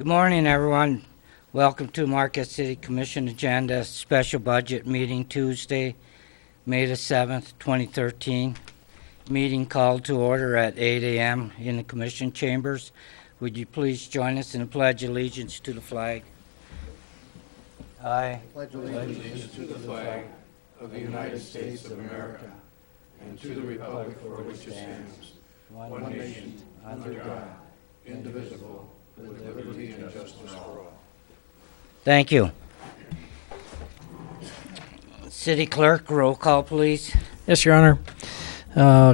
Good morning, everyone. Welcome to Marquette City Commission Agenda Special Budget Meeting Tuesday, May the 7th, 2013. Meeting called to order at 8 a.m. in the Commission chambers. Would you please join us in the Pledge of Allegiance to the flag? I pledge allegiance to the flag of the United States of America and to the republic for which it stands, one nation, under God, indivisible, with liberty and justice for all. Thank you. City Clerk, roll call, please. Yes, Your Honor.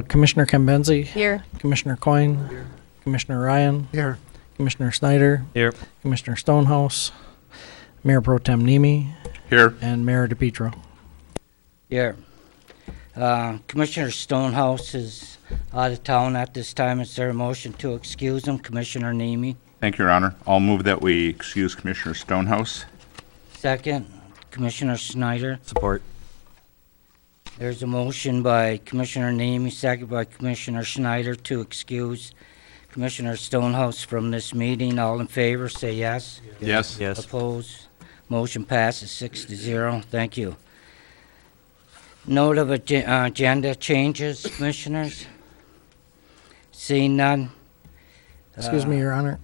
Commissioner Kambenzi. Here. Commissioner Coyne. Here. Commissioner Ryan. Here. Commissioner Snyder. Here. Commissioner Stonehouse. Mayor Pro Tem Nemi. Here. And Mayor DePietro. Here. Commissioner Stonehouse is out of town at this time. Is there a motion to excuse him? Commissioner Nemi. Thank you, Your Honor. I'll move that we excuse Commissioner Stonehouse. Second, Commissioner Snyder. Support. There's a motion by Commissioner Nemi, second by Commissioner Schneider to excuse Commissioner Stonehouse from this meeting. All in favor, say yes. Yes. Yes. Opposed? Motion passes 6-0. Thank you. Note of agenda changes, Commissioners? Seeing none? Excuse me, Your Honor.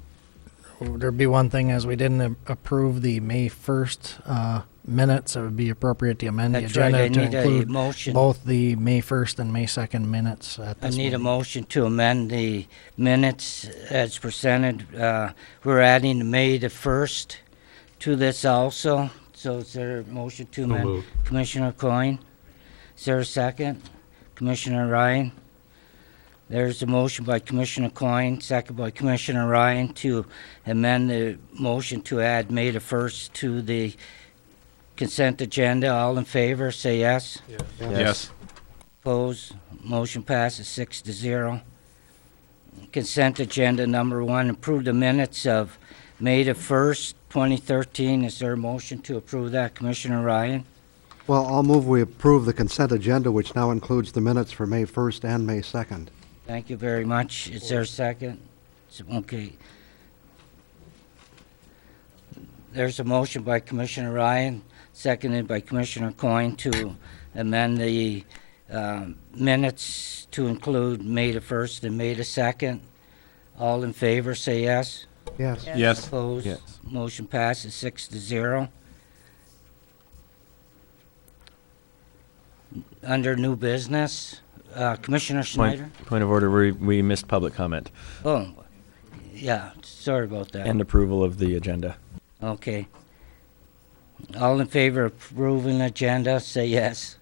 There'd be one thing, as we didn't approve the May 1st minutes, it would be appropriate to amend the That's right, agenda I to need a include motion. both the May 1st and May 2nd minutes at I this need a meeting. motion to amend the minutes as presented. We're adding the May the 1st to this also. So is there a motion to amend? moved. Commissioner Coyne? Is there a second? Commissioner Ryan? There's a motion by Commissioner Coyne, second by Commissioner Ryan to amend the motion to add May the 1st to the consent agenda. All in favor, say yes. Yes. Opposed? Motion passes 6-0. Consent agenda number 1, approve the minutes of May the 1st, 2013. Is there a motion to approve that, Commissioner Ryan? Well, I'll move we approve the consent agenda, which now includes the minutes for May 1st and May 2nd. Thank you very much. Is there a second? Okay. There's a motion by Commissioner Ryan, seconded by Commissioner Coyne to amend the minutes to include May the 1st and May the 2nd. All in favor, say yes. Yes. Yes. Opposed? Yes. Motion passes 6-0. Under new business, Commissioner Schneider? Point of order, we missed public comment Oh, yeah, sorry about that. and approval of the agenda. Okay. All in favor of approving the agenda, say yes.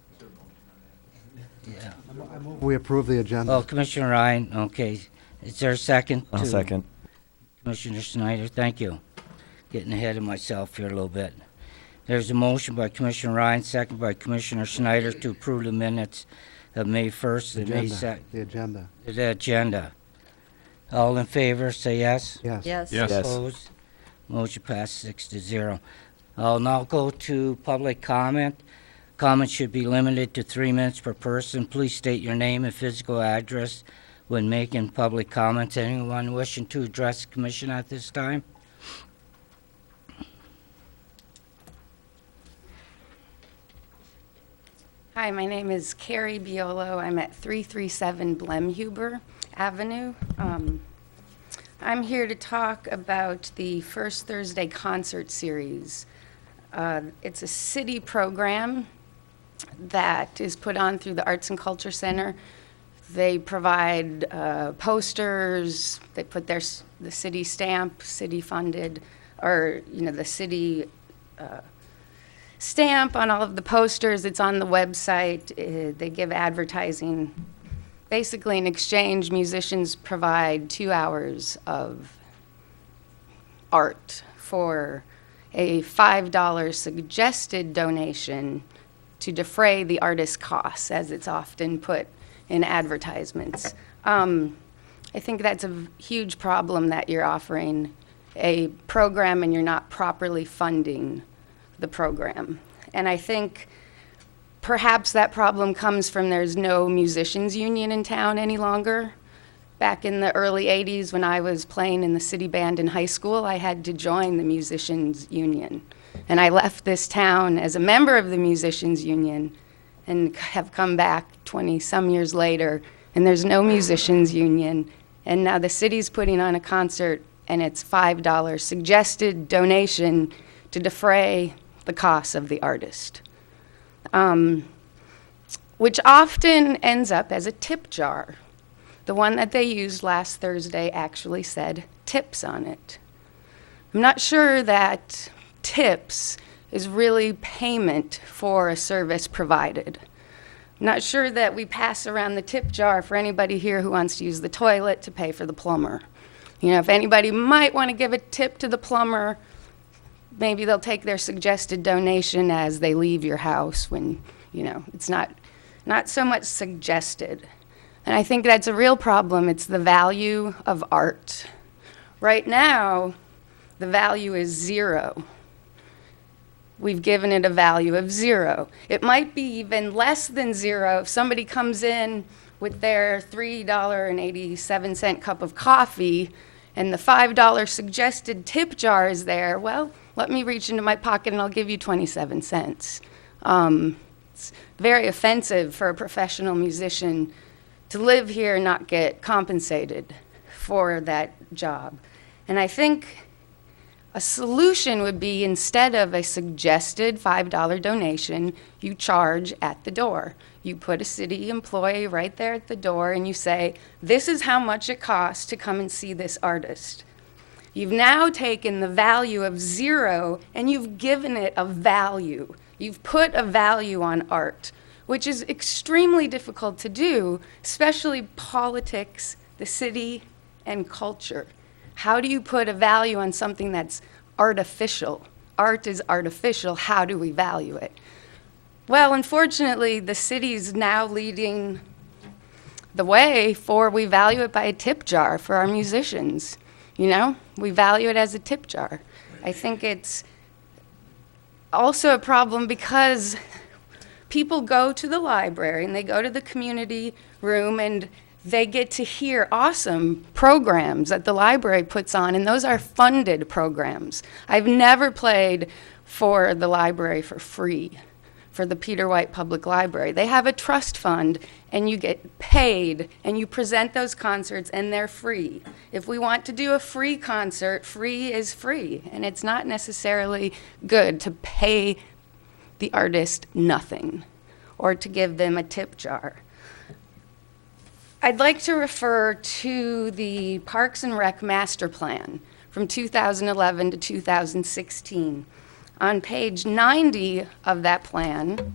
Yeah. I move we approve the agenda. Oh, Commissioner Ryan, okay. Is there a second? I'll to second. Commissioner Snyder, thank you. Getting ahead of myself here a little bit. There's a motion by Commissioner Ryan, second by Commissioner Snyder to approve the minutes of May 1st and May 2nd. The agenda. The agenda. All in favor, say yes. Yes. Yes. Yes. Yes. Opposed? Motion passed 6-0. I'll now go to public comment. Comments should be limited to 3 minutes per person. Please state your name and physical address when making public comments. Anyone wishing to address the commission at this time? Hi, my name is Carrie Biolo. I'm at 337 Blemhuber Avenue. I'm here to talk about the First Thursday Concert Series. It's a city program that is put on through the Arts and Culture Center. They provide posters, they put the city stamp, city funded, or, the city stamp on all of the posters. It's on the website. They give advertising. Basically, in exchange, musicians provide 2 hours of art for a $5 suggested donation to defray the artist's costs, as it's often put in advertisements. I think that's a huge problem, that you're offering a program and you're not properly funding the program. And I think perhaps that problem comes from there's no musicians union in town any longer. Back in the early 80s when I was playing in the city band in high school, I had to join the musicians union. And I left this town as a member of the musicians union and have come back 20-some years later, and there's no musicians union. And now the city's putting on a concert, and it's $5 suggested donation to defray the costs of the artist, which often ends up as a tip jar. The one that they used last Thursday actually said tips on it. I'm not sure that tips is really payment for a service provided. I'm not sure that we pass around the tip jar for anybody here who wants to use the toilet to pay for the plumber. You know, if anybody might want to give a tip to the plumber, maybe they'll take their suggested donation as they leave your house when, you know, it's not so much suggested. And I think that's a real problem. It's the value of art. Right now, the value is 0. We've given it a value of 0. It might be even less than 0 if somebody comes in with their $3.87 cup of coffee and the $5 suggested tip jar is there. Well, let me reach into my pocket and I'll give you 27 cents. It's very offensive for a professional musician to live here and not get compensated for that job. And I think a solution would be, instead of a suggested $5 donation, you charge at the door. You put a city employee right there at the door and you say, this is how much it costs to come and see this artist. You've now taken the value of 0 and you've given it a value. You've put a value on art, which is extremely difficult to do, especially politics, the city, and culture. How do you put a value on something that's artificial? Art is artificial. How do we value it? Well, unfortunately, the city's now leading the way for we value it by a tip jar for our musicians. You know, we value it as a tip jar. I think it's also a problem because people go to the library and they go to the community room and they get to hear awesome programs that the library puts on, and those are funded programs. I've never played for the library for free, for the Peter White Public Library. They have a trust fund, and you get paid, and you present those concerts, and they're free. If we want to do a free concert, free is free, and it's not necessarily good to pay the artist nothing or to give them a tip jar. I'd like to refer to the Parks and Rec Master Plan from 2011 to 2016. On page 90 of that plan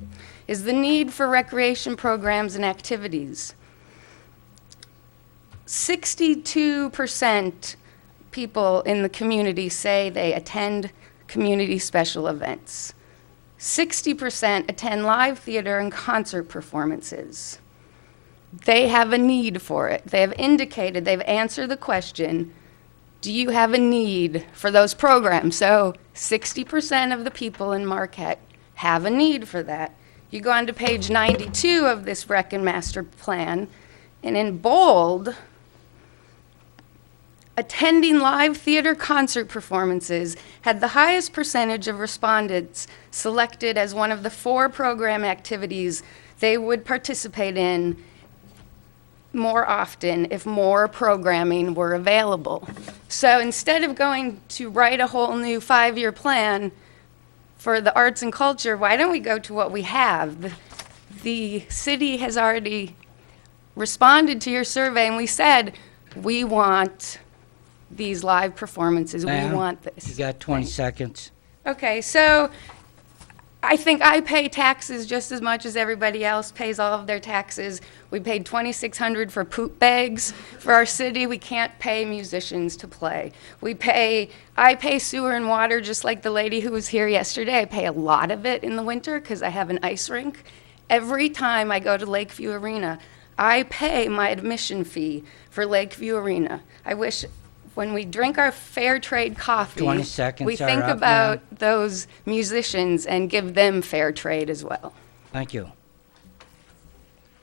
is the need for recreation programs and activities. 62% people in the community say they attend community special events. 60% attend live theater and concert performances. They have a need for it. They have indicated, they've answered the question, do you have a need for those programs? So 60% of the people in Marquette have a need for that. You go on to page 92 of this Rec and Master Plan, and in bold, attending live theater concert performances had the highest percentage of respondents selected as one of the 4 program activities they would participate in more often if more programming were available. So instead of going to write a whole new 5-year plan for the arts and culture, why don't we go to what we have? The city has already responded to your survey, and we said, we want these live performances. Ma'am, we want this. You got 20 seconds. Okay, so I think I pay taxes just as much as everybody else pays all of their taxes. We paid $2,600 for poop bags for our city. We can't pay musicians to play. I pay sewer and water just like the lady who was here yesterday. I pay a lot of it in the winter because I have an ice rink. Every time I go to Lakeview Arena, I pay my admission fee for Lakeview Arena. I wish when we drink our fair trade coffee, 20 seconds we are think up, about ma'am. those musicians and give them fair trade as well. Thank you.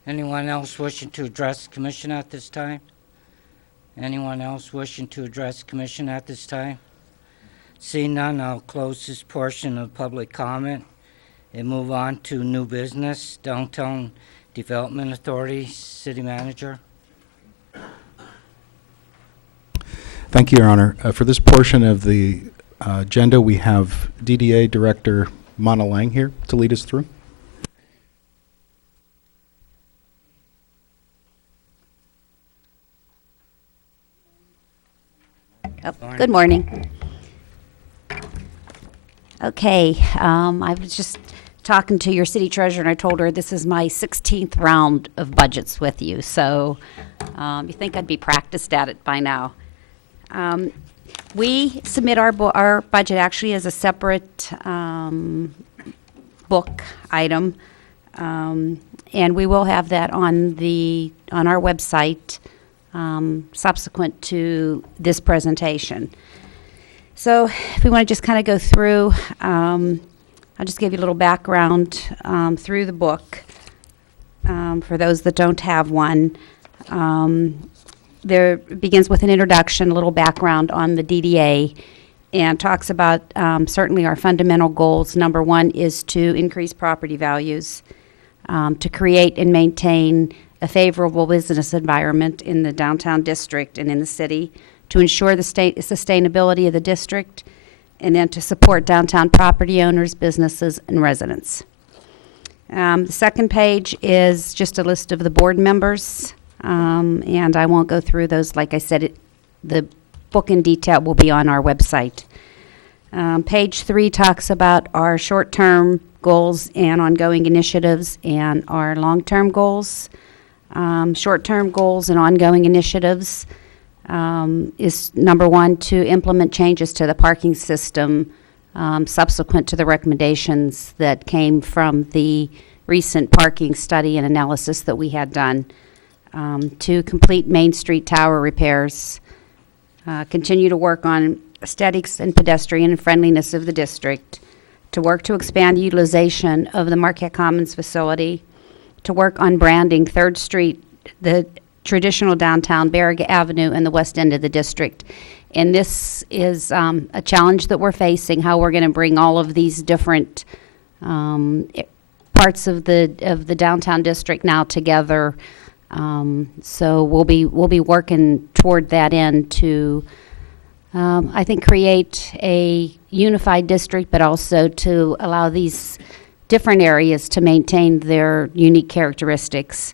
Anyone else wishing to address the commission at this time? Anyone else wishing to address the commission at this time? Seeing none, I'll close this portion of public comment and move on to new business, Downtown Development Authority, City Manager. Thank you, Your Honor. For this portion of the agenda, we have DDA Director Mana Lang here to lead us through. Good morning. Okay, I was just talking to your city treasurer, and I told her this is my 16th round of budgets with you, so you think I'd be practiced at it by now. We submit our budget actually as a separate book item, and we will have that on our website subsequent to this presentation. So if we want to just kind of go through, I'll just give you a little background through the book for those that don't have one. There begins with an introduction, a little background on the DDA, and talks about certainly our fundamental goals. Number one is to increase property values, to create and maintain a favorable business environment in the downtown district and in the city, to ensure the sustainability of the district, and then to support downtown property owners, businesses, and residents. The second page is just a list of the board members, and I won't go through those. Like I said, the book in detail will be on our website. Page 3 talks about our short-term goals and ongoing initiatives and our long-term goals. Short-term goals and ongoing initiatives is number one, to implement changes to the parking system subsequent to the recommendations that came from the recent parking study and analysis that we had done, to complete Main Street tower repairs, continue to work on aesthetics and pedestrian friendliness of the district, to work to expand utilization of the Marquette Commons facility, to work on branding 3rd Street, the traditional downtown, Barriga Avenue, and the west end of the district. And this is a challenge that we're facing, how we're going to bring all of these different parts of the downtown district now together. So we'll be working toward that end to, I think, create a unified district, but also to allow these different areas to maintain their unique characteristics,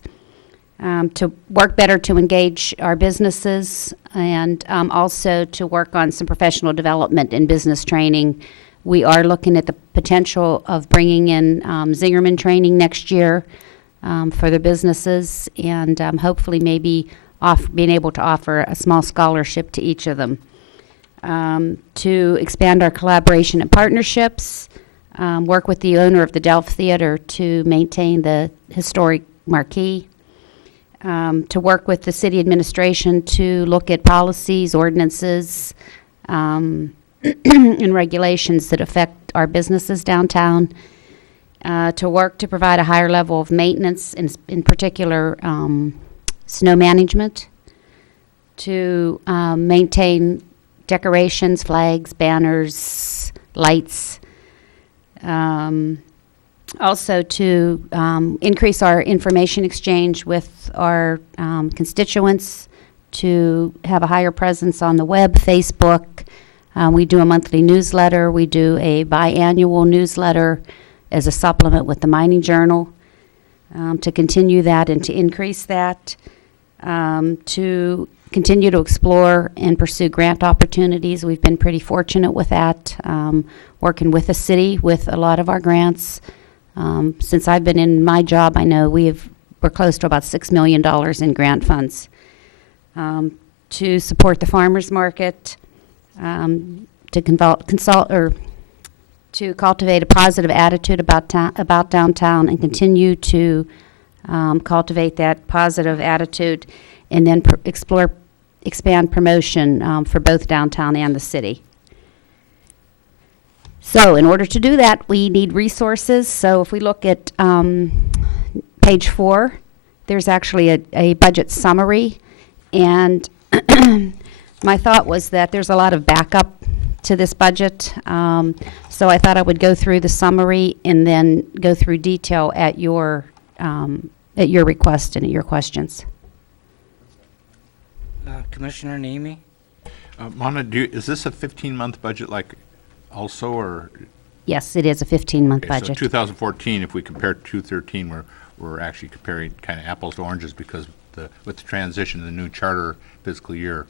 to work better to engage our businesses, and also to work on some professional development and business training. We are looking at the potential of bringing in Zingerman training next year for the businesses, and hopefully maybe being able to offer a small scholarship to each of them. To expand our collaboration and partnerships, work with the owner of the Delft Theater to maintain the historic marquee, to work with the city administration to look at policies, ordinances, and regulations that affect our businesses downtown, to work to provide a higher level of maintenance, in particular snow management, to maintain decorations, flags, banners, lights, also to increase our information exchange with our constituents, to have a higher presence on the web, Facebook. We do a monthly newsletter. We do a biannual newsletter as a supplement with the Mining Journal, to continue that and to increase that, to continue to explore and pursue grant opportunities. We've been pretty fortunate with that, working with the city with a lot of our grants. Since I've been in my job, I know we're close to about $6 million in grant funds. To support the farmers market, to cultivate a positive attitude about downtown and continue to cultivate that positive attitude, and then expand promotion for both downtown and the city. So in order to do that, we need resources. So if we look at page 4, there's actually a budget summary, and my thought was that there's a lot of backup to this budget. So I thought I would go through the summary and then go through detail at your request and at your questions. Commissioner Nemi? Mona, is this a 15-month budget like also, or? Yes, it is a 15-month Okay, budget. So 2014, if we compare to 2013, we're actually comparing kind of apples to oranges because with the transition to the new charter fiscal year.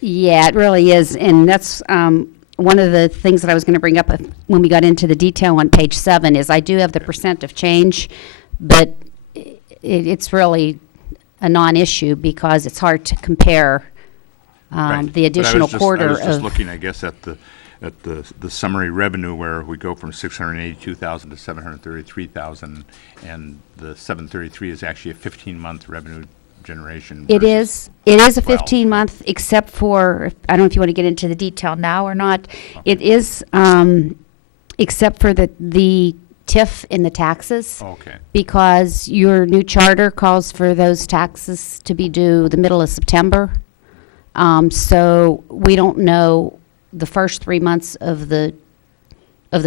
Yeah, it really is, and that's one of the things that I was going to bring up when we got into the detail on page 7 is I do have the percent of change, but it's really a non-issue because it's hard to compare Right. the additional quarter I was just of. looking, I guess, at the summary revenue where we go from 682,000 to 733,000, and the 733 is actually a 15-month revenue generation. It versus- is a 12. 15-month, except for, I don't know if you want to get into the detail now or not. It is, except for the TIF and the taxes. Okay. Because your new charter calls for those taxes to be due the middle of September. So we don't know the first 3 months of the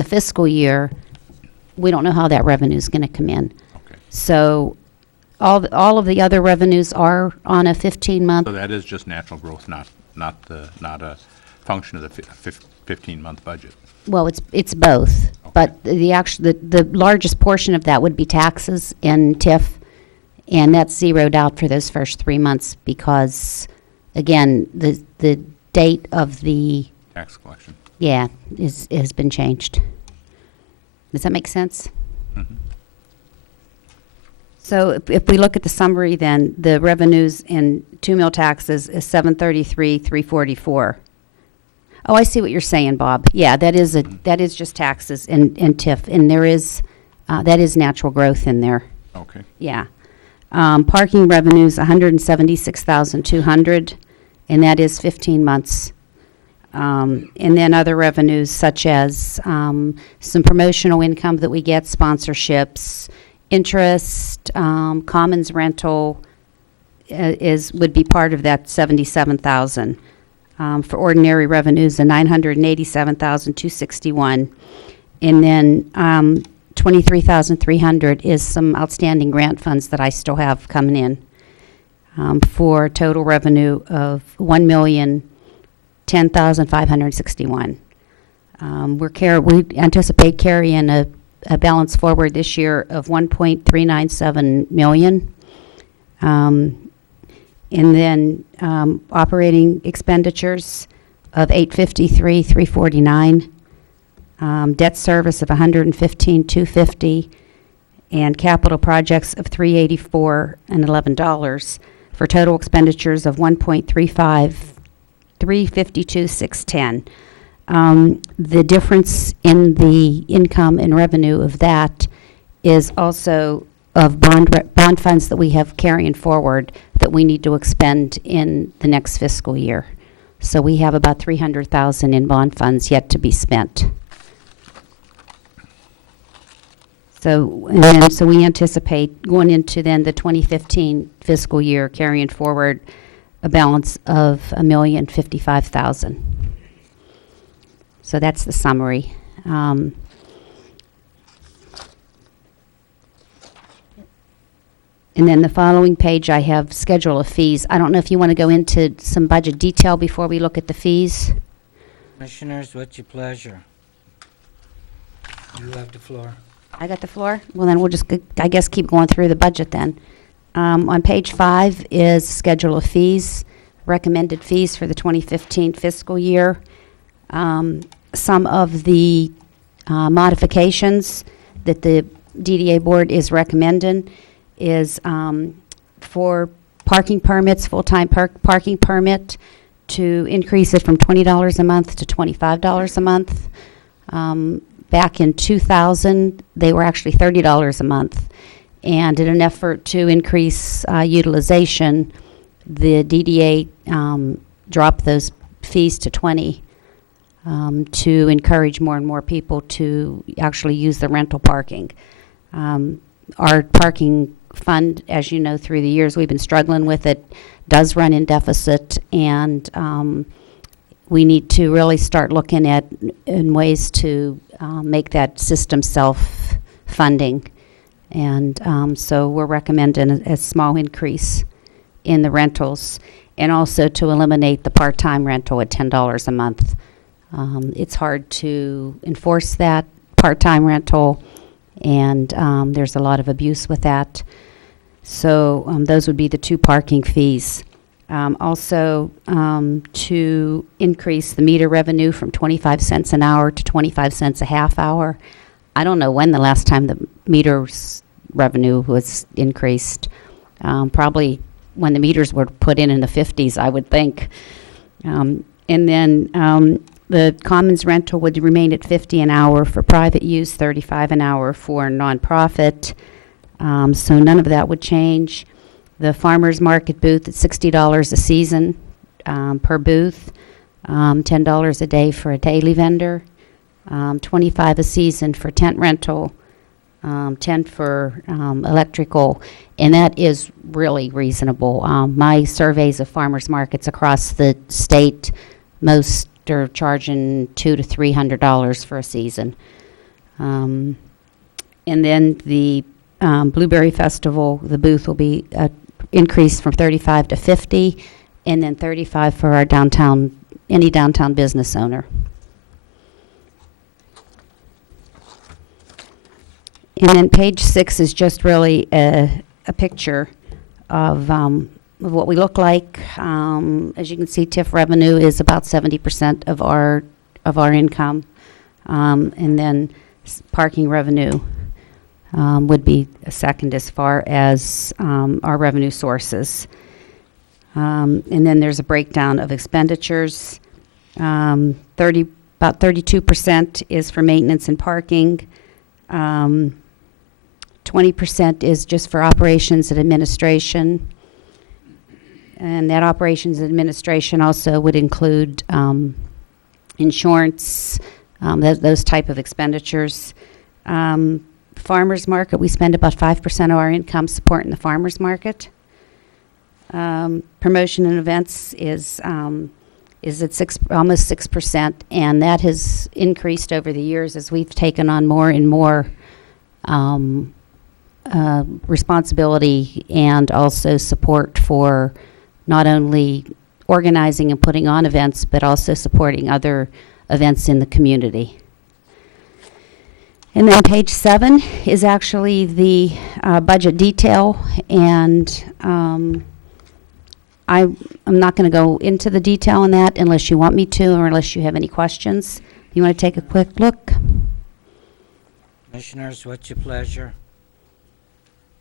fiscal year. We don't know how that revenue is going to come in. Okay. So all of the other revenues are on a 15-month. So that is just natural growth, not a function of the 15-month budget. Well, it's both, but the largest portion of that would be taxes and TIF, and that's zeroed out for those first 3 months because, again, the date of the Tax collection. has been changed. Does that make sense? Mm-hmm. So if we look at the summary, then the revenues in 2 mil taxes is 733,344. Oh, I see what you're saying, Bob. Yeah, that is just taxes and TIF, and there is that is natural growth in there. Okay. Yeah. Parking revenues 176,200, and that is 15 months. And then other revenues such as some promotional income that we get, sponsorships, interest, commons rental would be part of that 77,000. For ordinary revenues, the 987,261, and then 23,300 is some outstanding grant funds that I still have coming in, for a total revenue of 1,010,561. We anticipate carrying a balance forward this year of 1.397 million. And then operating expenditures of 853,349, debt service of 115,250, and capital projects of 384.11 for total expenditures of 1.35,352,610. The difference in the income and revenue of that is also of bond funds that we have carrying forward that we need to expend in the next fiscal year. So we have about 300,000 in bond funds yet to be spent. So we anticipate going into then the 2015 fiscal year carrying forward a balance of $1,055,000. So that's the summary. And then the following page, I have schedule of fees. I don't know if you want to go into some budget detail before we look at the fees. Commissioners, what's your pleasure? You have the floor. I got the floor? Well, then we'll just, I guess, keep going through the budget then. On page 5 is schedule of fees, recommended fees for the 2015 fiscal year. Some of the modifications that the DDA board is recommending is for parking permits, full-time parking permit, to increase it from $20 a month to $25 a month. Back in 2000, they were actually $30 a month. And in an effort to increase utilization, the DDA dropped those fees to $20 to encourage more and more people to actually use the rental parking. Our parking fund, as you know, through the years, we've been struggling with it. does run in deficit, and we need to really start looking at in ways to make that system self-funding. And so we're recommending a small increase in the rentals, and also to eliminate the part-time rental at $10 a month. It's hard to enforce that part-time rental, and there's a lot of abuse with that. So those would be the two parking fees. Also, to increase the meter revenue from 25 cents an hour to 25 cents a half hour. I don't know when the last time the meters revenue was increased. Probably when the meters were put in the 50s, I would think. And then the commons rental would remain at 50 an hour for private use, 35 an hour for nonprofit. So none of that would change. The farmers market booth at $60 a season per booth, $10 a day for a daily vendor, $25 a season for tent rental, $10 for electrical, and that is really reasonable. My surveys of farmers markets across the state, most are charging $200 to $300 for a season. And then the Blueberry Festival, the booth will be increased from 35 to 50, and then 35 for our downtown, any downtown business owner. And then page 6 is just really a picture of what we look like. As you can see, TIF revenue is about 70% of our income, and then parking revenue would be a second as far as our revenue sources. And then there's a breakdown of expenditures. About 32% is for maintenance and parking. 20% is just for operations and administration. And that operations and administration also would include insurance, those type of expenditures. Farmers market, we spend about 5% of our income supporting the farmers market. Promotion and events is at almost 6%, and that has increased over the years as we've taken on more and more responsibility, and also support for not only organizing and putting on events, but also supporting other events in the community. And then page 7 is actually the budget detail, and I'm not going to go into the detail on that unless you want me to, or unless you have any questions. You want to take a quick look? Commissioners, what's your pleasure?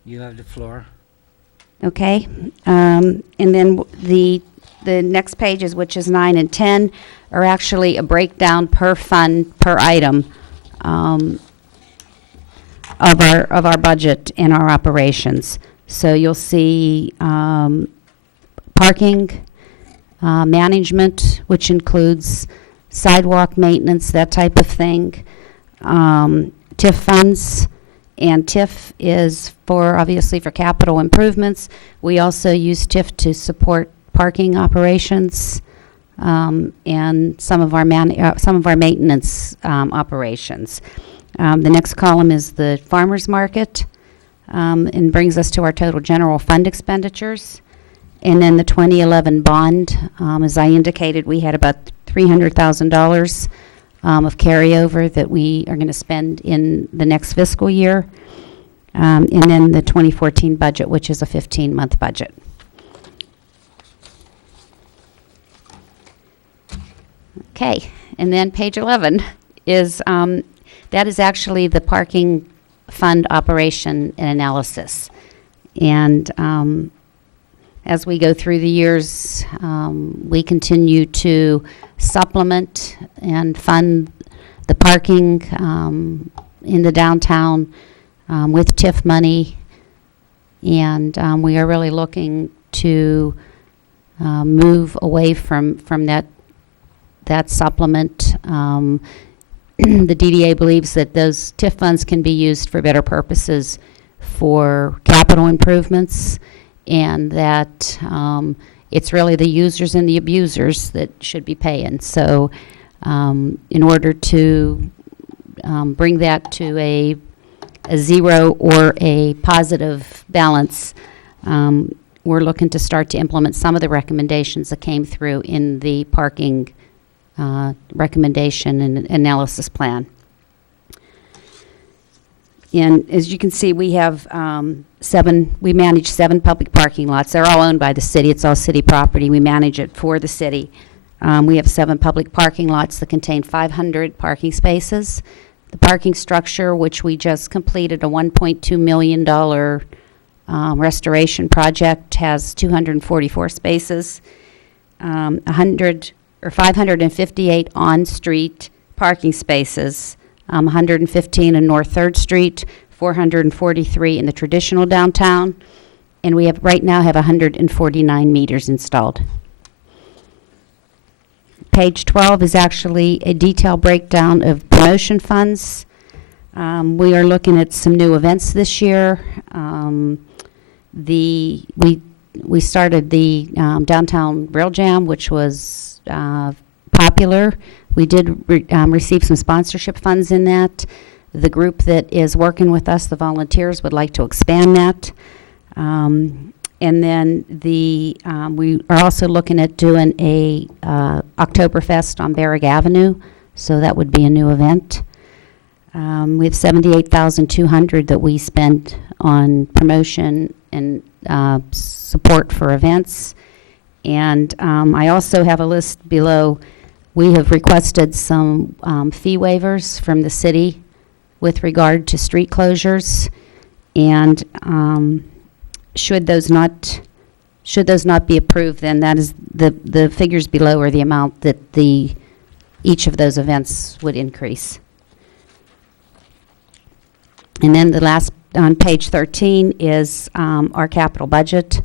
You have the floor. Okay. And then the next pages, which is 9 and 10, are actually a breakdown per fund, per item of our budget and our operations. So you'll see parking, management, which includes sidewalk maintenance, that type of thing, TIF funds, and TIF is obviously for capital improvements. We also use TIF to support parking operations, and some of our maintenance operations. The next column is the farmers market, and brings us to our total general fund expenditures. And then the 2011 bond, as I indicated, we had about $300,000 of carryover that we are going to spend in the next fiscal year. And then the 2014 budget, which is a 15-month budget. Okay, and then page 11 is, that is actually the parking fund operation and analysis. And as we go through the years, we continue to supplement and fund the parking in the downtown with TIF money. And we are really looking to move away from that supplement. The DDA believes that those TIF funds can be used for better purposes, for capital improvements and that it's really the users and the abusers that should be paying. So in order to bring that to a zero or a positive balance, we're looking to start to implement some of the recommendations that came through in the parking recommendation and analysis plan. And as you can see, we have we manage 7 public parking lots. They're all owned by the city. It's all city property. We manage it for the city. We have 7 public parking lots that contain 500 parking spaces. The parking structure, which we just completed a $1.2 million restoration project, has 244 spaces, 558 on-street parking spaces, 115 in North 3rd Street, 443 in the traditional downtown, and we right now have 149 meters installed. Page 12 is actually a detailed breakdown of promotion funds. We are looking at some new events this year. We started the Downtown Rail Jam, which was popular. We did receive some sponsorship funds in that. The group that is working with us, the volunteers, would like to expand that. And then we are also looking at doing a Oktoberfest on Barrick Avenue, so that would be a new event. We have $78,200 that we spent on promotion and support for events. And I also have a list below. We have requested some fee waivers from the city with regard to street closures, and should those not be approved, then that is the figures below are the amount that each of those events would increase. And then the last on page 13 is our capital budget.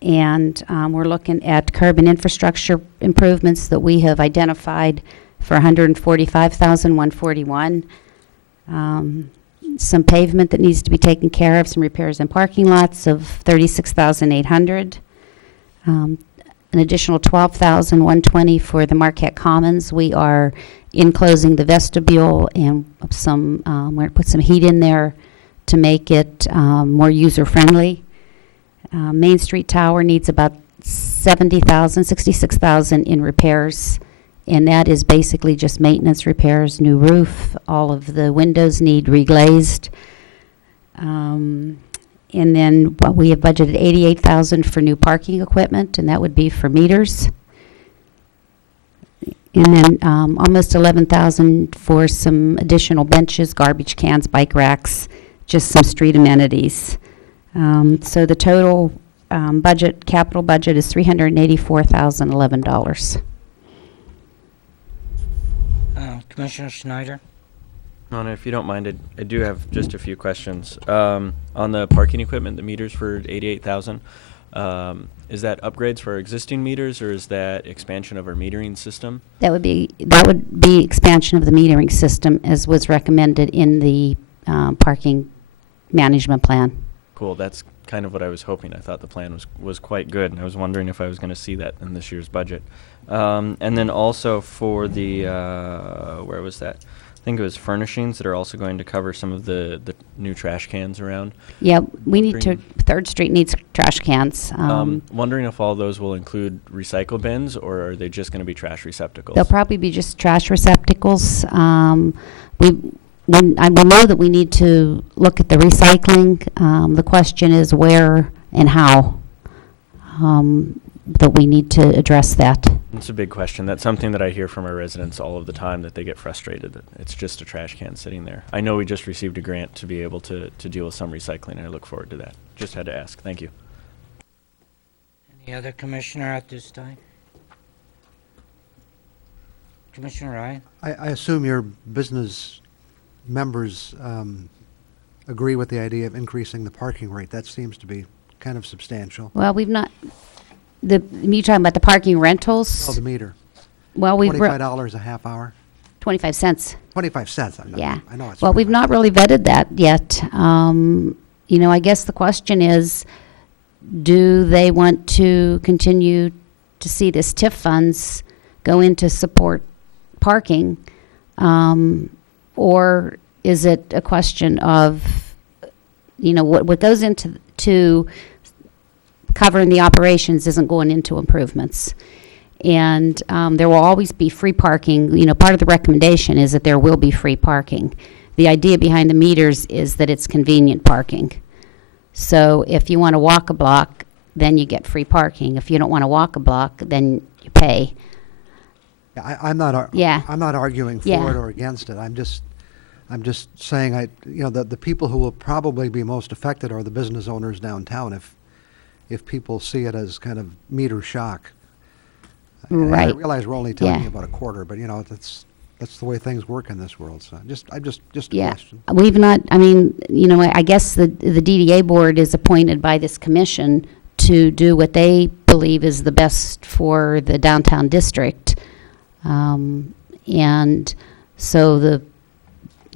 And we're looking at curb and infrastructure improvements that we have identified for $145,141. Some pavement that needs to be taken care of, some repairs in parking lots of $36,800. An additional $12,120 for the Marquette Commons. We are enclosing the vestibule, and we're going to put some heat in there to make it more user-friendly. Main Street Tower needs about $66,000 in repairs, and that is basically just maintenance repairs, new roof. All of the windows need reglazed. And then we have budgeted $88,000 for new parking equipment, and that would be for meters. And then almost $11,000 for some additional benches, garbage cans, bike racks, just some street amenities. So the total capital budget is $384,011. Commissioner Schneider? Mona, if you don't mind, I do have just a few questions. On the parking equipment, the meters for $88,000, is that upgrades for our existing meters, or is that expansion of our metering system? That would be expansion of the metering system, as was recommended in the parking management plan. Cool. That's kind of what I was hoping. I thought the plan was quite good, and I was wondering if I was going to see that in this year's budget. And then also for the where was that? I think it was furnishings that are also going to cover some of the new trash cans around. Yeah, we need to. 3rd Street needs trash cans. Wondering if all those will include recycle bins, or are they just going to be trash receptacles? They'll probably be just trash receptacles. I will know that we need to look at the recycling. The question is where and how that we need to address that. It's a big question. That's something that I hear from our residents all of the time, that they get frustrated that it's just a trash can sitting there. I know we just received a grant to be able to deal with some recycling, and I look forward to that. Just had to ask. Thank you. Any other commissioner at this time? Commissioner Ryan? I assume your business members agree with the idea of increasing the parking rate. That seems to be kind of substantial. Well, we've not. You talking about the parking rentals? Oh, the meter. Well, we've $25 a half hour. 25 cents. 25 cents. Yeah. I know it's. Well, we've not really vetted that yet. I guess the question is, do they want to continue to see this TIF funds go into support parking? Or is it a question of, what goes into covering the operations isn't going into improvements? And there will always be free parking. Part of the recommendation is that there will be free parking. The idea behind the meters is that it's convenient parking. So if you want to walk a block, then you get free parking. If you don't want to walk a block, then you pay. I'm not. Yeah. I'm not arguing for Yeah. it or against it. I'm just saying the people who will probably be most affected are the business owners downtown if people see it as kind of meter shock. And I Right. realize we're only talking Yeah. about a quarter, but that's the way things work in this world. So just a Yeah. question. We've not, I guess the DDA board is appointed by this commission to do what they believe is the best for the downtown district. And so the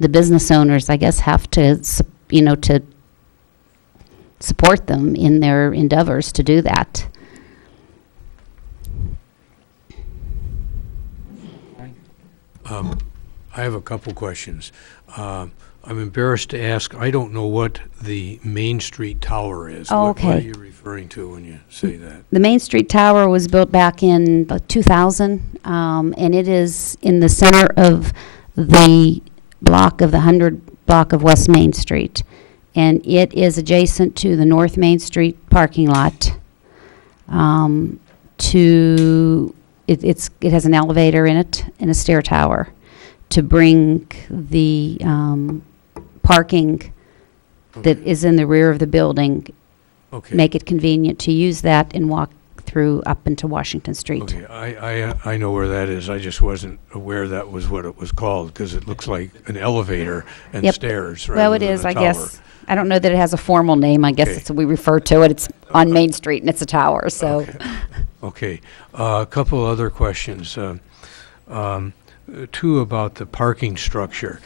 business owners, I guess, have to, to support them in their endeavors to do that. I have a couple questions. I'm embarrassed to ask, I don't know what the Main Street Tower is. Oh, What are okay. you referring to when you say that? The Main Street Tower was built back in about 2000, and it is in the center of the block of the 100 block of West Main Street. And it is adjacent to the North Main Street parking lot. It has an elevator in it and a stair tower to bring the parking that is in the rear of the building, Okay. make it convenient to use that and walk through up into Washington Street. Okay, I know where that is. I just wasn't aware that was what it was called, because it looks like an elevator and Yep. stairs Well, rather it than is, a I tower. guess. I don't know that it has a formal name. I guess Okay. it's, we refer to it. It's on Main Street and it's a tower, so. Okay, a couple other questions. Two about the parking structure.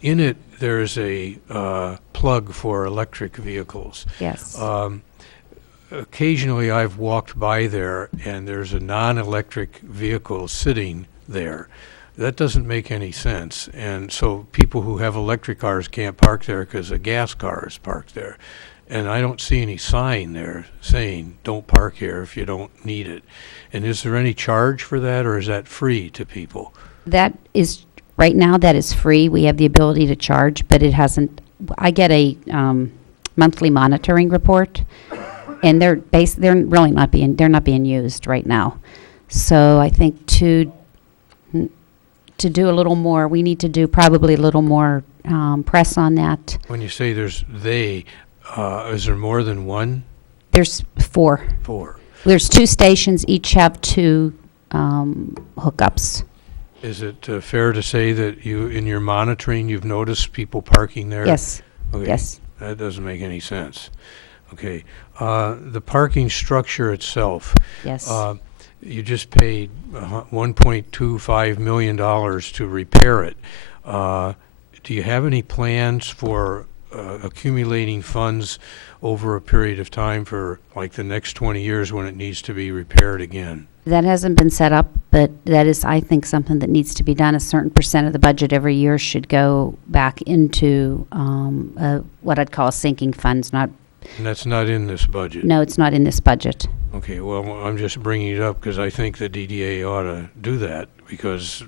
In it, there's a plug for electric vehicles. Yes. Occasionally, I've walked by there, and there's a non-electric vehicle sitting there. That doesn't make any sense. And so people who have electric cars can't park there because a gas car is parked there. And I don't see any sign there saying, don't park here if you don't need it. And is there any charge for that, or is that free to people? That is, right now, that is free. We have the ability to charge, but it hasn't, I get a monthly monitoring report, and they're really not being used right now. So I think to do a little more, we need to do probably a little more press on that. When you say there's is there more than one? There's 4. 4. There's 2 stations, each have 2 hookups. Is it fair to say that in your monitoring, you've noticed people parking there? Yes, Okay. yes. That doesn't make any sense. Okay. The parking structure itself. Yes. You just paid $1.25 million to repair it. Do you have any plans for accumulating funds over a period of time for like the next 20 years when it needs to be repaired again? That hasn't been set up, but that is, I think, something that needs to be done. A certain percent of the budget every year should go back into what I'd call sinking funds. And that's not in this budget? No, it's not in this budget. Okay, well, I'm just bringing it up because I think the DDA ought to do that, because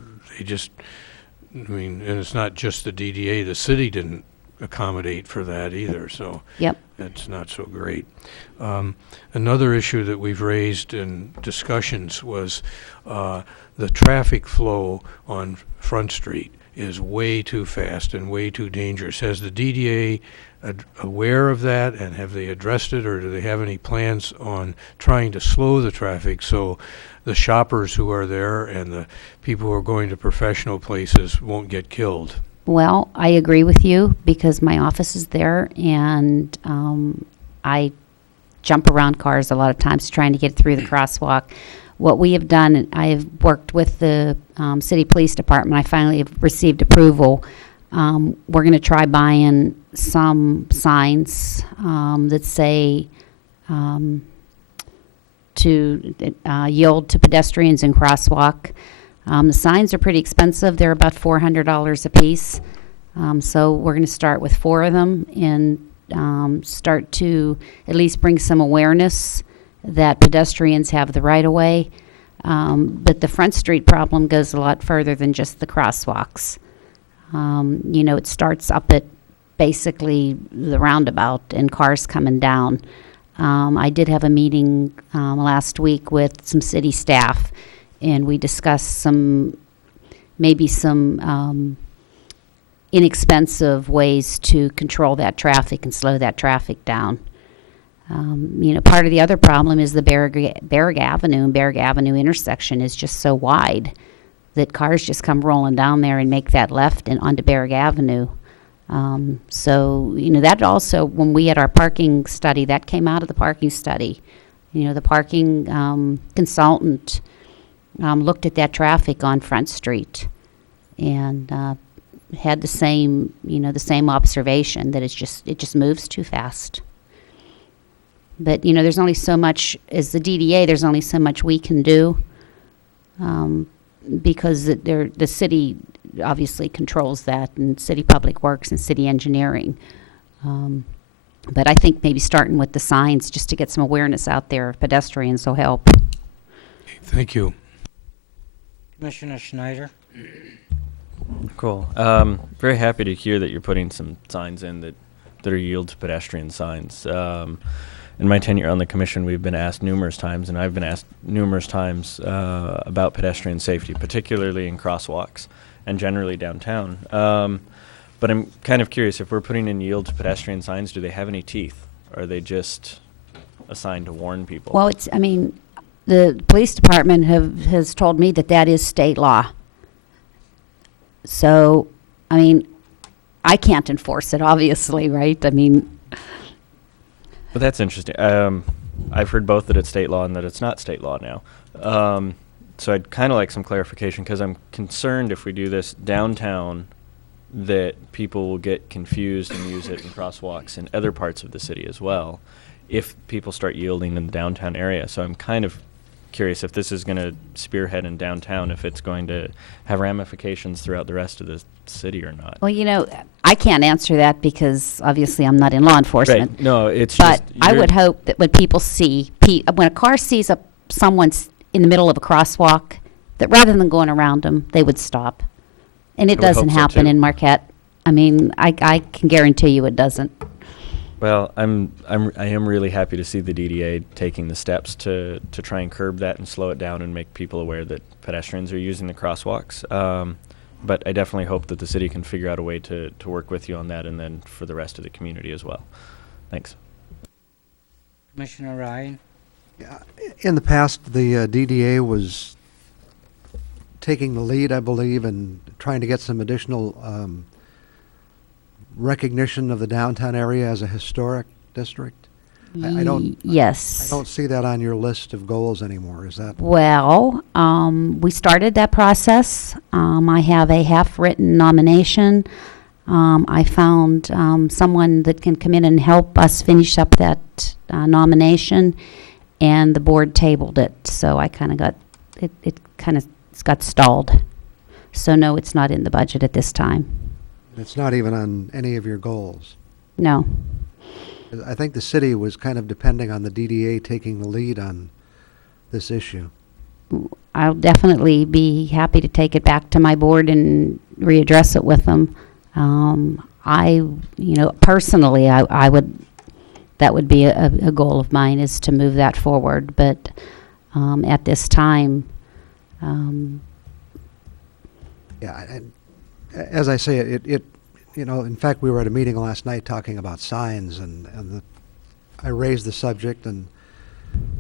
and it's not just the DDA, the city didn't accommodate for that either, so Yep. that's not so great. Another issue that we've raised in discussions was the traffic flow on Front Street is way too fast and way too dangerous. Has the DDA aware of that, and have they addressed it, or do they have any plans on trying to slow the traffic so the shoppers who are there and the people who are going to professional places won't get killed? Well, I agree with you because my office is there, and I jump around cars a lot of times trying to get through the crosswalk. What we have done, I have worked with the city police department. I finally have received approval. We're going to try buying some signs that say to yield to pedestrians and crosswalk. The signs are pretty expensive. They're about $400 a piece. So we're going to start with 4 of them and start to at least bring some awareness that pedestrians have the right of way. But the Front Street problem goes a lot further than just the crosswalks. It starts up at basically the roundabout and cars coming down. I did have a meeting last week with some city staff, and we discussed maybe some inexpensive ways to control that traffic and slow that traffic down. Part of the other problem is the Berg Avenue and Berg Avenue intersection is just so wide that cars just come rolling down there and make that left and onto Berg Avenue. That also, when we had our parking study, that came out of the parking study. The parking consultant looked at that traffic on Front Street and had the same observation that it just moves too fast. But, there's only so much, as the DDA, there's only so much we can do because the city obviously controls that, and City Public Works and City Engineering. But I think maybe starting with the signs just to get some awareness out there of pedestrians will help. Thank you. Commissioner Schneider? Cool. Very happy to hear that you're putting some signs in that are yield to pedestrian signs. In my tenure on the commission, we've been asked numerous times, and I've been asked numerous times about pedestrian safety, particularly in crosswalks and generally downtown. But I'm kind of curious, if we're putting in yield to pedestrian signs, do they have any teeth? Or are they just assigned to warn people? Well, the police department has told me that is state law. So, I can't enforce it, obviously, right? But that's interesting. I've heard both that it's state law and that it's not state law now. So I'd kind of like some clarification, because I'm concerned if we do this downtown that people will get confused and use it in crosswalks in other parts of the city as well if people start yielding in the downtown area. So I'm kind of curious if this is going to spearhead in downtown, if it's going to have ramifications throughout the rest of the city or not. Well, I can't answer that because obviously I'm not in law enforcement. Right. No, it's but just... I would hope that when people when a car sees someone's in the middle of a crosswalk, that rather than going around them, they would stop. And it I would doesn't hope so, happen too. in Marquette. I can guarantee you it doesn't. Well, I am really happy to see the DDA taking the steps to try and curb that and slow it down and make people aware that pedestrians are using the crosswalks. But I definitely hope that the city can figure out a way to work with you on that, and then for the rest of the community as well. Thanks. Commissioner Ryan? In the past, the DDA was taking the lead, I believe, and trying to get some additional recognition of the downtown area as a historic district. I don't see that on your list of goals anymore. Is that? Well, we started that process. I have a half-written nomination. I found someone that can come in and help us finish up that nomination, and the board tabled it. So I kind of got it got stalled. So no, it's not in the budget at this time. It's not even on any of your goals. No. I think the city was kind of depending on the DDA taking the lead on this issue. I'll definitely be happy to take it back to my board and readdress it with them. Personally, I would, that would be a goal of mine, is to move that forward. But at this time, as I say, it in fact, we were at a meeting last night talking about signs, and I raised the subject, and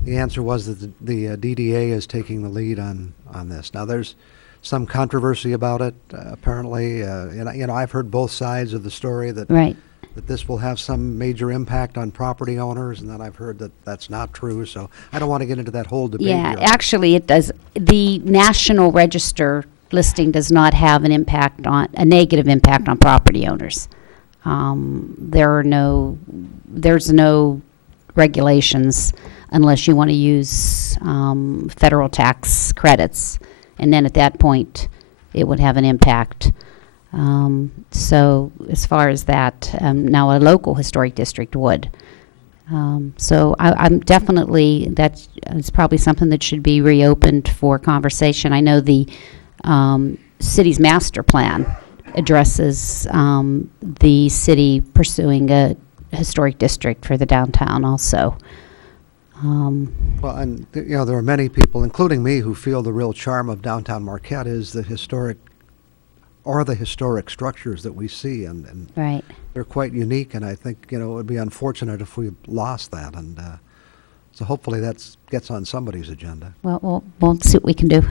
the answer was that the DDA is taking the lead on this. Now, there's some controversy about it, apparently, and I've heard both sides of the story, that right. that this will have some major impact on property owners, and then I've heard that that's not true. So I don't want to get into that whole debate. Yeah, here. actually, it does. The National Register listing does not have a negative impact on property owners. There's no regulations unless you want to use federal tax credits. And then at that point, it would have an impact. So as far as that, now a local historic district would. So I'm definitely, it's probably something that should be reopened for conversation. I know the city's master plan addresses the city pursuing a historic district for the downtown also. Well, and, there are many people, including me, who feel the real charm of downtown Marquette is the historic structures that we see, and Right. they're quite unique, and I think, it would be unfortunate if we lost that, and so hopefully that gets on somebody's agenda. Well, we'll see what we can do.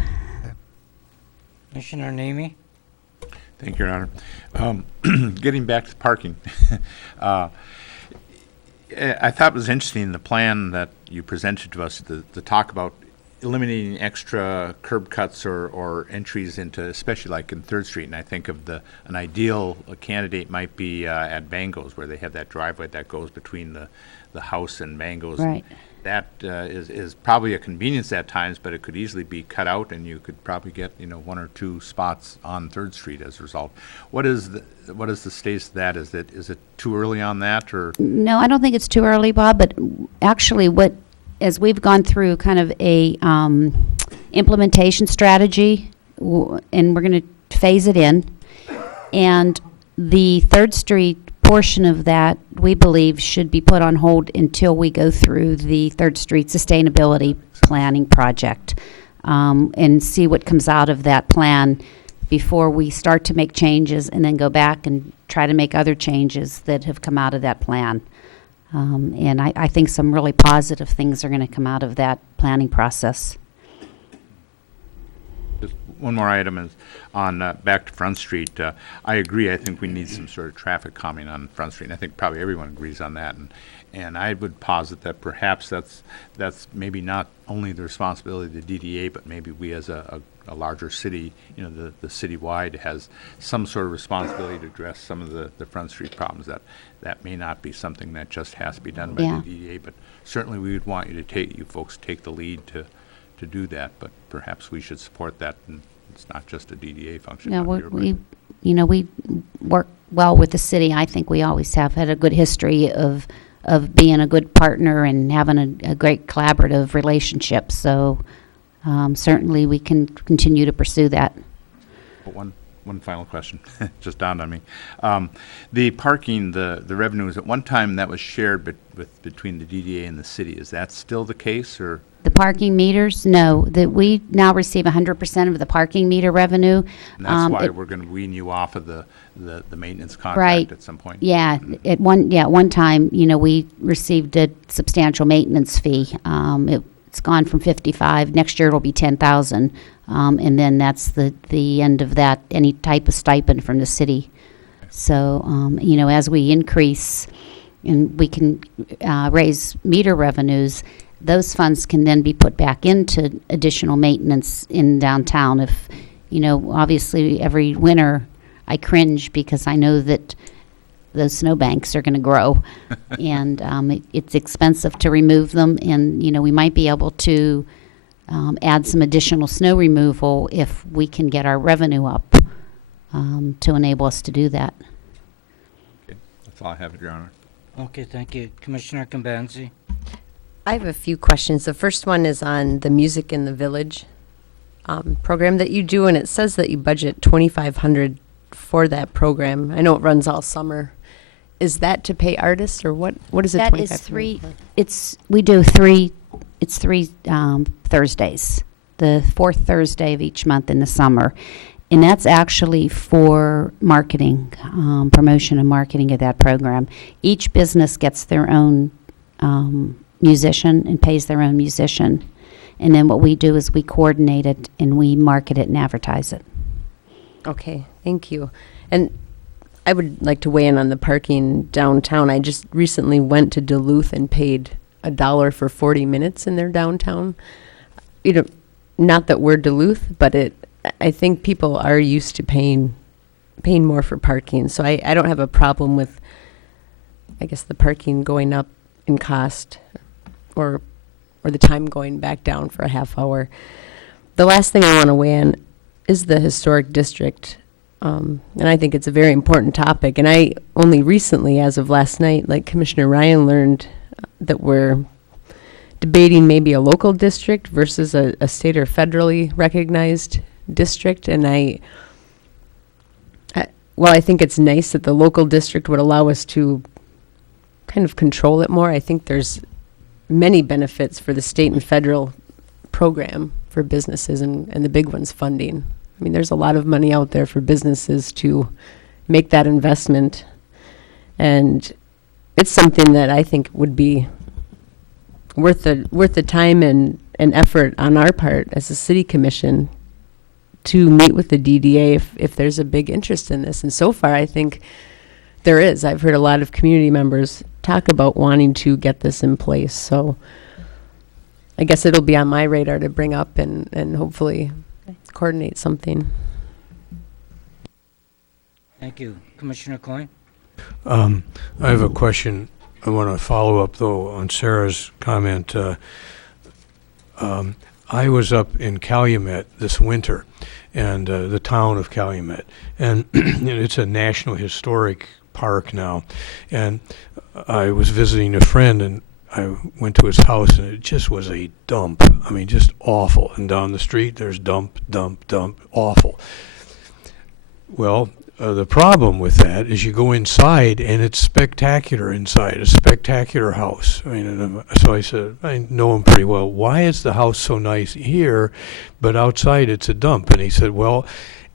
Commissioner Nemi? Thank you, Your Honor. Getting back to parking, I thought it was interesting, the plan that you presented to us, to talk about eliminating extra curb cuts or entries into, especially like in 3rd Street. And I think of an ideal candidate might be at Bango's, where they have that driveway that goes between the house and Bango's. Right. That is probably a convenience at times, but it could easily be cut out, and you could probably get 1 or 2 spots on 3rd Street as a result. What is the status of that? Is it too early on that, or? No, I don't think it's too early, Bob, but actually as we've gone through kind of a implementation strategy, and we're going to phase it in, and the 3rd Street portion of that, we believe, should be put on hold until we go through the 3rd Street Sustainability Planning Project and see what comes out of that plan before we start to make changes and then go back and try to make other changes that have come out of that plan. And I think some really positive things are going to come out of that planning process. Just one more item is on back to Front Street. I agree. I think we need some sort of traffic calming on Front Street, and I think probably everyone agrees on that. And I would posit that perhaps that's maybe not only the responsibility of the DDA, but maybe we as a larger city, the citywide, has some sort of responsibility to address some of the Front Street problems. That may not be something that just has to be done by Yeah. the DDA, but certainly we would want you folks take the lead to do that. But perhaps we should support that, and it's not just a DDA function. No, out here, we work well with the city. I think we always have had a good history of being a good partner and having a great collaborative relationship. So certainly we can continue to pursue that. But one final question, just dawned on me. The parking, the revenues, at one time that was shared between the DDA and the city. Is that still the case, or? The parking meters, no, that we now receive 100% of the parking meter revenue. And that's why we're going to wean you off of the maintenance contract Right. at some point? Yeah, at one time, we received a substantial maintenance fee. It's gone from 55. Next year it'll be 10,000, and then that's the end of that. Any type of stipend from the city. So as we increase and we can raise meter revenues, those funds can then be put back into additional maintenance in downtown. If obviously every winter I cringe because I know that those snowbanks are going to grow, and it's expensive to remove them. And we might be able to add some additional snow removal if we can get our revenue up to enable us to do that. Okay. That's all I have, Your Honor. Okay, thank you. Commissioner Kambenzi? I have a few questions. The first one is on the Music in the Village program that you do, and it says that you budget $2,500 for that program. I know it runs all summer. Is that to pay artists, or what is it? That is three. We do three. It's three Thursdays, the 4th Thursday of each month in the summer, and that's actually for marketing, promotion and marketing of that program. Each business gets their own musician and pays their own musician, and then what we do is we coordinate it and we market it and advertise it. Okay, thank you. And I would like to weigh in on the parking downtown. I just recently went to Duluth and paid $1 for 40 minutes in their downtown. Not that we're Duluth, but I think people are used to paying more for parking. So I don't have a problem with, I guess, the parking going up in cost, or the time going back down for a half hour. The last thing I want to weigh in is the historic district. And I think it's a very important topic. And I only recently, as of last night, like Commissioner Ryan, learned that we're debating maybe a local district versus a state or federally recognized district. And while I think it's nice that the local district would allow us to kind of control it more, I think there's many benefits for the state and federal program for businesses, and the big one's funding. I mean, there's a lot of money out there for businesses to make that investment, and it's something that I think would be worth the time and effort on our part as a city commission to meet with the DDA if there's a big interest in this. And so far, I think there is. I've heard a lot of community members talk about wanting to get this in place. So I guess it'll be on my radar to bring up and hopefully coordinate something. Thank you. Commissioner Coyne? I have a question. I want to follow up, though, on Sarah's comment. I was up in Calumet this winter, and the town of Calumet, and it's a National Historic Park now. And I was visiting a friend, and I went to his house, and it just was a dump. I mean, just awful. And down the street, there's dump, dump, dump, awful. Well, the problem with that is you go inside, and it's spectacular inside, a spectacular house. I mean, so I said, I know him pretty well. Why is the house so nice here, but outside it's a dump? And he said, well,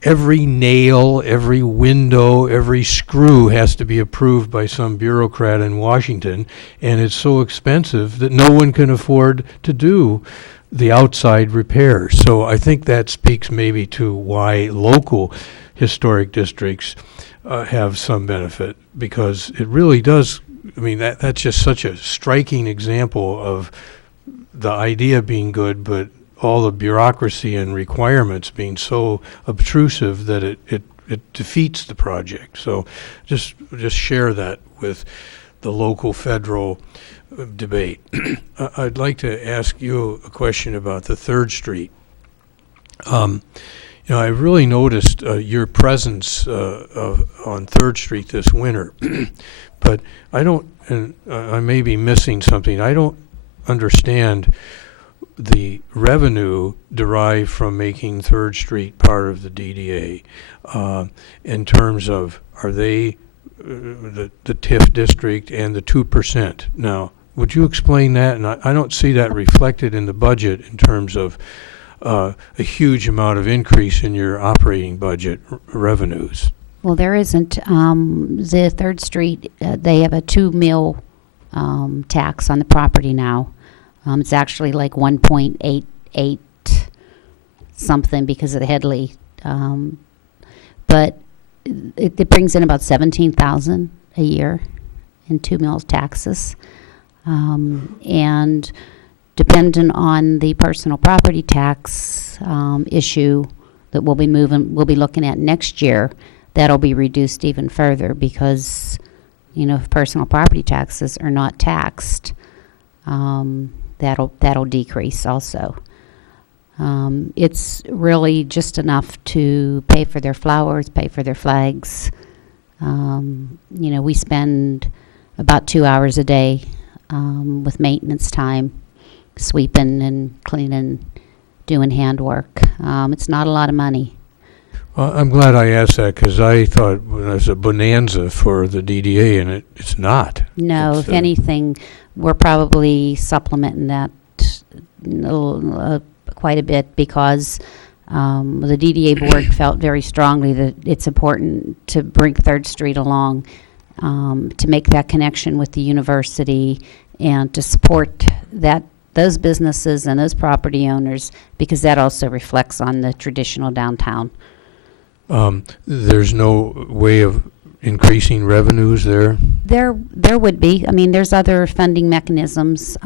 every nail, every window, every screw has to be approved by some bureaucrat in Washington, and it's so expensive that no one can afford to do the outside repairs. So I think that speaks maybe to why local historic districts have some benefit, because it really does. I mean, that's just such a striking example of the idea being good, but all the bureaucracy and requirements being so obtrusive that it defeats the project. So just share that with the local federal debate. I'd like to ask you a question about the 3rd Street. You know, I really noticed your presence on 3rd Street this winter, but I don't, and I may be missing something. I don't understand the revenue derived from making 3rd Street part of the DDA in terms of, are they the TIF district and the 2%? Now, would you explain that? And I don't see that reflected in the budget in terms of a huge amount of increase in your operating budget revenues. Well, there isn't. The 3rd Street, they have a 2 mil tax on the property now. It's actually like 1.88 something because of the Headley. But it brings in about $17,000 a year in 2 mils taxes. And dependent on the personal property tax issue that we'll be looking at next year, that'll be reduced even further because, you know, if personal property taxes are not taxed, that'll decrease also. It's really just enough to pay for their flowers, pay for their flags. You know, we spend about 2 hours a day with maintenance time, sweeping and cleaning, doing handwork. It's not a lot of money. Well, I'm glad I asked that because I thought it was a bonanza for the DDA, and it's not. No, it's, if anything, we're probably supplementing that quite a bit because the DDA board felt very strongly that it's important to bring 3rd Street along, to make that connection with the university and to support those businesses and those property owners, because that also reflects on the traditional downtown. There's no way of increasing revenues there? There would be. I mean, there's other funding mechanisms.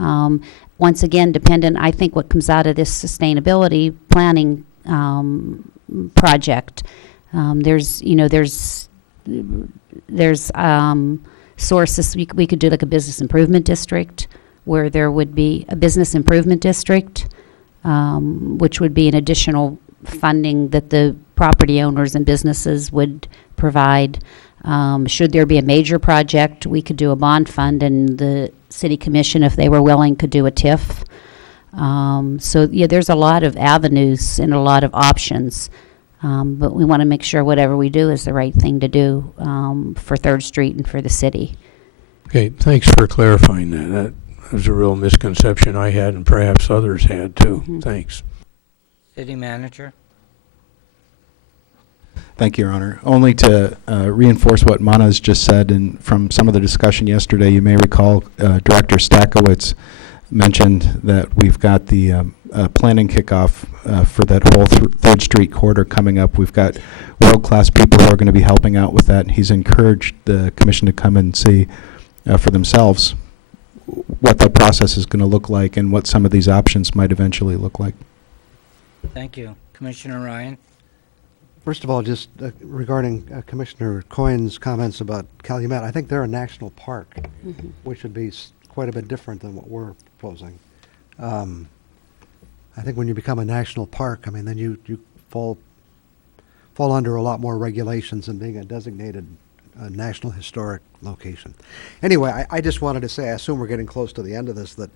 Once again, dependent, I think what comes out of this sustainability planning project, there's sources. We could do like a business improvement district, where there would be a business improvement district, which would be an additional funding that the property owners and businesses would provide. Should there be a major project, we could do a bond fund, and the city commission, if they were willing, could do a TIF. So yeah, there's a lot of avenues and a lot of options, but we want to make sure whatever we do is the right thing to do for 3rd Street and for the city. Okay, thanks for clarifying that. That was a real misconception I had, and perhaps others had too. Thanks. City manager? Thank you, Your Honor. Only to reinforce what Mana has just said, and from some of the discussion yesterday, you may recall Director Stakowitz mentioned that we've got the planning kickoff for that whole 3rd Street corridor coming up. We've got world-class people who are going to be helping out with that, and he's encouraged the commission to come and see for themselves what that process is going to look like and what some of these options might eventually look like. Thank you. Commissioner Ryan? First of all, just regarding Commissioner Coyne's comments about Calumet, I think they're a national park, which would be quite a bit different than what we're proposing. I think when you become a national park, I mean, then you fall under a lot more regulations than being a designated national historic location. Anyway, I just wanted to say, I assume we're getting close to the end of this, that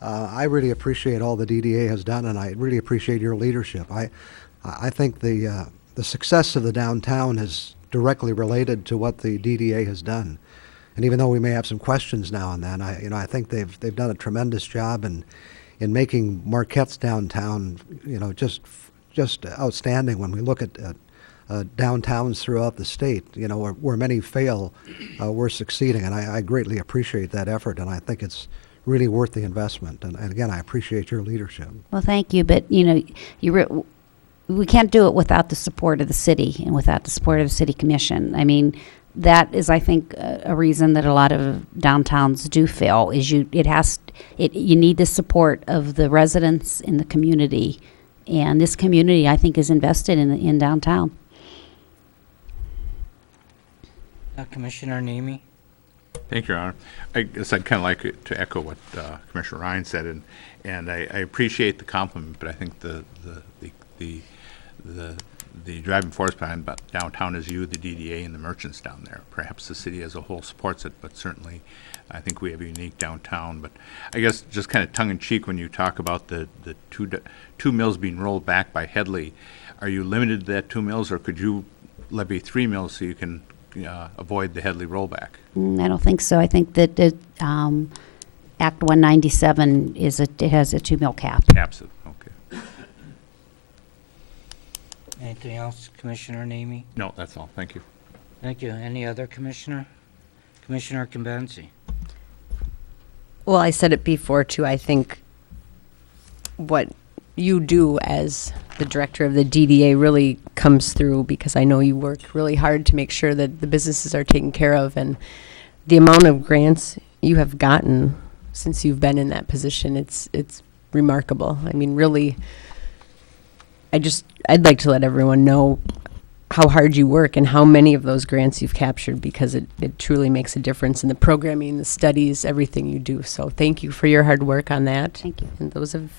I really appreciate all the DDA has done, and I really appreciate your leadership. I think the success of the downtown is directly related to what the DDA has done. And even though we may have some questions now and then, I think they've done a tremendous job in making Marquette's downtown, just outstanding. When we look at downtowns throughout the state, where many fail, we're succeeding, and I greatly appreciate that effort, and I think it's really worth the investment. And again, I appreciate your leadership. Well, thank you, but we can't do it without the support of the city and without the support of the city commission. I mean, that is, I think, a reason that a lot of downtowns do fail. Is you need the support of the residents in the community, and this community, I think, is invested in downtown. Commissioner Nemi? Thank you, Your Honor. I guess I'd kind of like to echo what Commissioner Ryan said, and I appreciate the compliment, but I think the driving force behind downtown is you, the DDA, and the merchants down there. Perhaps the city as a whole supports it, but certainly I think we have a unique downtown. But I guess just kind of tongue-in-cheek, when you talk about the two mills being rolled back by Headley, are you limited to that 2 mills, or could you levy 3 mills so you can avoid the Headley rollback? I don't think so. I think that Act 197 it has a 2 mil cap. Caps it, okay. Anything else, Commissioner Nemi? No, that's all. Thank you. Thank you. Any other commissioner? Commissioner Kimbenzi? Well, I said it before, too. I think what you do as the director of the DDA really comes through, because I know you work really hard to make sure that the businesses are taken care of, and the amount of grants you have gotten since you've been in that position, it's remarkable. I mean, really, I'd like to let everyone know how hard you work and how many of those grants you've captured, because it truly makes a difference in the programming, the studies, everything you do. So thank you for your hard work on that. Thank you. And those of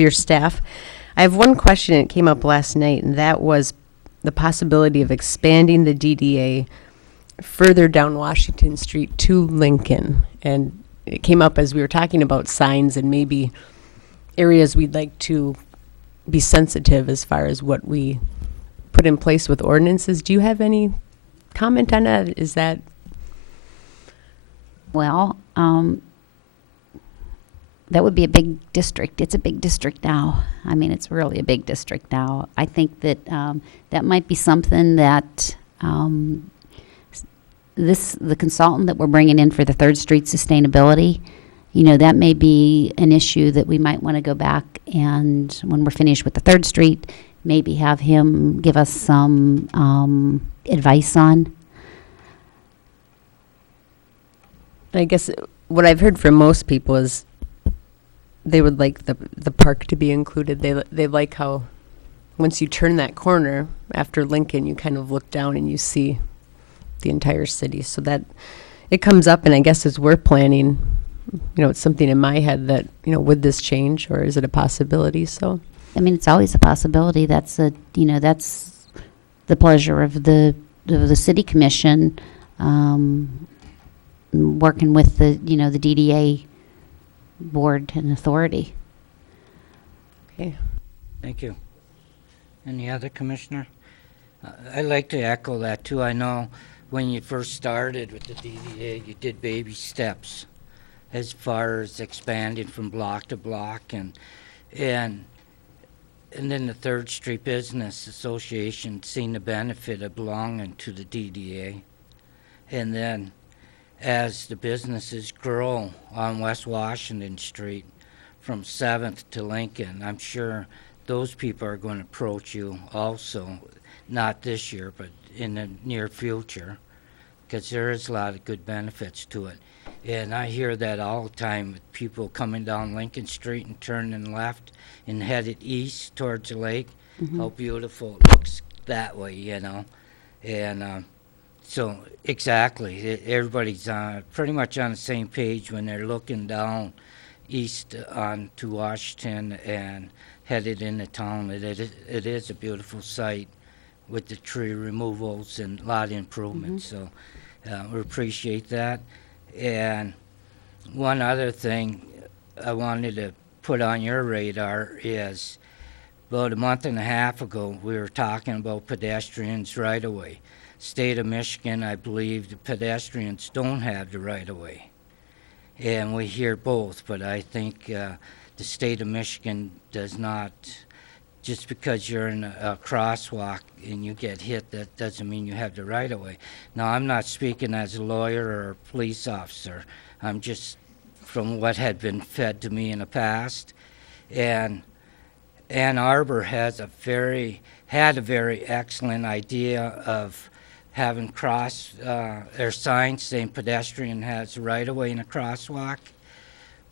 your staff. I have one question. It came up last night, and that was the possibility of expanding the DDA further down Washington Street to Lincoln. And it came up as we were talking about signs and maybe areas we'd like to be sensitive as far as what we put in place with ordinances. Do you have any comment on that? Is that... Well, that would be a big district. It's a big district now. I mean, it's really a big district now. I think that that might be something that the consultant that we're bringing in for the 3rd Street sustainability, that may be an issue that we might want to go back and, when we're finished with the 3rd Street, maybe have him give us some advice on. I guess what I've heard from most people is they would like the park to be included. They like how once you turn that corner after Lincoln, you kind of look down and you see the entire city. So that it comes up, and I guess as we're planning, it's something in my head that, would this change, or is it a possibility? So, I mean, it's always a possibility. That's that's the pleasure of the city commission, working with the DDA board and authority. okay. Thank you. Any other commissioner? I'd like to echo that too. I know when you first started with the DDA, you did baby steps as far as expanding from block to block, and then the Third Street Business Association seen the benefit of belonging to the DDA. And then as the businesses grow on West Washington Street from 7th to Lincoln, I'm sure those people are going to approach you also, not this year, but in the near future, because there is a lot of good benefits to it. And I hear that all the time with people coming down Lincoln Street and turning left and headed east towards the lake, how beautiful it looks that way, And so, exactly, everybody's pretty much on the same page when they're looking down east onto Washington and headed into town. It is a beautiful sight with the tree removals and a lot of improvements. So we appreciate that. And one other thing I wanted to put on your radar is about a month and a half ago, we were talking about pedestrians right-of-way. State of Michigan, I believe the pedestrians don't have the right-of-way. And we hear both, but I think the state of Michigan does not. Just because you're in a crosswalk and you get hit, that doesn't mean you have the right-of-way. Now, I'm not speaking as a lawyer or a police officer. I'm just from what had been fed to me in the past. And Ann Arbor had a very excellent idea of having their signs saying pedestrian has right-of-way in a crosswalk.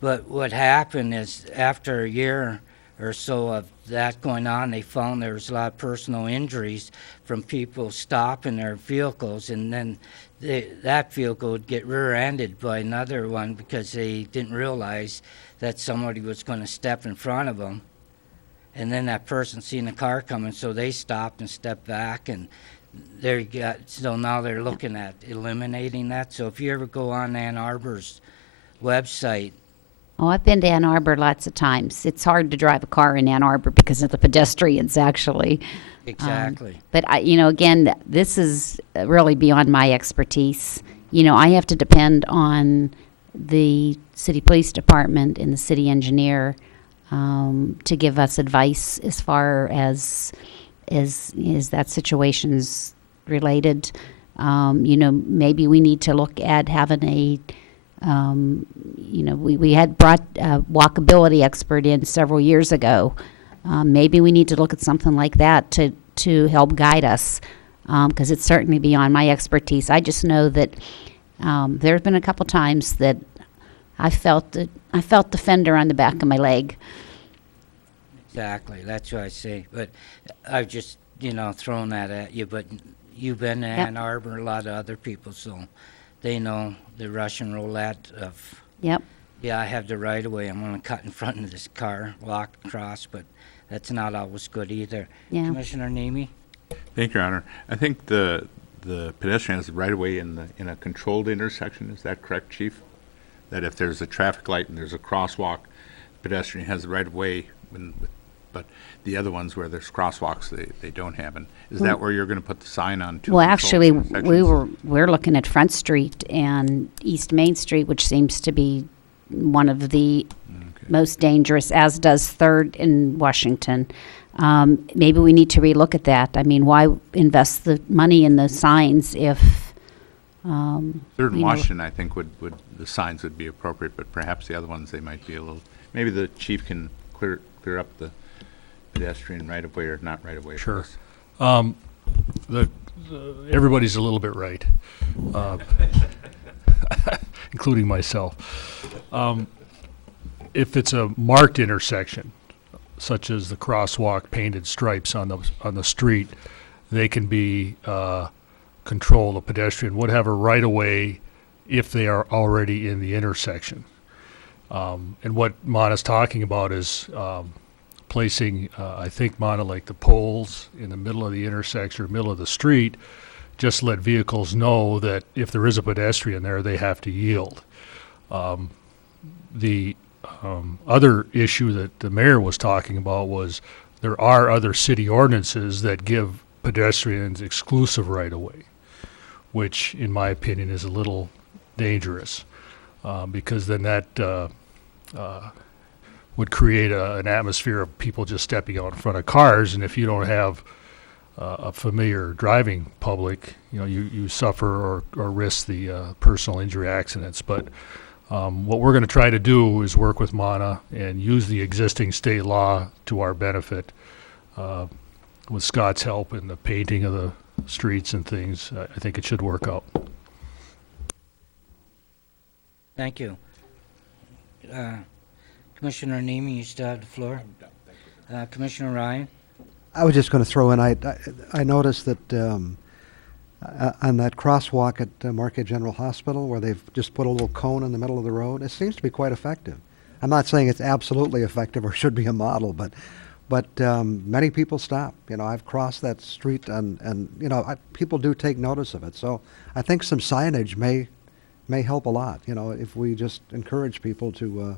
But what happened is after a year or so of that going on, they found there was a lot of personal injuries from people stopping their vehicles, and then that vehicle would get rear-ended by another one because they didn't realize that somebody was going to step in front of them. And then that person seen the car coming, so they stopped and stepped back, and so now they're looking at eliminating that. So if you ever go on Ann Arbor's website. Oh, I've been to Ann Arbor lots of times. It's hard to drive a car in Ann Arbor because of the pedestrians, actually. Exactly. But, again, this is really beyond my expertise. I have to depend on the city police department and the city engineer to give us advice as far as that situation's related. Maybe we need to look at having a we had brought a walkability expert in several years ago. Maybe we need to look at something like that to help guide us, because it's certainly beyond my expertise. I just know that there have been a couple times that I felt the fender on the back of my leg. Exactly, that's what I say. But I've just thrown that at you. But you've been to Ann Arbor, a lot of other people, so they know the Russian roulette of. Yep. Yeah, I have the right of way. I'm going to cut in front of this car, walk across, but that's not always good either. Yeah. Commissioner Nemi? Thank you, Your Honor. I think the pedestrian has the right of way in a controlled intersection. Is that correct, Chief? That if there's a traffic light and there's a crosswalk, pedestrian has the right of way. But the other ones where there's crosswalks, they don't have. And is that where you're going to put the sign on? Well, actually, we're looking at Front Street and East Main Street, which seems to be one of the most dangerous, as does 3rd in Washington. Maybe we need to relook at that. I mean, why invest the money in the signs if 3rd in Washington, I think the signs would be appropriate, but perhaps the other ones, they might be a little. Maybe the chief can clear up the pedestrian right of way or not right of way. Sure. Everybody's a little bit right, including myself. If it's a marked intersection, such as the crosswalk painted stripes on the street, they can be control. The pedestrian would have a right of way if they are already in the intersection. And what Mana's talking about is placing, I think, Mana, like the poles in the middle of the intersection or middle of the street, just let vehicles know that if there is a pedestrian there, they have to yield. The other issue that the mayor was talking about was there are other city ordinances that give pedestrians exclusive right-of-way, which, in my opinion, is a little dangerous because then that would create an atmosphere of people just stepping out in front of cars, and if you don't have a familiar driving public, you suffer or risk the personal injury accidents. But what we're going to try to do is work with Mana and use the existing state law to our benefit. With Scott's help in the painting of the streets and things, I think it should work out. Thank you. Commissioner Nemi, you still have the floor. Commissioner Ryan? I was just going to throw in, I noticed that on that crosswalk at Marquette General Hospital where they've just put a little cone in the middle of the road, it seems to be quite effective. I'm not saying it's absolutely effective or should be a model, but many people stop. I've crossed that street and people do take notice of it. So I think some signage may help a lot, if we just encourage people to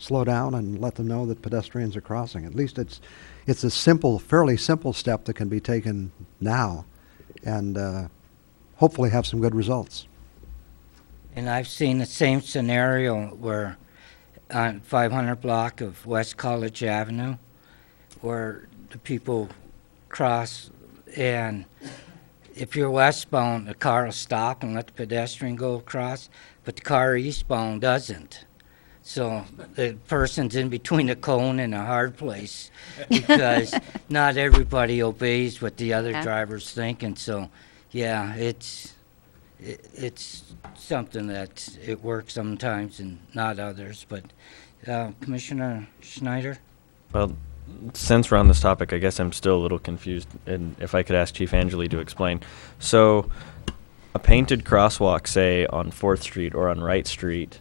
slow down and let them know that pedestrians are crossing. At least it's a simple, fairly simple step that can be taken now and hopefully have some good results. And I've seen the same scenario where on 500 block of West College Avenue, where the people cross, and if you're westbound, the car will stop and let the pedestrian go across, but the car eastbound doesn't. So the person's in between the cone and a hard place because not everybody obeys what the other driver's thinking. So, yeah, it's something that it works sometimes and not others. But Commissioner Schneider? Well, since we're on this topic, I guess I'm still a little confused, and if I could ask Chief Angeli to explain. So a painted crosswalk, say, on 4th Street or on Wright Street,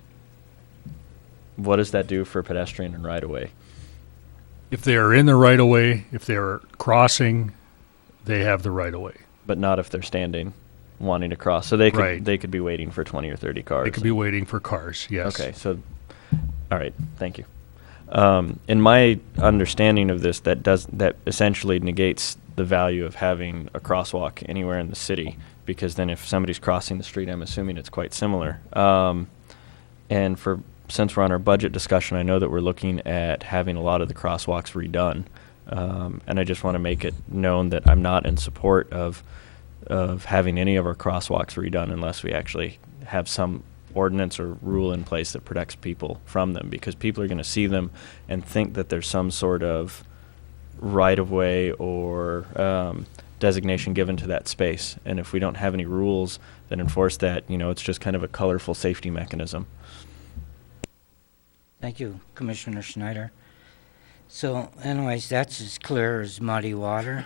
what does that do for pedestrian and right-of-way? If they are in the right-of-way, if they're crossing, they have the right-of-way. But not if they're standing, wanting to cross. So they could Right. they could be waiting for 20 or 30 cars. They could be waiting for cars, yes. Okay, so, all right, thank you. In my understanding of this, that essentially negates the value of having a crosswalk anywhere in the city, because then if somebody's crossing the street, I'm assuming it's quite similar. And since we're on our budget discussion, I know that we're looking at having a lot of the crosswalks redone, and I just want to make it known that I'm not in support of having any of our crosswalks redone unless we actually have some ordinance or rule in place that protects people from them, because people are going to see them and think that there's some sort of right-of-way or designation given to that space. And if we don't have any rules that enforce that, it's just kind of a colorful safety mechanism. Thank you, Commissioner Schneider. So anyways, that's as clear as muddy water.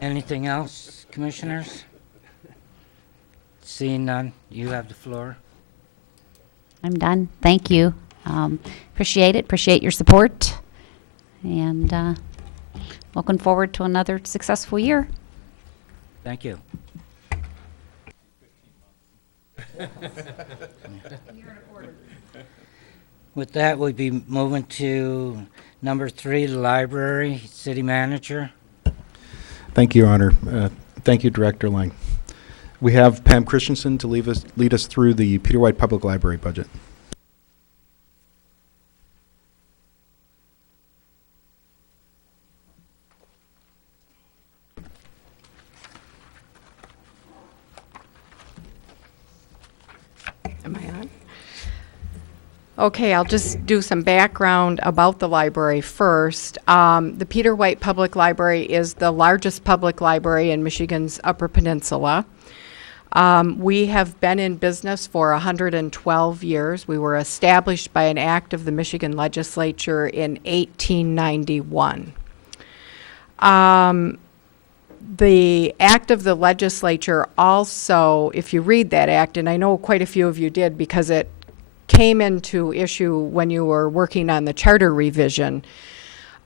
Anything else, commissioners? Seeing none, you have the floor. I'm done. Thank you. Appreciate it. Appreciate your support. And looking forward to another successful year. Thank you. With that, we'll be moving to number 3, the library, city manager. Thank you, Your Honor. Thank you, Director Lang. We have Pam Christensen to lead us through the Peter White Public Library budget. Am I on? Okay, I'll just do some background about the library first. The Peter White Public Library is the largest public library in Michigan's Upper Peninsula. We have been in business for 112 years. We were established by an act of the Michigan legislature in 1891. The act of the legislature also, if you read that act, and I know quite a few of you did because it came into issue when you were working on the charter revision,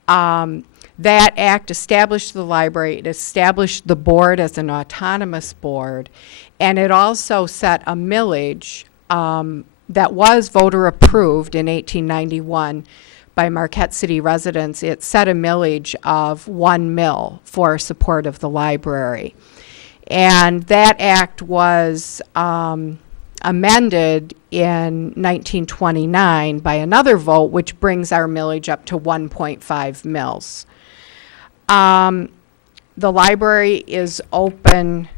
that act established the library, it established the board as an autonomous board, and it also set a millage that was voter approved in 1891 by Marquette City residents. It set a millage of 1 mil for support of the library. And that act was amended in 1929 by another vote, which brings our millage up to 1.5 mils. The library is open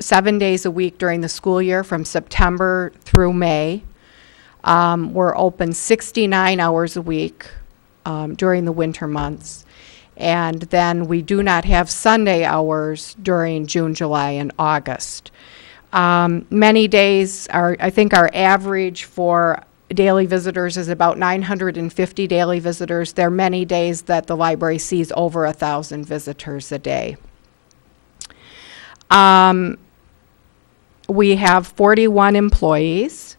7 days a week during the school year from September through May. We're open 69 hours a week during the winter months. And then we do not have Sunday hours during June, July, and August. Many days, I think our average for daily visitors is about 950 daily visitors. There are many days that the library sees over 1,000 visitors a day. We have 41 employees,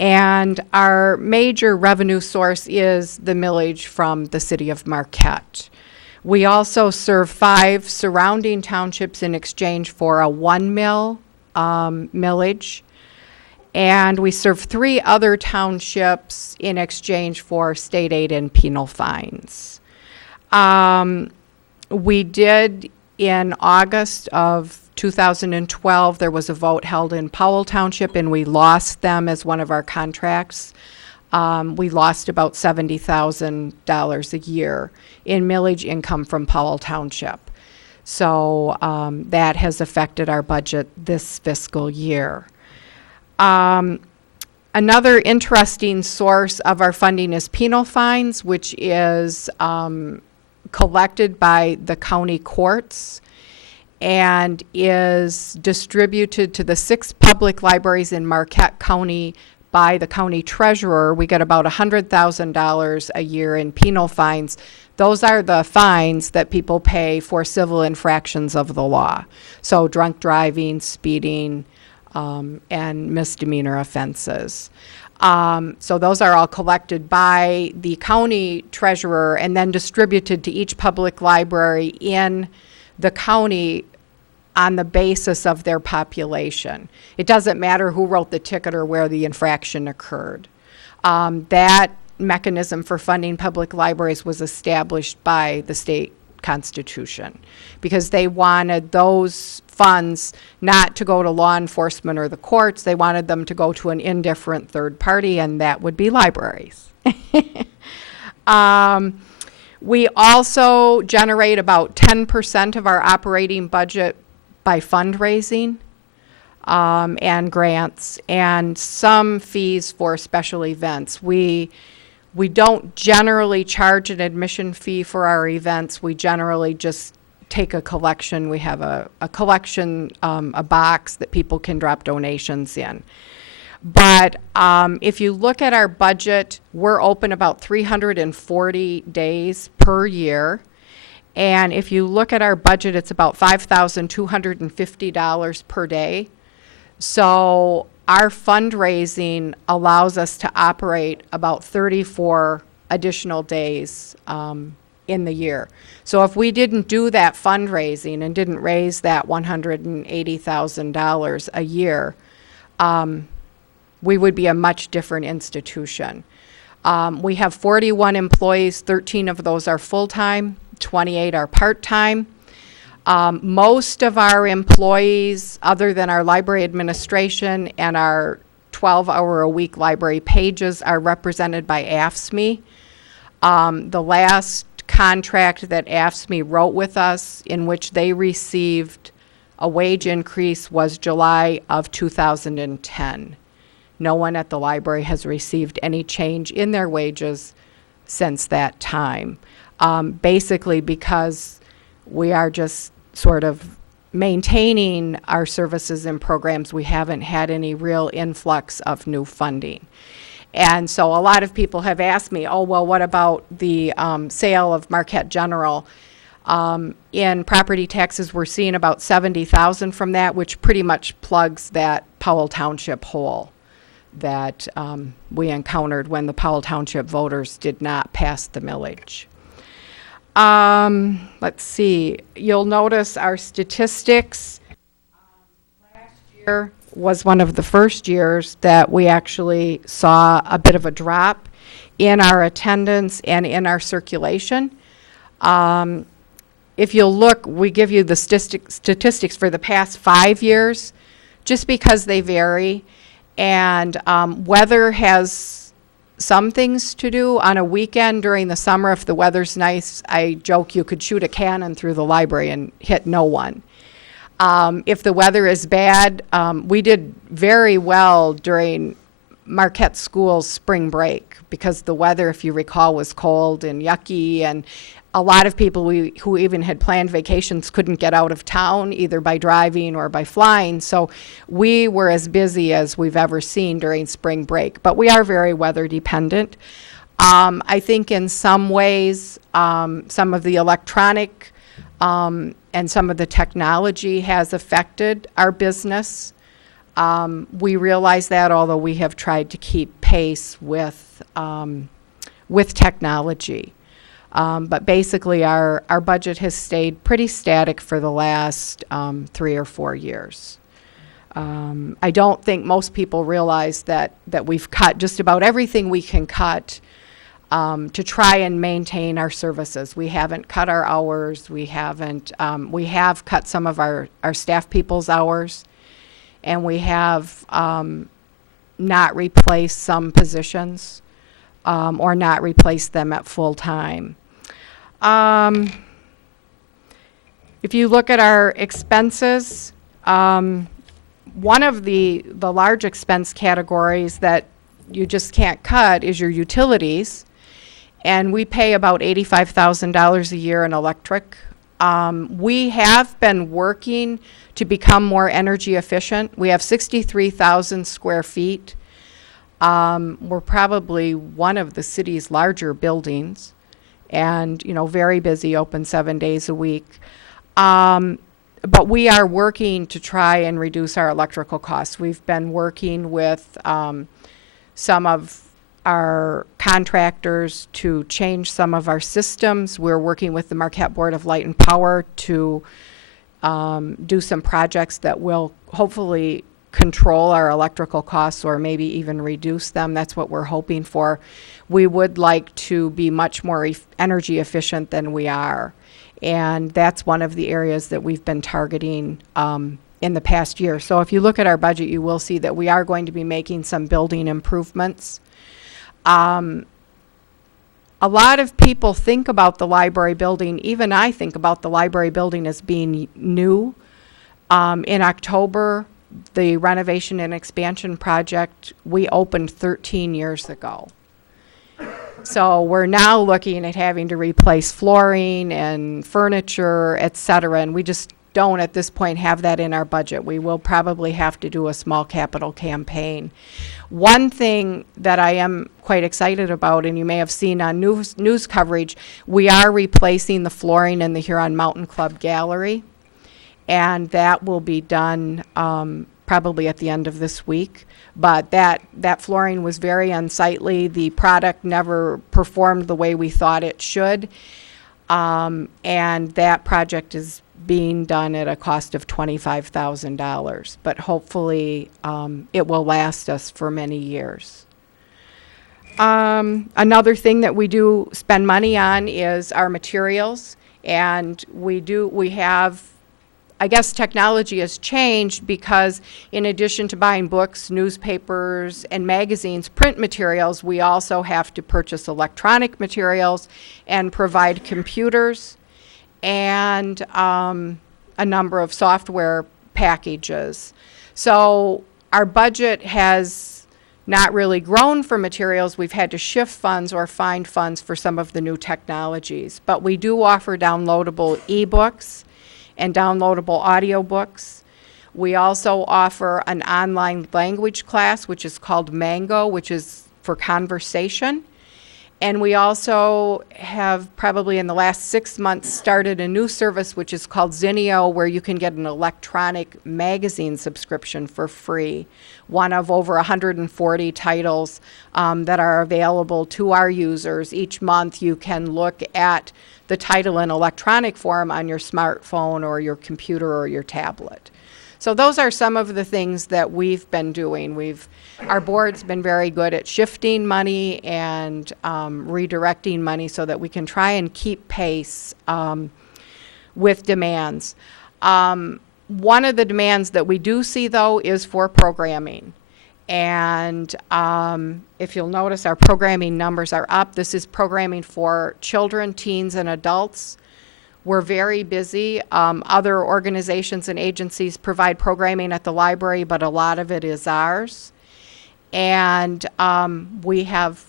and our major revenue source is the millage from the city of Marquette. We also serve 5 surrounding townships in exchange for a 1 mil millage, and we serve 3 other townships in exchange for state aid and penal fines. We did, in August of 2012, there was a vote held in Powell Township, and we lost them as one of our contracts. We lost about $70,000 a year in millage income from Powell Township. So that has affected our budget this fiscal year. Another interesting source of our funding is penal fines, which is collected by the county courts and is distributed to the 6 public libraries in Marquette County by the county treasurer. We get about $100,000 a year in penal fines. Those are the fines that people pay for civil infractions of the law. So drunk driving, speeding, and misdemeanor offenses. So those are all collected by the county treasurer and then distributed to each public library in the county on the basis of their population. It doesn't matter who wrote the ticket or where the infraction occurred. That mechanism for funding public libraries was established by the state constitution because they wanted those funds not to go to law enforcement or the courts. They wanted them to go to an indifferent third party, and that would be libraries. We also generate about 10% of our operating budget by fundraising and grants and some fees for special events. We don't generally charge an admission fee for our events. We generally just take a collection. We have a collection, a box that people can drop donations in. But if you look at our budget, we're open about 340 days per year. And if you look at our budget, it's about $5,250 per day. So our fundraising allows us to operate about 34 additional days in the year. So if we didn't do that fundraising and didn't raise that $180,000 a year, we would be a much different institution. We have 41 employees, 13 of those are full-time, 28 are part-time. Most of our employees, other than our library administration and our 12-hour-a-week library pages, are represented by AFSCME. The last contract that AFSCME wrote with us in which they received a wage increase was July of 2010. No one at the library has received any change in their wages since that time. Basically because we are just sort of maintaining our services and programs. We haven't had any real influx of new funding. And so a lot of people have asked me, oh, well, what about the sale of Marquette General? In property taxes, we're seeing about 70,000 from that, which pretty much plugs that Powell Township hole that we encountered when the Powell Township voters did not pass the millage. Let's see. You'll notice our statistics. Last year was one of the first years that we actually saw a bit of a drop in our attendance and in our circulation. If you'll look, we give you the statistics for the past 5 years, just because they vary. And weather has some things to do. On a weekend during the summer, if the weather's nice, I joke you could shoot a cannon through the library and hit no one. If the weather is bad, we did very well during Marquette School's spring break because the weather, if you recall, was cold and yucky, and a lot of people who even had planned vacations couldn't get out of town either by driving or by flying. So we were as busy as we've ever seen during spring break, but we are very weather dependent. I think in some ways, some of the electronic and some of the technology has affected our business. We realize that, although we have tried to keep pace with technology. But basically, our budget has stayed pretty static for the last 3 or 4 years. I don't think most people realize that we've cut just about everything we can cut to try and maintain our services. We haven't cut our hours. We have cut some of our staff people's hours, and we have not replaced some positions or not replaced them at full time. If you look at our expenses, one of the large expense categories that you just can't cut is your utilities. And we pay about $85,000 a year in electric. We have been working to become more energy efficient. We have 63,000 square feet. We're probably one of the city's larger buildings, and very busy, open 7 days a week. But we are working to try and reduce our electrical costs. We've been working with some of our contractors to change some of our systems. We're working with the Marquette Board of Light and Power to do some projects that will hopefully control our electrical costs or maybe even reduce them. That's what we're hoping for. We would like to be much more energy efficient than we are. And that's one of the areas that we've been targeting in the past year. So if you look at our budget, you will see that we are going to be making some building improvements. A lot of people think about the library building, even I think about the library building as being new. In October, the renovation and expansion project, we opened 13 years ago. So we're now looking at having to replace flooring and furniture, et cetera, and we just don't at this point have that in our budget. We will probably have to do a small capital campaign. One thing that I am quite excited about, and you may have seen on news coverage, we are replacing the flooring in the Huron Mountain Club Gallery, and that will be done probably at the end of this week. But that flooring was very unsightly. The product never performed the way we thought it should, and that project is being done at a cost of $25,000. But hopefully it will last us for many years. Another thing that we do spend money on is our materials, and we have, I guess technology has changed because in addition to buying books, newspapers, and magazines, print materials, we also have to purchase electronic materials and provide computers and a number of software packages. So our budget has not really grown for materials. We've had to shift funds or find funds for some of the new technologies. But we do offer downloadable ebooks and downloadable audiobooks. We also offer an online language class, which is called Mango, which is for conversation. And we also have probably in the last 6 months started a new service which is called Zinio, where you can get an electronic magazine subscription for free. One of over 140 titles that are available to our users. Each month you can look at the title in electronic form on your smartphone or your computer or your tablet. So those are some of the things that we've been doing. Our board's been very good at shifting money and redirecting money so that we can try and keep pace with demands. One of the demands that we do see, though, is for programming. And if you'll notice, our programming numbers are up. This is programming for children, teens, and adults. We're very busy. Other organizations and agencies provide programming at the library, but a lot of it is ours. And we have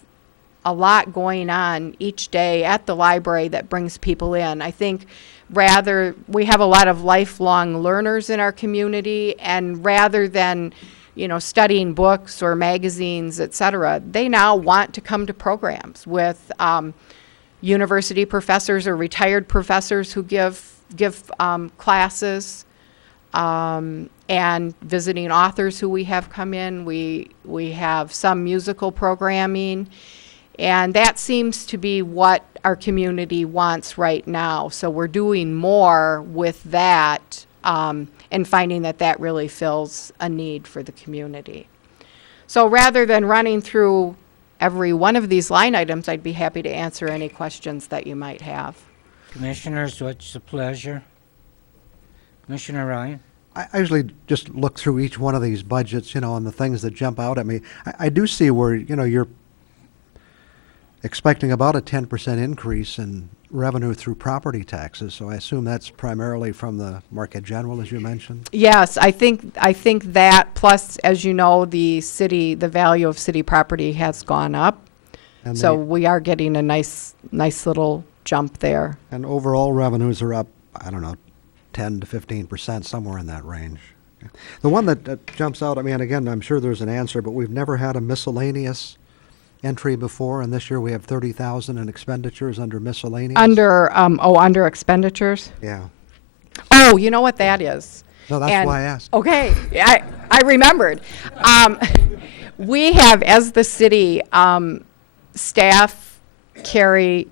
a lot going on each day at the library that brings people in. I think we have a lot of lifelong learners in our community, and rather than studying books or magazines, et cetera, they now want to come to programs with university professors or retired professors who give classes, and visiting authors who we have come in. We have some musical programming, and that seems to be what our community wants right now. So we're doing more with that, and finding that really fills a need for the community. So rather than running through every one of these line items, I'd be happy to answer any questions that you might have. Commissioners, what's the pleasure? Commissioner Ryan? I usually just look through each one of these budgets, and the things that jump out at me. I do see where, you're expecting about a 10% increase in revenue through property taxes. So I assume that's primarily from the Marquette General, as you mentioned. Yes, I think that, plus, as you know, the value of city property has gone up. And So we are getting a nice little jump there. And overall revenues are up, 10 to 15%, somewhere in that range. The one that jumps out, again, I'm sure there's an answer, but we've never had a miscellaneous entry before, and this year we have 30,000 in expenditures under miscellaneous. Under expenditures? Yeah. Oh, you know what that is? No, that's why I asked. Okay, I remembered. We have, as the city, staff carry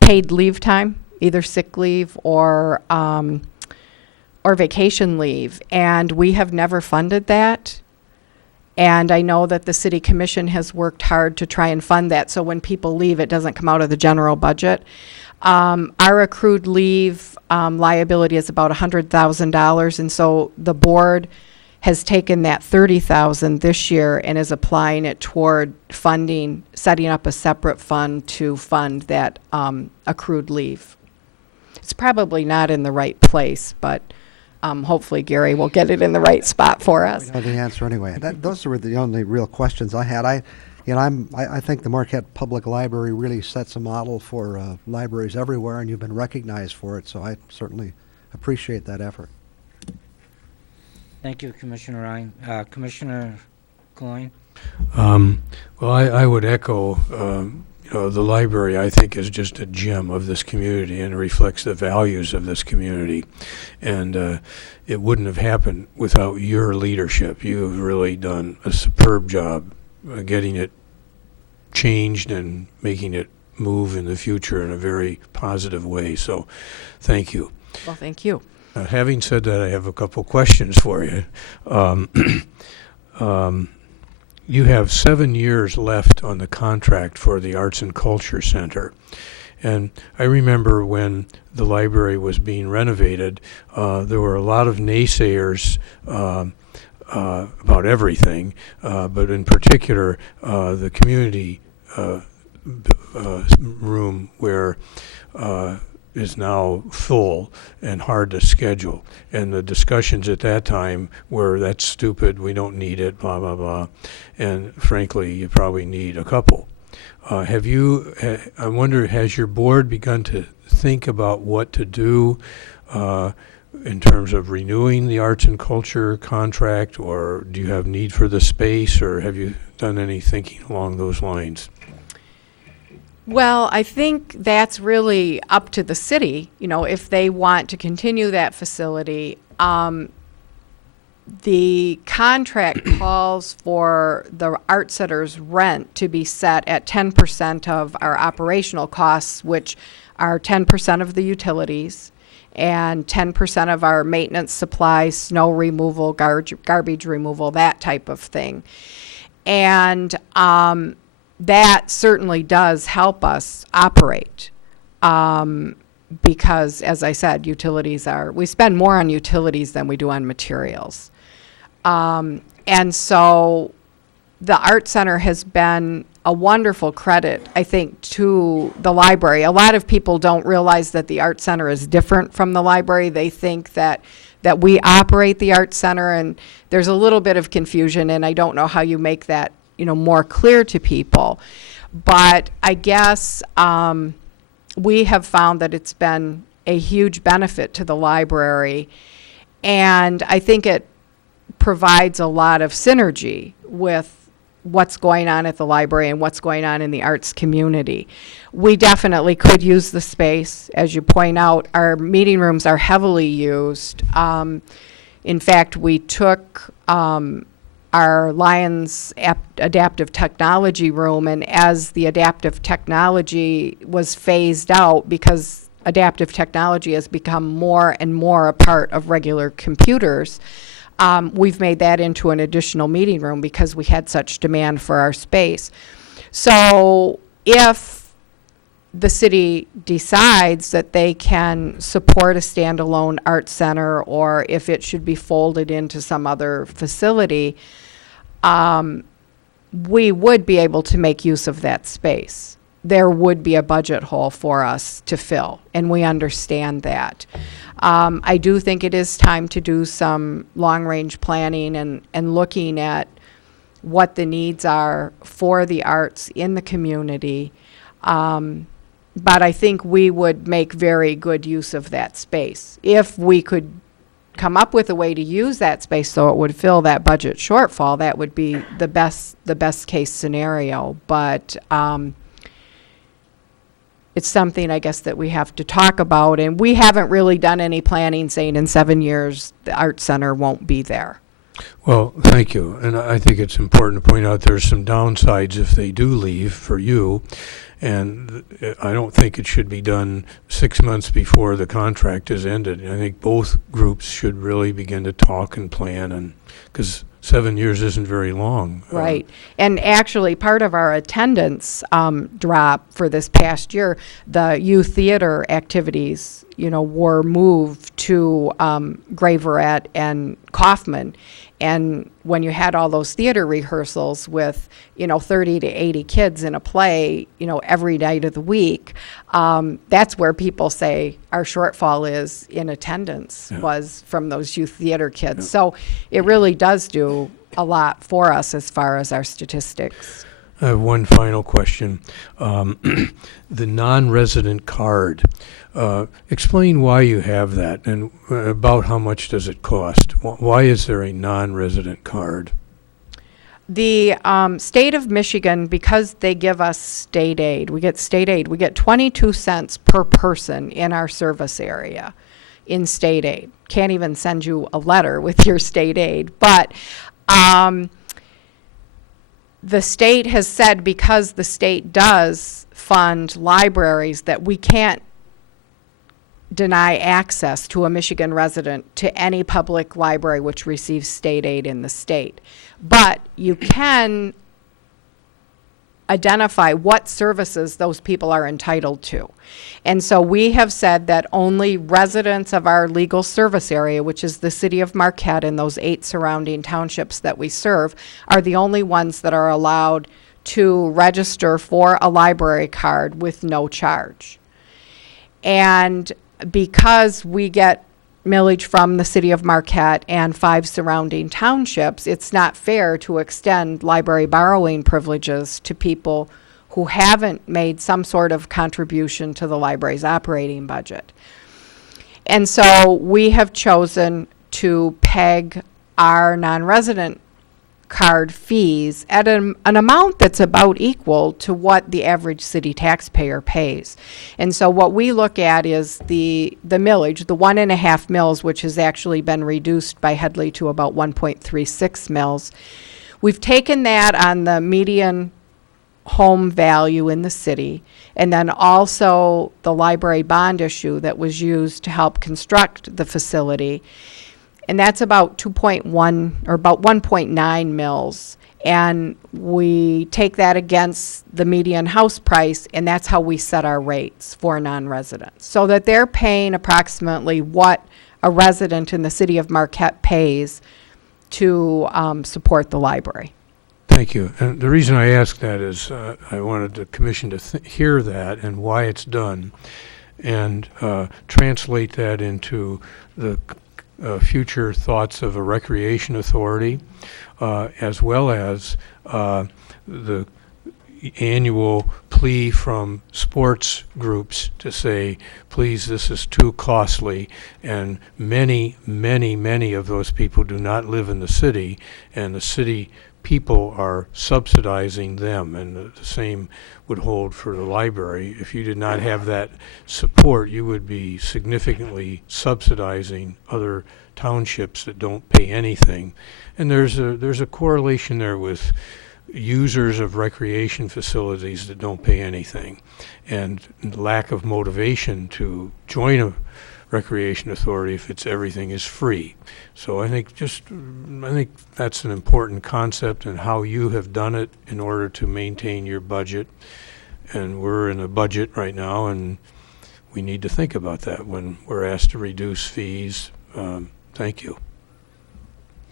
paid leave time, either sick leave or vacation leave, and we have never funded that. And I know that the city commission has worked hard to try and fund that, so when people leave, it doesn't come out of the general budget. Our accrued leave liability is about $100,000, and so the board has taken that $30,000 this year and is applying it toward funding, setting up a separate fund to fund that accrued leave. It's probably not in the right place, but hopefully Gary will get it in the right spot for us. We know the answer anyway. Those were the only real questions I had. I think the Marquette Public Library really sets a model for libraries everywhere, and you've been recognized for it, so I certainly appreciate that effort. Thank you, Commissioner Ryan. Commissioner Coyne? Well, I would echo, the library, I think, is just a gem of this community and reflects the values of this community. And it wouldn't have happened without your leadership. You have really done a superb job getting it changed and making it move in the future in a very positive way. So thank you. Well, thank you. Having said that, I have a couple questions for you. You have 7 years left on the contract for the Arts and Culture Center. And I remember when the library was being renovated, there were a lot of naysayers about everything, but in particular, the community room where is now full and hard to schedule. And the discussions at that time were, that's stupid, we don't need it, blah, blah, blah. And frankly, you probably need a couple. I wonder, has your board begun to think about what to do in terms of renewing the arts and culture contract, or do you have need for the space, or have you done any thinking along those lines? Well, I think that's really up to the city, if they want to continue that facility. The contract calls for the art center's rent to be set at 10% of our operational costs, which are 10% of the utilities and 10% of our maintenance supplies, snow removal, garbage removal, that type of thing. And that certainly does help us operate. Because, as I said, we spend more on utilities than we do on materials. And so the Art Center has been a wonderful credit, I think, to the library. A lot of people don't realize that the Art Center is different from the library. They think that we operate the Art Center, and there's a little bit of confusion, and I don't know how you make that, more clear to people. But I guess we have found that it's been a huge benefit to the library, and I think it provides a lot of synergy with what's going on at the library and what's going on in the arts community. We definitely could use the space. As you point out, our meeting rooms are heavily used. In fact, we took our Lions adaptive technology room, and as the adaptive technology was phased out, because adaptive technology has become more and more a part of regular computers, we've made that into an additional meeting room because we had such demand for our space. So if the city decides that they can support a standalone art center, or if it should be folded into some other facility, we would be able to make use of that space. There would be a budget hole for us to fill, and we understand that. I do think it is time to do some long-range planning and looking at what the needs are for the arts in the community. But I think we would make very good use of that space. If we could come up with a way to use that space so it would fill that budget shortfall, that would be the best case scenario. But it's something, I guess, that we have to talk about, and we haven't really done any planning saying in 7 years the art center won't be there. Well, thank you. And I think it's important to point out there's some downsides if they do leave for you. And I don't think it should be done 6 months before the contract is ended. I think both groups should really begin to talk and plan, and because 7 years isn't very long. Right. And actually, part of our attendance drop for this past year, the youth theater activities, were moved to Graverette and Kaufman. And when you had all those theater rehearsals with, 30 to 80 kids in a play, every night of the week, that's where people say our shortfall is in attendance, was from those youth theater kids. Yeah. So it really does do a lot for us as far as our statistics. I have one final question. The non-resident card. Explain why you have that, and about how much does it cost? Why is there a non-resident card? The state of Michigan, because they give us state aid, we get 22 cents per person in our service area in state aid. Can't even send you a letter with your state aid. But the state has said, because the state does fund libraries, that we can't deny access to a Michigan resident to any public library which receives state aid in the state. But you can identify what services those people are entitled to. And so we have said that only residents of our legal service area, which is the city of Marquette and those 8 surrounding townships that we serve, are the only ones that are allowed to register for a library card with no charge. And because we get millage from the city of Marquette and 5 surrounding townships, it's not fair to extend library borrowing privileges to people who haven't made some sort of contribution to the library's operating budget. And so we have chosen to peg our non-resident card fees at an amount that's about equal to what the average city taxpayer pays. And so what we look at is the millage, the 1.5 mils, which has actually been reduced by Headley to about 1.36 mils. We've taken that on the median home value in the city, and then also the library bond issue that was used to help construct the facility. And that's about 2.1 or about 1.9 mils. And we take that against the median house price, and that's how we set our rates for non-residents. So that they're paying approximately what a resident in the city of Marquette pays to support the library. Thank you. And the reason I ask that is I wanted the commission to hear that and why it's done, and translate that into the future thoughts of a recreation authority, as well as the annual plea from sports groups to say, please, this is too costly. And many, many, many of those people do not live in the city, and the city people are subsidizing them, and the same would hold for the library. If you did not have that support, you would be significantly subsidizing other townships that don't pay anything. And there's a correlation there with users of recreation facilities that don't pay anything, and lack of motivation to join a recreation authority if everything is free. So I think that's an important concept, and how you have done it in order to maintain your budget. And we're in a budget right now, and we need to think about that when we're asked to reduce fees. Thank you.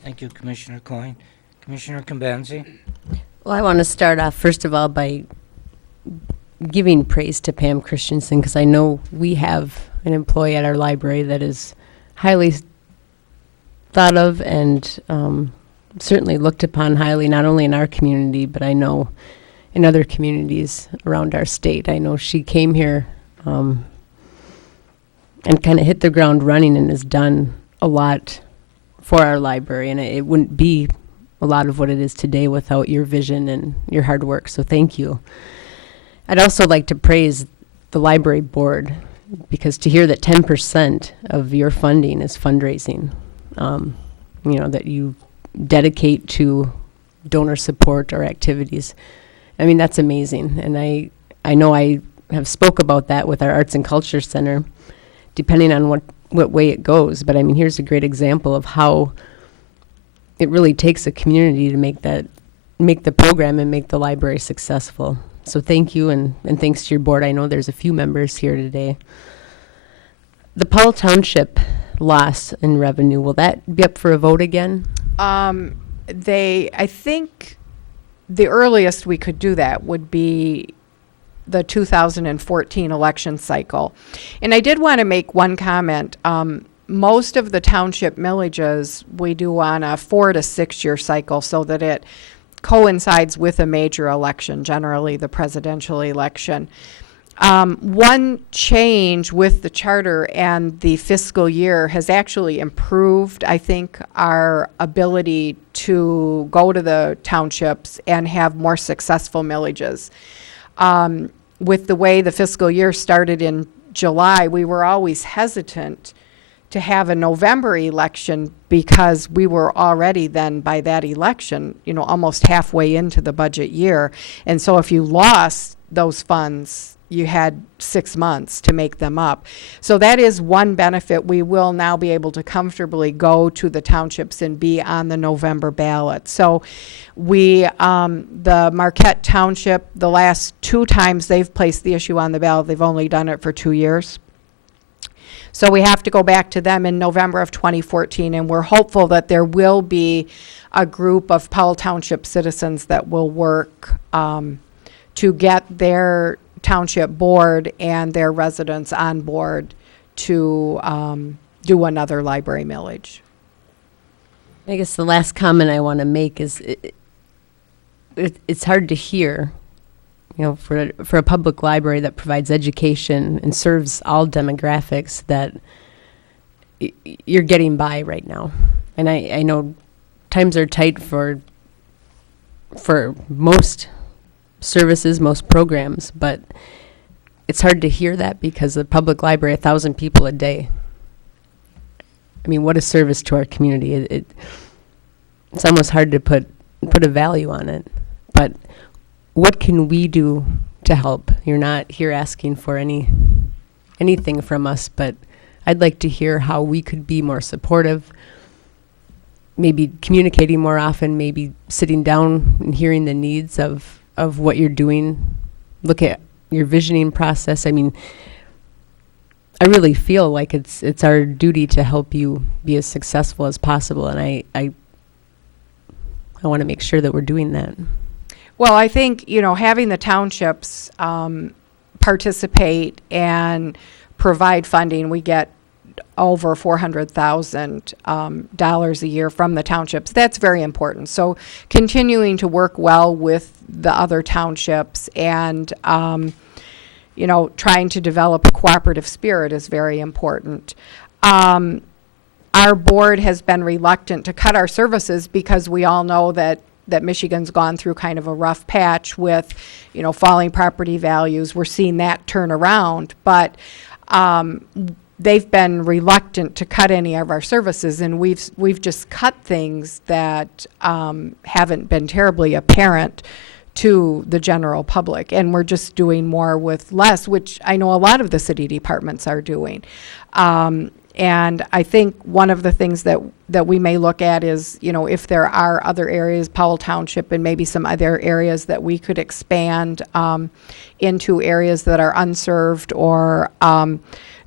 Thank you, Commissioner Coyne. Commissioner Combenzi? Well, I want to start off, first of all, by giving praise to Pam Christensen, because I know we have an employee at our library that is highly thought of and certainly looked upon highly, not only in our community, but I know in other communities around our state. I know she came here and kind of hit the ground running and has done a lot for our library, and it wouldn't be a lot of what it is today without your vision and your hard work, so thank you. I'd also like to praise the library board, because to hear that 10% of your funding is fundraising, that you dedicate to donor support or activities, I mean, that's amazing. And I know I have spoke about that with our Arts and Culture Center, depending on what way it goes. But I mean, here's a great example of how it really takes a community to make the program and make the library successful. So thank you, and thanks to your board. I know there's a few members here today. The Powell Township loss in revenue, will that be up for a vote again? I think the earliest we could do that would be the 2014 election cycle. And I did want to make one comment. Most of the township millages we do on a 4 to 6 year cycle, so that it coincides with a major election, generally the presidential election. One change with the charter and the fiscal year has actually improved, I think, our ability to go to the townships and have more successful millages. With the way the fiscal year started in July, we were always hesitant to have a November election, because we were already then, by that election, almost halfway into the budget year. And so if you lost those funds, you had 6 months to make them up. So that is one benefit. We will now be able to comfortably go to the townships and be on the November ballot. So the Marquette Township, the last 2 times they've placed the issue on the ballot, they've only done it for 2 years. So we have to go back to them in November of 2014, and we're hopeful that there will be a group of Powell Township citizens that will work to get their township board and their residents on board to do another library millage. I guess the last comment I want to make is it's hard to hear, for a public library that provides education and serves all demographics, that you're getting by right now. And I know times are tight for for most services, most programs, but it's hard to hear that because the public library, 1,000 people a day. I mean, what a service to our community. It's almost hard to put a value on it. But what can we do to help? You're not here asking for anything from us, but I'd like to hear how we could be more supportive, maybe communicating more often, maybe sitting down and hearing the needs of what you're doing. Look at your visioning process. I mean, I really feel like it's our duty to help you be as successful as possible, and I want to make sure that we're doing that. Well, I think, having the townships participate and provide funding, we get over $400,000 a year from the townships. That's very important. So continuing to work well with the other townships and, trying to develop a cooperative spirit is very important. Our board has been reluctant to cut our services because we all know that Michigan's gone through kind of a rough patch with, falling property values. We're seeing that turn around, but they've been reluctant to cut any of our services, and we've just cut things that haven't been terribly apparent to the general public, and we're just doing more with less, which I know a lot of the city departments are doing. And I think one of the things that we may look at is, if there are other areas, Powell Township and maybe some other areas that we could expand into areas that are unserved or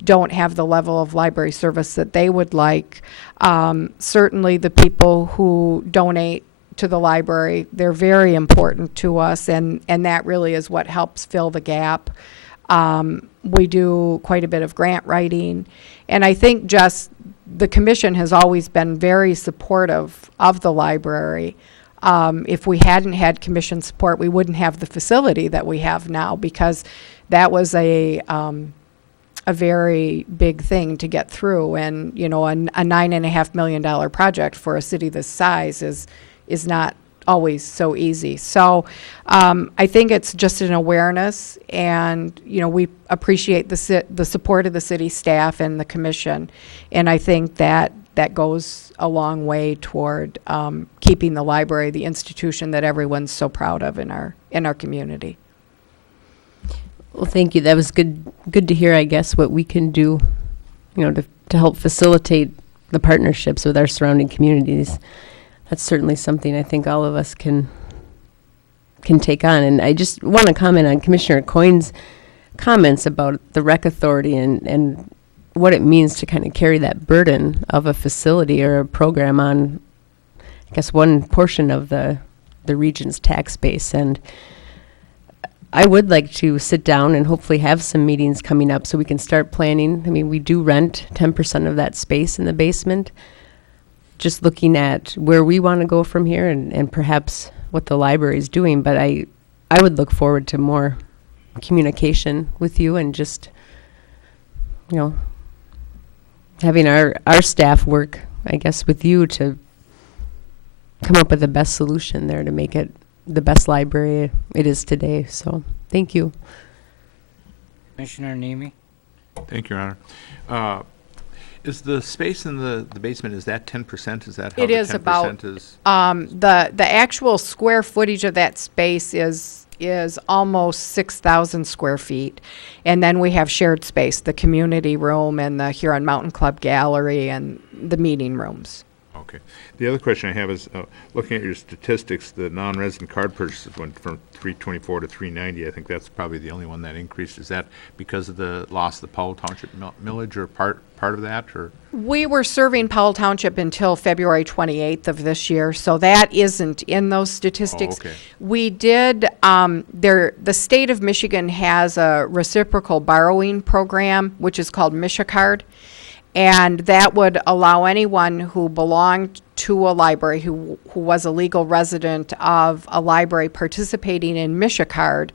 don't have the level of library service that they would like. Certainly the people who donate to the library, they're very important to us, and that really is what helps fill the gap. We do quite a bit of grant writing, and I think just the commission has always been very supportive of the library. If we hadn't had commission support, we wouldn't have the facility that we have now, because that was a very big thing to get through, and a $9.5 million project for a city this size is not always so easy. So I think it's just an awareness, and we appreciate the support of the city staff and the commission, and I think that goes a long way toward keeping the library the institution that everyone's so proud of in our community. Well, thank you. That was good to hear, I guess, what we can do, to help facilitate the partnerships with our surrounding communities. That's certainly something I think all of us can take on. And I just want to comment on Commissioner Coyne's comments about the Rec Authority and what it means to kind of carry that burden of a facility or a program on, I guess, one portion of the region's tax base. And I would like to sit down and hopefully have some meetings coming up so we can start planning. I mean, we do rent 10% of that space in the basement. Just looking at where we want to go from here and perhaps what the library is doing. But I would look forward to more communication with you and just, having our staff work, I guess, with you to come up with the best solution there to make it the best library it is today. So thank you. Commissioner Nemi? Thank you, Your Honor. Is the space in the basement, is that 10%? Is that how It the is 10% about, is? the actual square footage of that space is almost 6,000 square feet. And then we have shared space, the community room and the Huron Mountain Club gallery and the meeting rooms. Okay. The other question I have is, looking at your statistics, the non-resident card purchases went from 324 to 390. I think that's probably the only one that increased. Is that because of the loss of the Powell Township millage, or part of that, or? We were serving Powell Township until February 28th of this year, so that isn't in those statistics. Oh, okay. We did, the state of Michigan has a reciprocal borrowing program, which is called MishaCard. And that would allow anyone who belonged to a library, who was a legal resident of a library participating in MishaCard,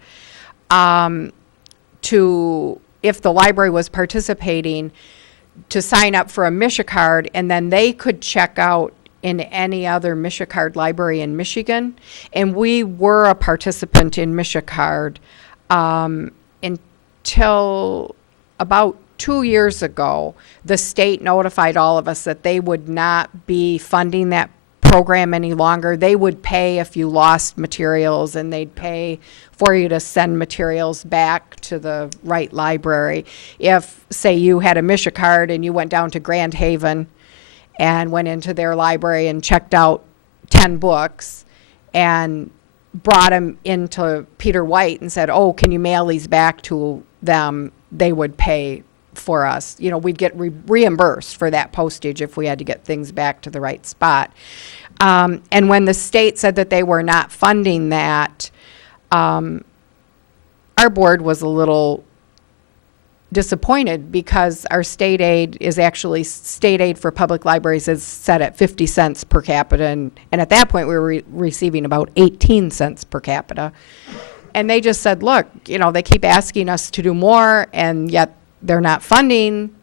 to, if the library was participating, to sign up for a MishaCard, and then they could check out in any other MishaCard library in Michigan. And we were a participant in MishaCard until about 2 years ago. The state notified all of us that they would not be funding that program any longer. They would pay if you lost materials, and they'd pay for you to send materials back to the right library. If, say, you had a MishaCard and you went down to Grand Haven and went into their library and checked out 10 books and brought them into Peter White and said, oh, can you mail these back to them, they would pay for us. You know, we'd get reimbursed for that postage if we had to get things back to the right spot. And when the state said that they were not funding that, our board was a little disappointed, because our state aid is actually, state aid for public libraries is set at 50 cents per capita, and at that point we were receiving about 18 cents per capita. And they just said, look, you know, they keep asking us to do more, and yet they're not funding.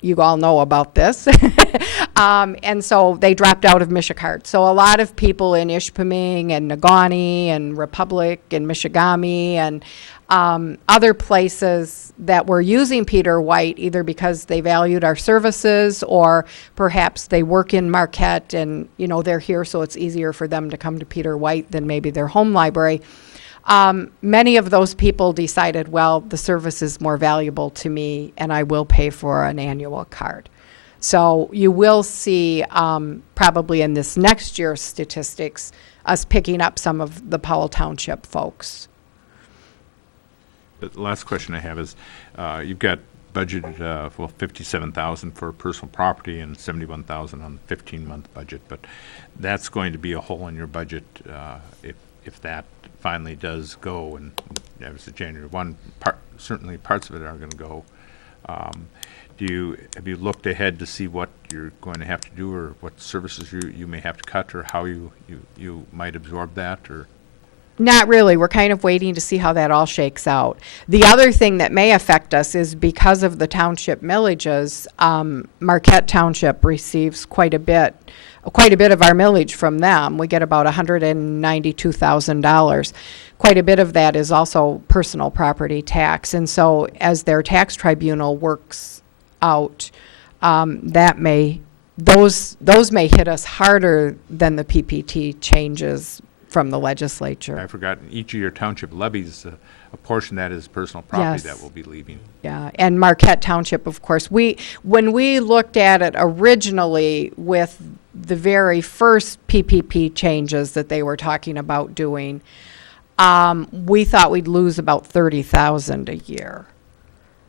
You all know about this. And so they dropped out of MishaCard. So a lot of people in Ishpeming and Negaunee and Republic and Michigami and other places that were using Peter White, either because they valued our services or perhaps they work in Marquette and, you know, they're here, so it's easier for them to come to Peter White than maybe their home library. Many of those people decided, well, the service is more valuable to me and I will pay for an annual card. So you will see probably in this next year's statistics us picking up some of the Powell Township folks. The last question I have is, you've got budgeted well, $57,000 for personal property and $71,000 on the 15-month budget, but that's going to be a hole in your budget if that finally does go, and that was the January 1 part. Certainly, parts of it are going to go. Have you looked ahead to see what you're going to have to do, or what services you may have to cut, or how you might absorb that, or? Not really. We're kind of waiting to see how that all shakes out. The other thing that may affect us is because of the township millages, Marquette Township receives quite a bit of our millage from them. We get about $192,000. Quite a bit of that is also personal property tax. And so as their tax tribunal works out, those may hit us harder than the PPT changes from the legislature. I've forgotten, each of your township levies, a portion of that is personal property that will be leaving. Yeah, and Marquette Township, of course. When we looked at it originally with the very first PPP changes that they were talking about doing, we thought we'd lose about $30,000 a year.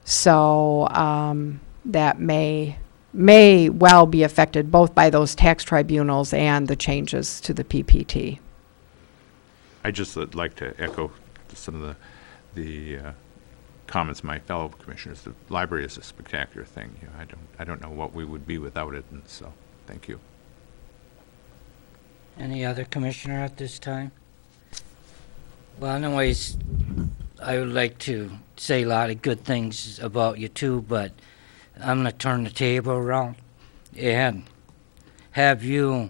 So that may well be affected both by those tax tribunals and the changes to the PPT. I just would like to echo some of the comments of my fellow commissioners. The library is a spectacular thing. You know, I don't know what we would be without it, and so thank you. Any other commissioner at this time? Well, anyways, I would like to say a lot of good things about you too, but I'm going to turn the table around and have you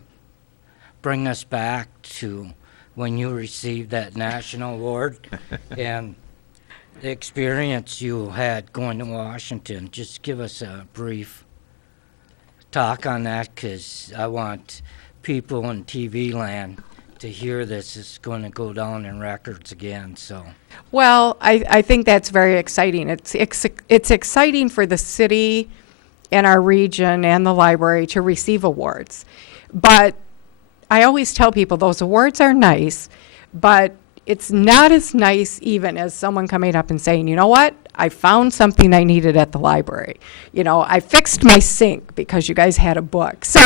bring us back to when you received that national award and the experience you had going to Washington. Just give us a brief talk on that, because I want people in TV land to hear this. It's going to go down in records again. So, well, I think that's very exciting. It's exciting for the city and our region and the library to receive awards. But I always tell people those awards are nice, but it's not as nice even as someone coming up and saying, you know what, I found something I needed at the library. You know, I fixed my sink because you guys had a book. So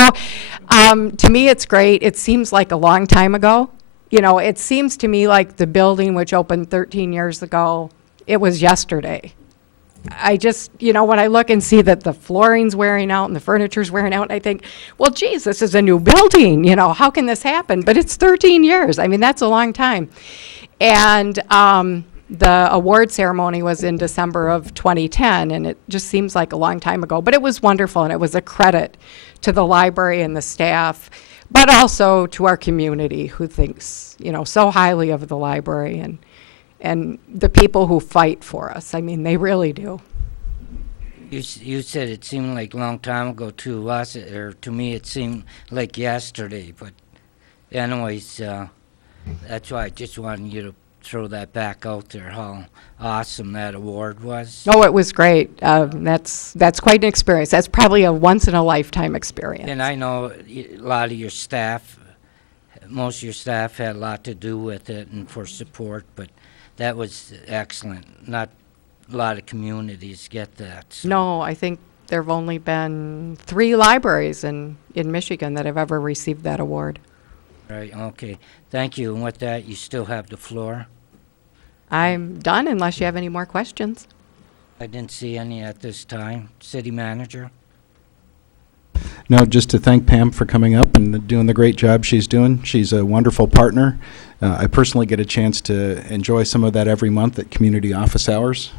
to me, it's great. It seems like a long time ago. You know, it seems to me like the building, which opened 13 years ago, it was yesterday. I just, you know, when I look and see that the flooring's wearing out and the furniture's wearing out, I think, well, geez, this is a new building. You know, how can this happen? But it's 13 years. I mean, that's a long time. And the award ceremony was in December of 2010, and it just seems like a long time ago. But it was wonderful, and it was a credit to the library and the staff, but also to our community who thinks, so highly of the library and the people who fight for us. I mean, they really do. You said it seemed like a long time ago to us, or to me it seemed like yesterday. But anyways, that's why I just wanted you to throw that back out there, how awesome that award was. Oh, it was great. That's quite an experience. That's probably a once-in-a-lifetime experience. And I know a lot of your staff, most of your staff had a lot to do with it and for support, but that was excellent. Not a lot of communities get that. So. No, I think there have only been 3 libraries in Michigan that have ever received that award. Right, okay. Thank you. And with that, you still have the floor. I'm done unless you have any more questions. I didn't see any at this time. City manager? No, just to thank Pam for coming up and doing the great job she's doing. She's a wonderful partner. I personally get a chance to enjoy some of that every month at community office hours.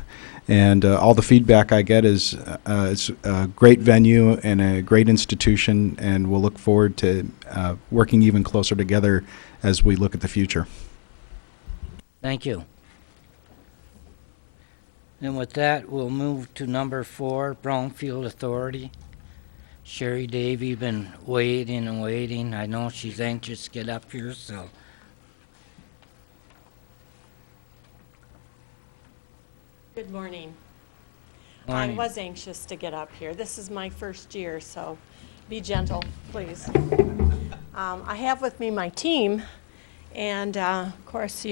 And all the feedback I get is it's a great venue and a great institution, and we'll look forward to working even closer together as we look at the future. Thank you. And with that, we'll move to number 4, Brownfield Authority. Sherry Davy been waiting and waiting. I know she's anxious to get up here, so. Good morning. Morning. I was anxious to get up here. This is my first year, so be gentle, please. I have with me my team, and of course,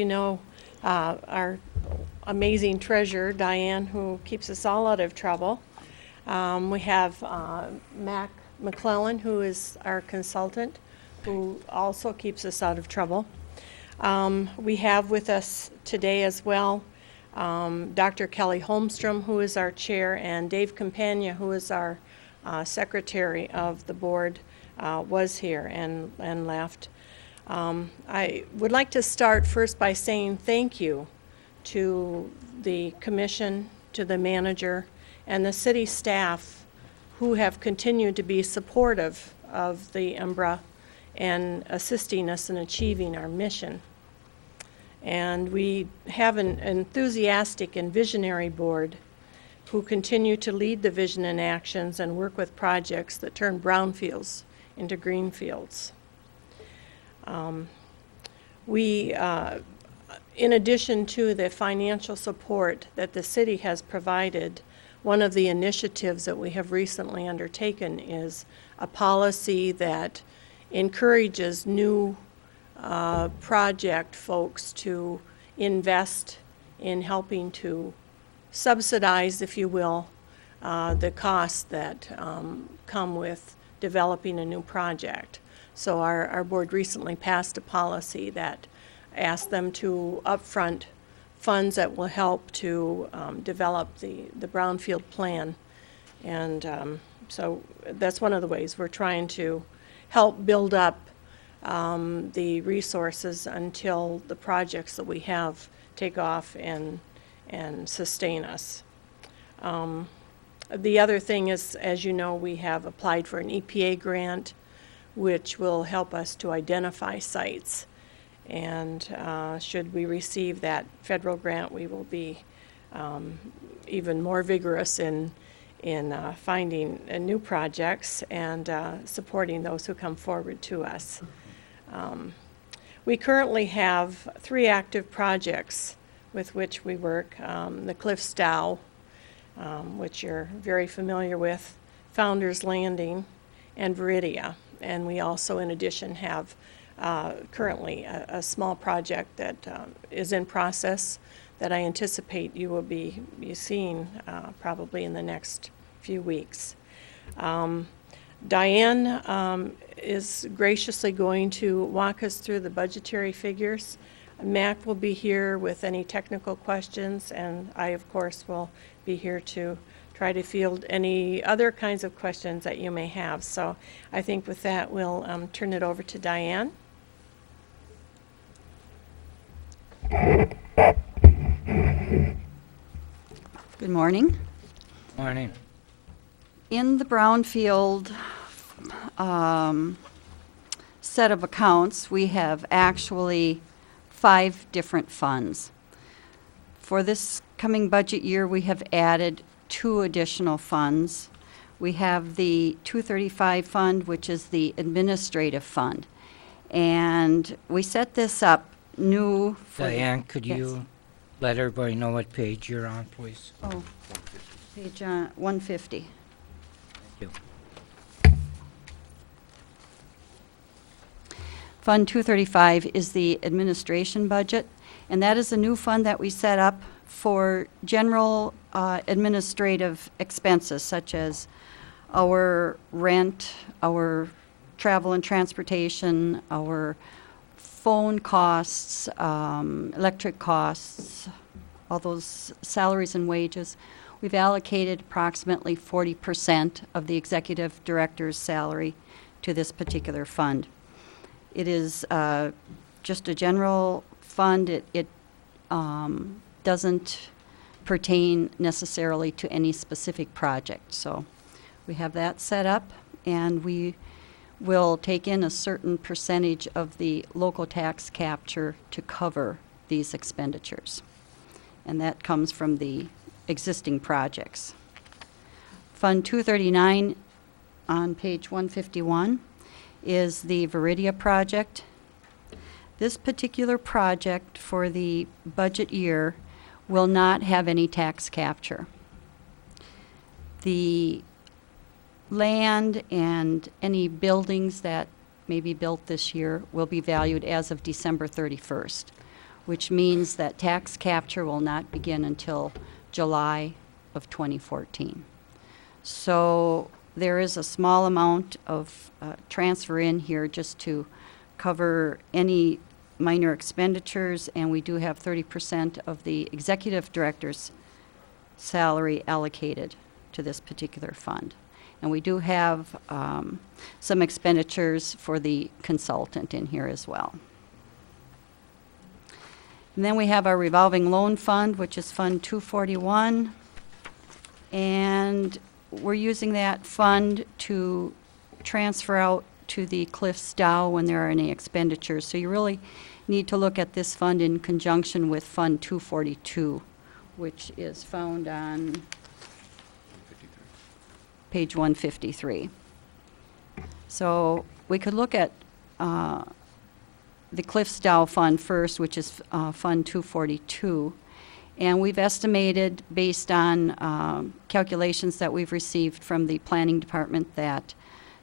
our amazing treasurer, Diane, who keeps us all out of trouble. We have Mac McClellan, who is our consultant, who also keeps us out of trouble. We have with us today as well Dr. Kelly Holmstrom, who is our chair, and Dave Campagna, who is our secretary of the board, was here and left. I would like to start first by saying thank you to the commission, to the manager, and the city staff who have continued to be supportive of the UMBRA and assisting us in achieving our mission. And we have an enthusiastic and visionary board who continue to lead the vision and actions and work with projects that turn brownfields into greenfields. In addition to the financial support that the city has provided, one of the initiatives that we have recently undertaken is a policy that encourages new project folks to invest in helping to subsidize, if you will, the costs that come with developing a new project. So our board recently passed a policy that asked them to upfront funds that will help to develop the brownfield plan. And so that's one of the ways we're trying to help build up the resources until the projects that we have take off and sustain us. The other thing is, as you know, we have applied for an EPA grant, which will help us to identify sites. And should we receive that federal grant, we will be even more vigorous in finding new projects and supporting those who come forward to us. We currently have 3 active projects with which we work. The Cliffs Dow, which you're very familiar with, Founders Landing, and Viridia. And we also, in addition, have currently a small project that is in process that I anticipate you will be seeing probably in the next few weeks. Diane is graciously going to walk us through the budgetary figures. Mac will be here with any technical questions, and I, of course, will be here to try to field any other kinds of questions that you may have. So I think with that, we'll turn it over to Diane. Good morning. Morning. In the Brownfield set of accounts, we have actually 5 different funds. For this coming budget year, we have added 2 additional funds. We have the 235 fund, which is the administrative fund. And we set this up new for the- Diane, could Yes. you let everybody know what page you're on, please? Oh, page 150. Thank you. Fund 235 is the administration budget, and that is a new fund that we set up for general administrative expenses, such as our rent, our travel and transportation, our phone costs, electric costs, all those salaries and wages. We've allocated approximately 40% of the executive director's salary to this particular fund. It is just a general fund. It doesn't pertain necessarily to any specific project. So we have that set up, and we will take in a certain percentage of the local tax capture to cover these expenditures. And that comes from the existing projects. Fund 239 on page 151 is the Viridia project. This particular project for the budget year will not have any tax capture. The land and any buildings that may be built this year will be valued as of December 31st, which means that tax capture will not begin until July of 2014. So there is a small amount of transfer in here just to cover any minor expenditures, and we do have 30% of the executive director's salary allocated to this particular fund. And we do have some expenditures for the consultant in here as well. And then we have our revolving loan fund, which is Fund 241. And we're using that fund to transfer out to the Cliffs Dow when there are any expenditures. So you really need to look at this fund in conjunction with Fund 242, which is found on page 153. So we could look at the Cliffs Dow Fund first, which is Fund 242. And we've estimated, based on calculations that we've received from the planning department, that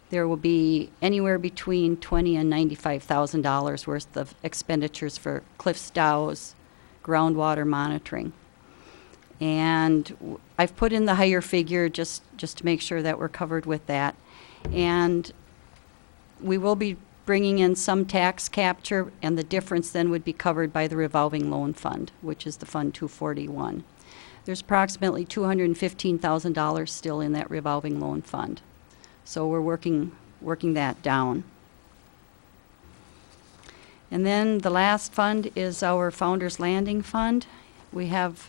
there will be anywhere between $20,000 and $95,000 worth of expenditures for Cliffs Dow's groundwater monitoring. And I've put in the higher figure just to make sure that we're covered with that. And we will be bringing in some tax capture, and the difference then would be covered by the revolving loan fund, which is the Fund 241. There's approximately $215,000 still in that revolving loan fund. So we're working that down. And then the last fund is our Founders Landing Fund. We have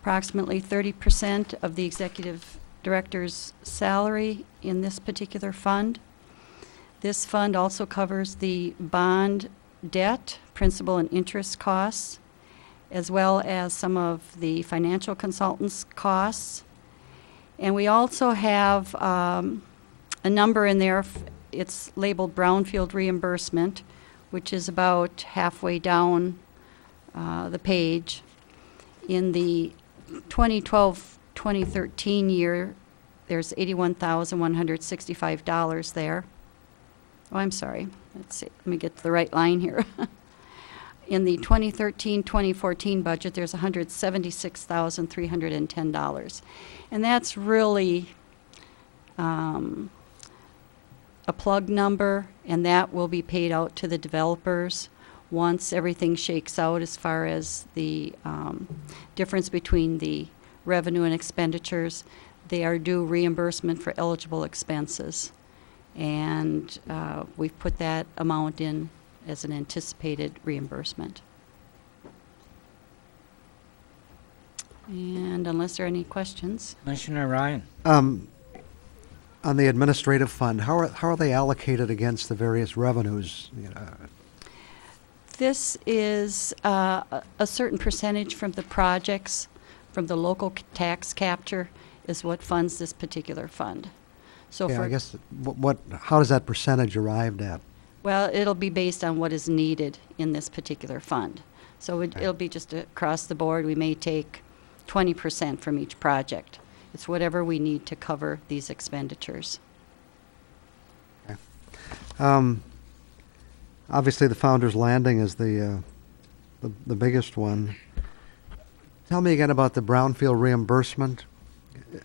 approximately 30% of the executive director's salary in this particular fund. This fund also covers the bond debt, principal and interest costs, as well as some of the financial consultants' costs. And we also have a number in there. It's labeled Brownfield reimbursement, which is about halfway down the page. In the 2012-2013 year, there's $81,165 there. Oh, I'm sorry. Let's see. Let me get to the right line here. In the 2013-2014 budget, there's $176,310. And that's really a plug number, and that will be paid out to the developers once everything shakes out as far as the difference between the revenue and expenditures. They are due reimbursement for eligible expenses. And we've put that amount in as an anticipated reimbursement. And unless there are any questions, Commissioner Ryan? On the administrative fund, how are they allocated against the various revenues? You know, this is a certain percentage from the projects, from the local tax capture is what funds this particular fund. So yeah, for, I guess, how does that percentage arrived at? well, it'll be based on what is needed in this particular fund. So it'll be just across the board. We may take 20% from each project. It's whatever we need to cover these expenditures. Obviously, the Founder's Landing is the biggest one. Tell me again about the Brownfield reimbursement.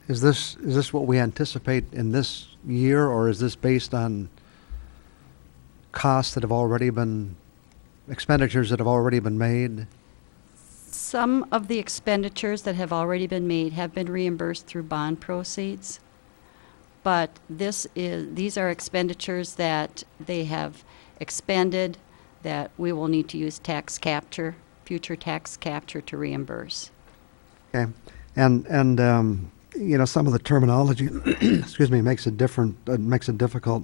Is this what we anticipate in this year, or is this based on costs that have already been, expenditures that have already been made? Some of the expenditures that have already been made have been reimbursed through bond proceeds, but these are expenditures that they have expended that we will need to use tax capture, future tax capture to reimburse. Okay, and you know, some of the terminology, excuse me, makes it different. Makes it difficult.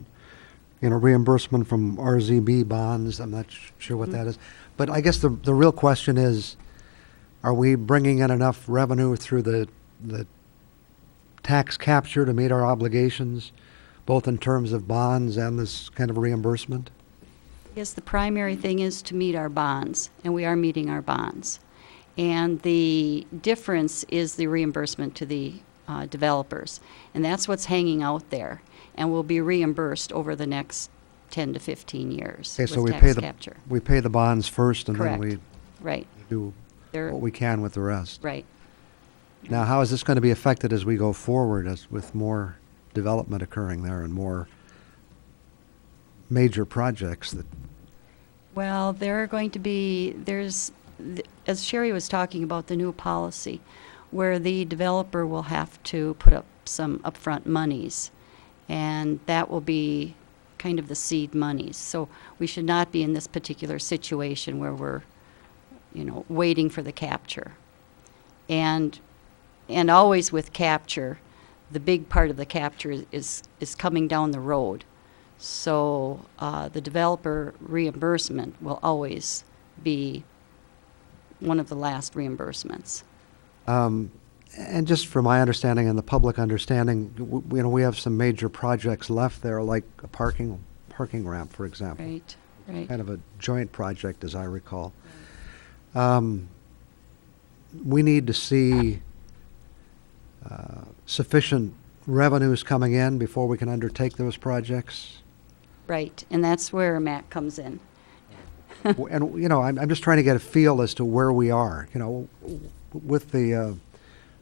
You know, reimbursement from RZB bonds. I'm not sure what that is, but I guess the real question is, are we bringing in enough revenue through the tax capture to meet our obligations, both in terms of bonds and this kind of reimbursement? Yes, the primary thing is to meet our bonds, and we are meeting our bonds. And the difference is the reimbursement to the developers. And that's what's hanging out there, and will be reimbursed over the next 10 to 15 years Okay, so with we tax capture. we pay the bonds first, and Correct. then we Right, do They're- what we can with the rest. right. Now, how is this going to be affected as we go forward, as with more development occurring there and more major projects that? Well, there are going to be, as Sherry was talking about, the new policy, where the developer will have to put up some upfront monies, and that will be kind of the seed monies. So we should not be in this particular situation where we're, you know, waiting for the capture. And always with capture, the big part of the capture is coming down the road. So the developer reimbursement will always be one of the last reimbursements. And just from my understanding and the public understanding, you know, we have some major projects left there, like a parking ramp, for example. Right, right. Kind of a joint project, as I recall. We need to see sufficient revenues coming in before we can undertake those projects. Right, and that's where Matt comes in. And, you know, I'm just trying to get a feel as to where we are, you know, with the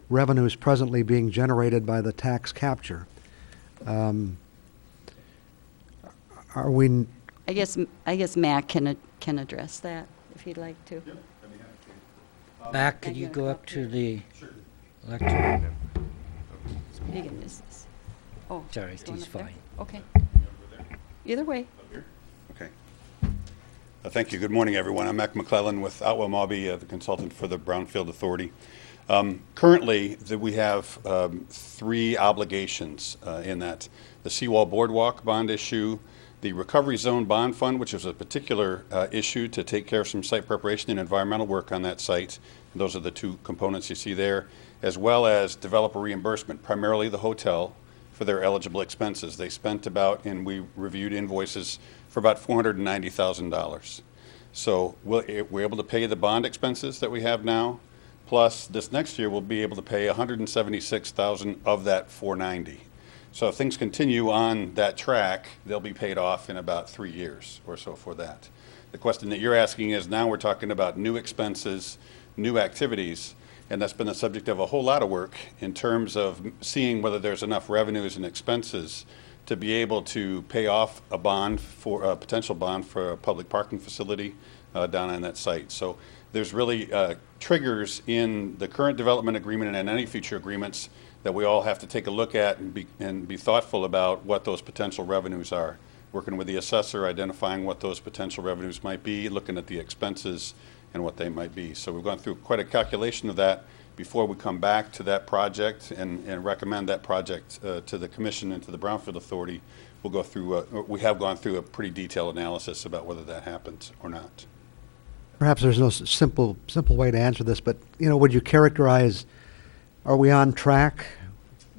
revenues presently being generated by the tax capture. Are we? I guess Matt can address that if he'd like to. Back, could you go up to the lectern? Big in business. Oh, Sorry, it's going he's up there? fine. Okay. Either way. Okay. Thank you. Good morning, everyone. I'm Mac McClellan with Otwell Mobby, the consultant for the Brownfield Authority. Currently, we have 3 obligations in that: the Seawall Boardwalk bond issue, the Recovery Zone Bond Fund, which is a particular issue to take care of some site preparation and environmental work on that site. And those are the 2 components you see there, as well as developer reimbursement, primarily the hotel, for their eligible expenses. They spent about, and we reviewed invoices for about $490,000. So we're able to pay the bond expenses that we have now, plus this next year we'll be able to pay $176,000 of that $490,000. So if things continue on that track, they'll be paid off in about 3 years or so for that. The question that you're asking is, now we're talking about new expenses, new activities, and that's been the subject of a whole lot of work in terms of seeing whether there's enough revenues and expenses to be able to pay off a bond for a potential bond for a public parking facility down on that site. So there's really triggers in the current development agreement and in any future agreements that we all have to take a look at and be thoughtful about what those potential revenues are. Working with the assessor, identifying what those potential revenues might be, looking at the expenses and what they might be. So we've gone through quite a calculation of that before we come back to that project and recommend that project to the commission and to the Brownfield Authority, we'll go through, we have gone through a pretty detailed analysis about whether that happens or not. Perhaps there's no simple way to answer this, but, you know, would you characterize, are we on track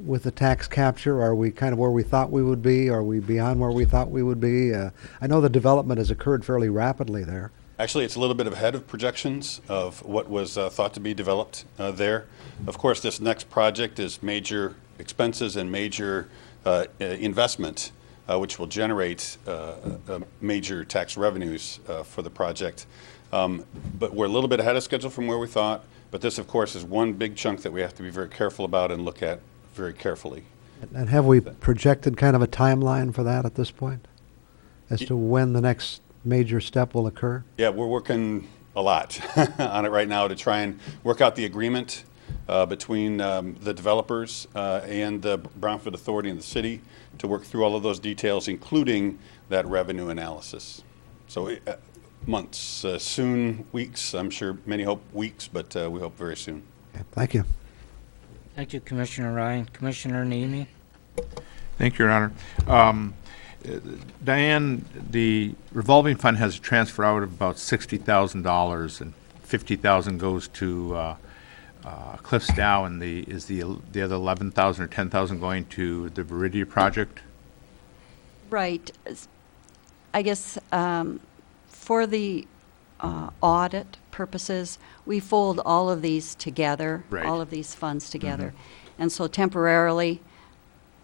with the tax capture? Are we kind of where we thought we would be? Are we beyond where we thought we would be? I know the development has occurred fairly rapidly there. Actually, it's a little bit ahead of projections of what was thought to be developed there. Of course, this next project is major expenses and major investment, which will generate major tax revenues for the project. But we're a little bit ahead of schedule from where we thought. But this, of course, is one big chunk that we have to be very careful about and look at very carefully. And have we projected kind of a timeline for that at this point as to when the next major step will occur? Yeah, we're working a lot on it right now to try and work out the agreement between the developers and the Brownfield Authority and the city to work through all of those details, including that revenue analysis. So months, soon, weeks. I'm sure many hope weeks, but we hope very soon. Okay, thank you. Thank you, Commissioner Ryan. Commissioner Nemi? Thank you, Your Honor. Diane, the revolving fund has a transfer out of about $60,000, and $50,000 goes to Cliffs Dow, and is the other 11,000 or 10,000 going to the Viridia project? Right. I guess for the audit purposes, we fold all of these together, Right. all of these funds together. And so temporarily,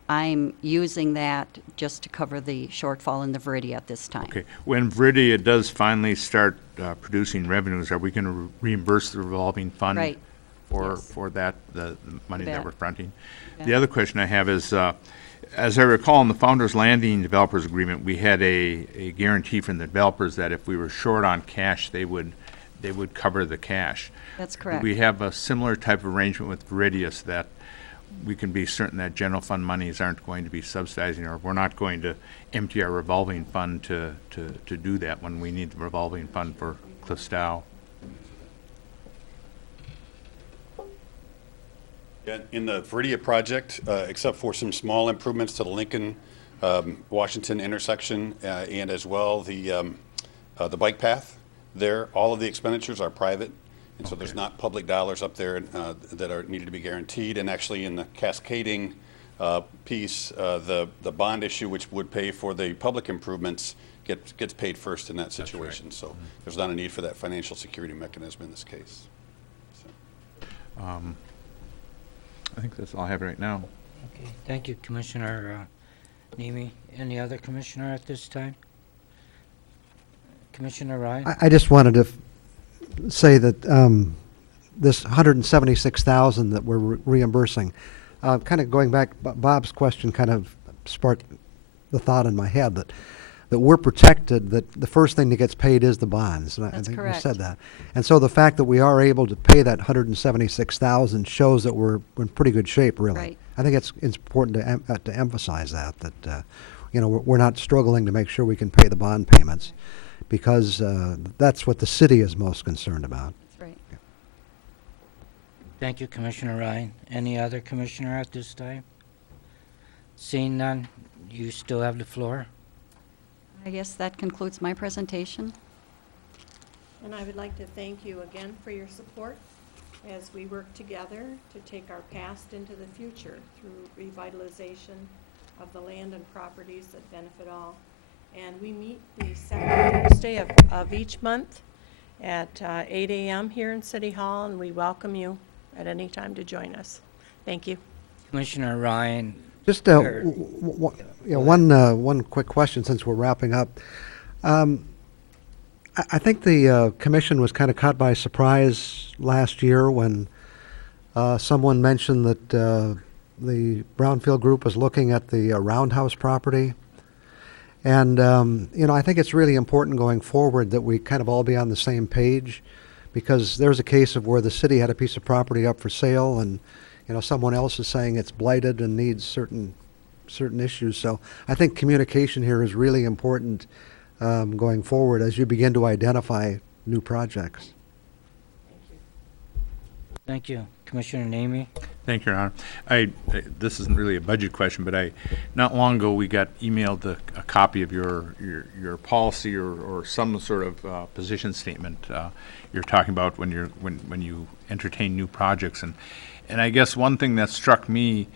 I'm using that just to cover the shortfall in the Viridia at this time. Okay. When Viridia does finally start producing revenues, are we going to reimburse the revolving fund Right. for Yes. that, the money that bet. we're fronting? Yeah. The other question I have is, as I recall, in the Founders Landing Developers Agreement, we had a guarantee from the developers that if we were short on cash, they would cover the cash. That's correct. We have a similar type of arrangement with Viridia so that we can be certain that general fund monies aren't going to be subsidizing, or we're not going to empty our revolving fund to do that when we need the revolving fund for Cliffs Dow. Yeah, in the Viridia project, except for some small improvements to the Lincoln, Washington intersection, and as well the bike path there, all of the expenditures are private. And so there's not public dollars up there that are needed to be guaranteed. And actually in the cascading piece, the bond issue, which would pay for the public improvements, gets paid first in that situation. Right. So there's not a need for that financial security mechanism in this case. So. I think that's all I have right now. Okay, thank you, Commissioner Nemi. Any other commissioner at this time? Commissioner Ryan? I just wanted to say that this 176,000 that we're reimbursing, kind of going back, Bob's question kind of sparked the thought in my head that we're protected, that the first thing that gets paid is the bonds. And I That's think you correct. said that. And so the fact that we are able to pay that 176,000 shows that we're in pretty good shape, really. Right. I think it's important to emphasize that you know, we're not struggling to make sure we can pay the bond payments, because that's what the city is most concerned about. That's right. Thank you, Commissioner Ryan. Any other commissioner at this time? Seeing none, you still have the floor. I guess that concludes my presentation. And I would like to thank you again for your support as we work together to take our past into the future through revitalization of the land and properties that benefit all. And we meet the second Thursday of each month at 8 a.m. here in City Hall, and we welcome you at any time to join us. Thank you. Commissioner Ryan, Just one quick question since we're wrapping up. I think the commission was kind of caught by surprise last year when someone mentioned that the Brownfield Group was looking at the Roundhouse property. And, you know, I think it's really important going forward that we kind of all be on the same page, because there's a case of where the city had a piece of property up for sale and, you know, someone else is saying it's blighted and needs certain issues. So I think communication here is really important going forward as you begin to identify new projects. thank you. Commissioner Namey? Thank you, Your Honor. This isn't really a budget question, but not long ago, we got emailed a copy of your policy or some sort of position statement you're talking about when you entertain new projects. And I guess one thing that struck me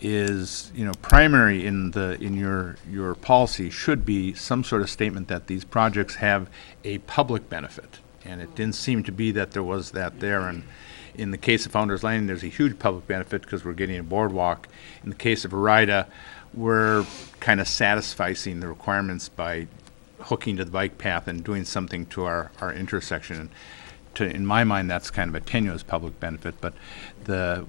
is, primary in your policy should be some sort of statement that these projects have a public benefit. And it didn't seem to be that there was that there. And in the case of Founders Landing, there's a huge public benefit because we're getting a boardwalk. In the case of Arida, we're kind of satisficing the requirements by hooking to the bike path and doing something to our intersection. In my mind, that's kind of a tenuous public benefit, but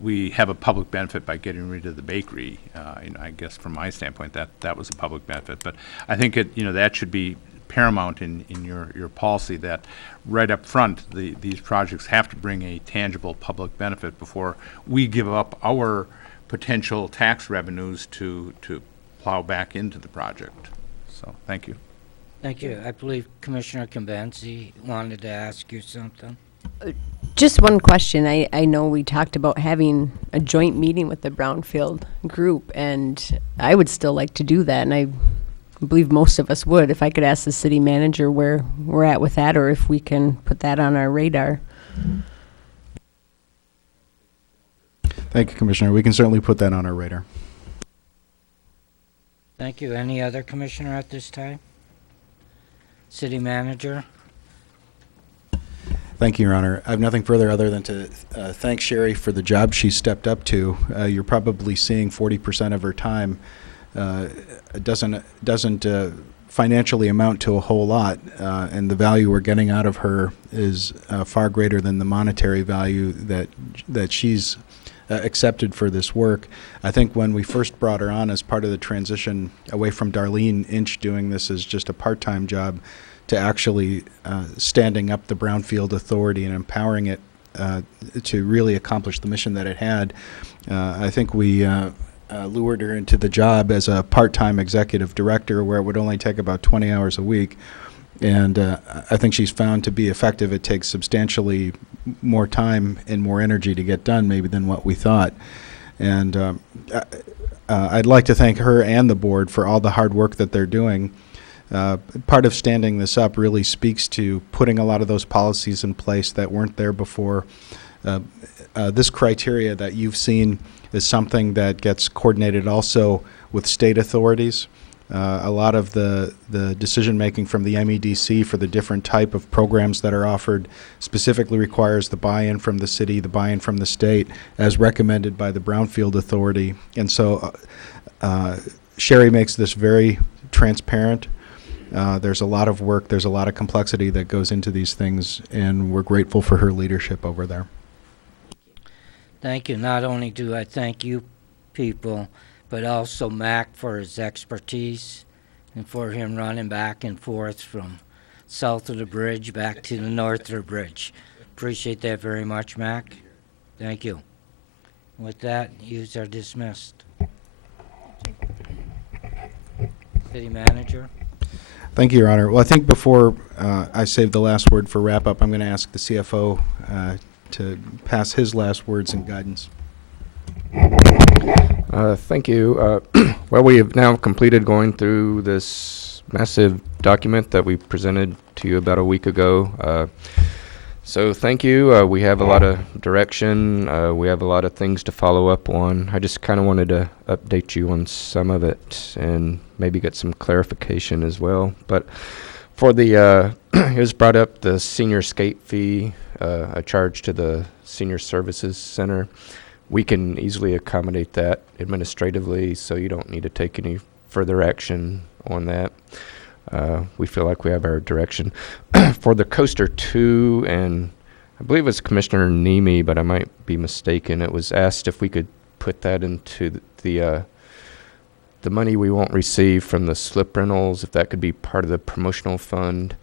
we have a public benefit by getting rid of the bakery. I guess from my standpoint, that was a public benefit. But I think that should be paramount in your policy, that right up front, these projects have to bring a tangible public benefit before we give up our potential tax revenues to plow back into the project. So, thank you. Thank you. I believe Commissioner Convenzi wanted to ask you something. Just one question. I know we talked about having a joint meeting with the Brownfield group, and I would still like to do that, and I believe most of us would. If I could ask the city manager where we're at with that, or if we can put that on our radar. Thank you, Commissioner. We can certainly put that on our radar. Thank you. Any other commissioner at this time? City manager? Thank you, Your Honor. I have nothing further other than to thank Sherry for the job she stepped up to. You're probably seeing 40% of her time. It doesn't financially amount to a whole lot, and the value we're getting out of her is far greater than the monetary value that she's accepted for this work. I think when we first brought her on as part of the transition away from Darlene Inch doing this as just a part-time job to actually standing up the Brownfield Authority and empowering it to really accomplish the mission that it had, I think we lured her into the job as a part-time executive director where it would only take about 20 hours a week. And I think she's found to be effective. It takes substantially more time and more energy to get done maybe than what we thought. And I'd like to thank her and the board for all the hard work that they're doing. Part of standing this up really speaks to putting a lot of those policies in place that weren't there before. This criteria that you've seen is something that gets coordinated also with state authorities. A lot of the decision-making from the MEDC for the different type of programs that are offered specifically requires the buy-in from the city, the buy-in from the state, as recommended by the Brownfield Authority. And so Sherry makes this very transparent. There's a lot of work, there's a lot of complexity that goes into these things, and we're grateful for her leadership over there. Thank you. Not only do I thank you people, but also Mac for his expertise and for him running back and forth from south of the bridge back to the north of the bridge. Appreciate that very much, Mac. Thank you. With that, yous are dismissed. City manager. Thank you, Your Honor. Well, I think before I save the last word for wrap-up, I'm going to ask the CFO to pass his last words and guidance. Thank you. Well, we have now completed going through this massive document that we presented to you about a week ago. So thank you. We have a lot of direction. We have a lot of things to follow up on. I just kind of wanted to update you on some of it and maybe get some clarification as well. But for the, it was brought up the senior skate fee, a charge to the Senior Services Center. We can easily accommodate that administratively, so you don't need to take any further action on that. We feel like we have our direction. For the Coaster 2, and I believe it was Commissioner Nemi, but I might be mistaken, it was asked if we could put that into the money we won't receive from the slip rentals, if that could be part of the promotional fund.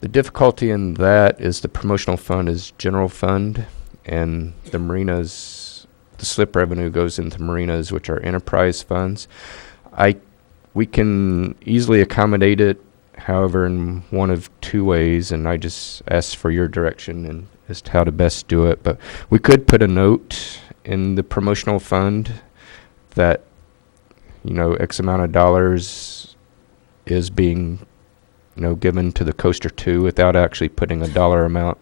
The difficulty in that is the promotional fund is general fund, and the marinas, the slip revenue goes into marinas, which are enterprise funds. We can easily accommodate it, however, in one of two ways, and I just ask for your direction as to how to best do it. But we could put a note in the promotional fund that, you know, X amount of dollars is being, you know, given to the Coaster 2 without actually putting a dollar amount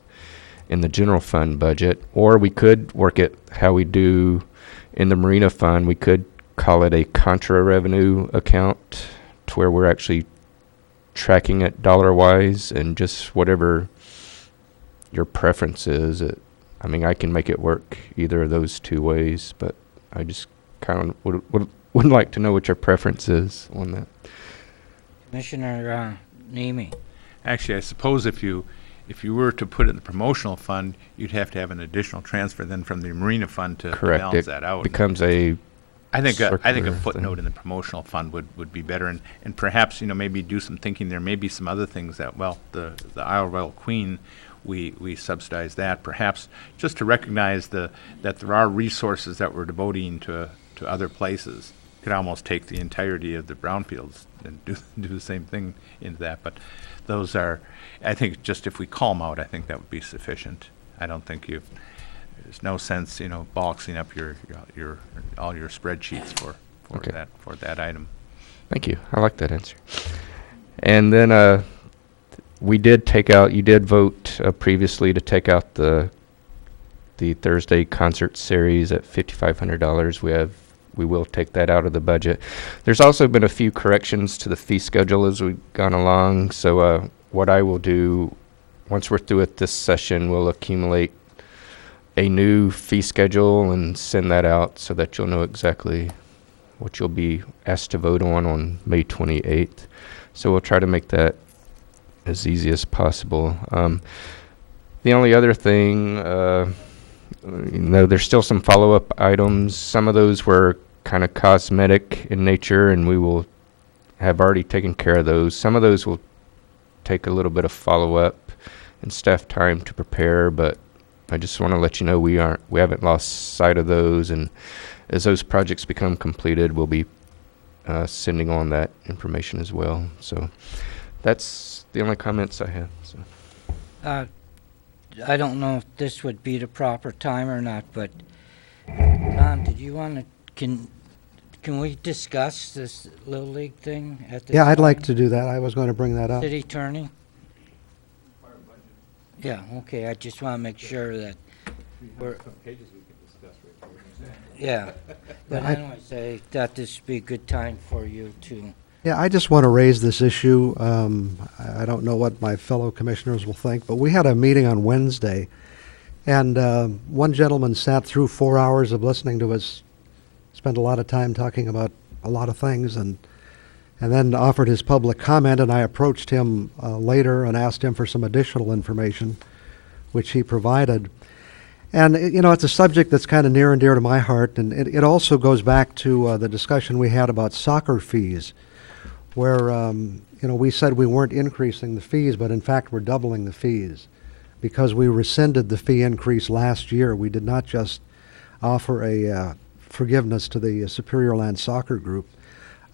in the general fund budget. Or we could work it how we do in the Marina Fund. We could call it a contra revenue account to where we're actually tracking it dollar-wise, and just whatever your preference is. I mean, I can make it work either of those two ways, but I just kind of would like to know what your preference is on that. Commissioner Nemi. Actually, I suppose if you were to put it in the promotional fund, you'd have to have an additional transfer then from the Marina Fund to balance It that out. becomes a I think a circular footnote thing. in the promotional fund would be better, and perhaps, you know, maybe do some thinking. There may be some other things that, well, the Isle Royal Queen, we subsidize that, perhaps just to recognize that there are resources that we're devoting to other places. Could almost take the entirety of the brownfields and do the same thing into that, but those are, I think, just if we call them out, I think that would be sufficient. I don't think there's no sense, you know, boxing up all your spreadsheets for Okay. that item. Thank you. I like that answer. And then we did take out, you did vote previously to take out the Thursday concert series at $5,500. We will take that out of the budget. There's also been a few corrections to the fee schedule as we've gone along. So what I will do, once we're through with this session, we'll accumulate a new fee schedule and send that out so that you'll know exactly what you'll be asked to vote on May 28th. So we'll try to make that as easy as possible. The only other thing, you know, there's still some follow-up items. Some of those were kind of cosmetic in nature, and we will have already taken care of those. Some of those will take a little bit of follow-up and staff time to prepare, but I just want to let you know we haven't lost sight of those, and as those projects become completed, we'll be sending on that information as well. So that's the only comments I have. So. I don't know if this would be the proper time or not, but Tom, did you want to, can we discuss this Little League thing at this Yeah, I'd like time? to do that. I was going to bring that up. City attorney? Yeah, okay, I just want to make sure that we're, yeah. But I- anyways, I thought this would be a good time for you to, Yeah, I just want to raise this issue. I don't know what my fellow commissioners will think, but we had a meeting on Wednesday, and one gentleman sat through 4 hours of listening to us, spent a lot of time talking about a lot of things, and then offered his public comment, and I approached him later and asked him for some additional information, which he provided. And, you know, it's a subject that's kind of near and dear to my heart, and it also goes back to the discussion we had about soccer fees, where, you know, we said we weren't increasing the fees, but in fact we're doubling the fees because we rescinded the fee increase last year. We did not just offer a forgiveness to the Superior Land Soccer Group.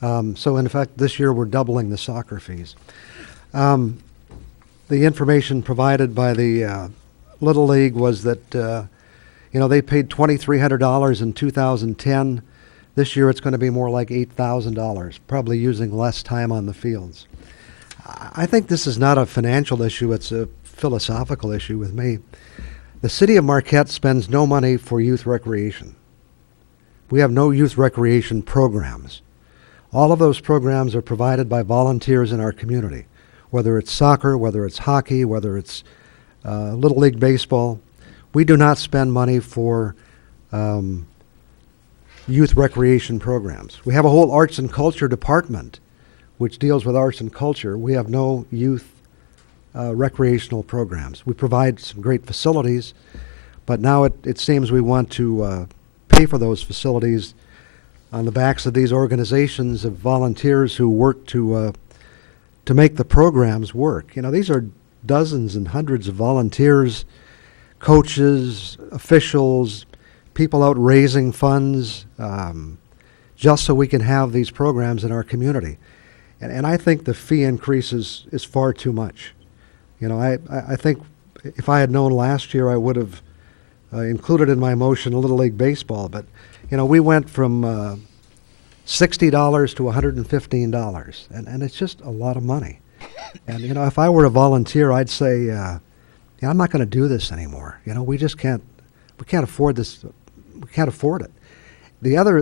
So in fact, this year we're doubling the soccer fees. The information provided by the Little League was that, you know, they paid $2,300 in 2010. This year it's going to be more like $8,000, probably using less time on the fields. I think this is not a financial issue, it's a philosophical issue with me. The city of Marquette spends no money for youth recreation. We have no youth recreation programs. All of those programs are provided by volunteers in our community, whether it's soccer, whether it's hockey, whether it's Little League baseball. We do not spend money for youth recreation programs. We have a whole arts and culture department which deals with arts and culture. We have no youth recreational programs. We provide some great facilities, but now it seems we want to pay for those facilities on the backs of these organizations of volunteers who work to make the programs work. You know, these are dozens and hundreds of volunteers, coaches, officials, people out raising funds just so we can have these programs in our community. And I think the fee increase is far too much. You know, I think if I had known last year, I would have included in my motion Little League Baseball. But, you know, we went from $60 to $115, and it's just a lot of money. And, you know, if I were a volunteer, I'd say, yeah, I'm not going to do this anymore. You know, we can't afford this. We can't afford it. The other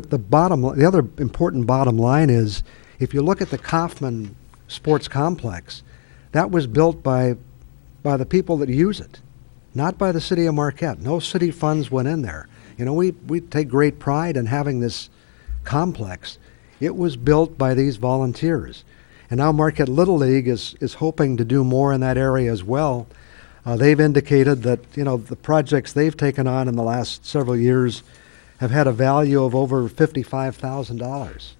important bottom line is, if you look at the Kaufman Sports Complex, that was built by the people that use it, not by the city of Marquette. No city funds went in there. You know, we take great pride in having this complex. It was built by these volunteers. And now Marquette Little League is hoping to do more in that area as well. They've indicated that, you know, the projects they've taken on in the last several years have had a value of over $55,000,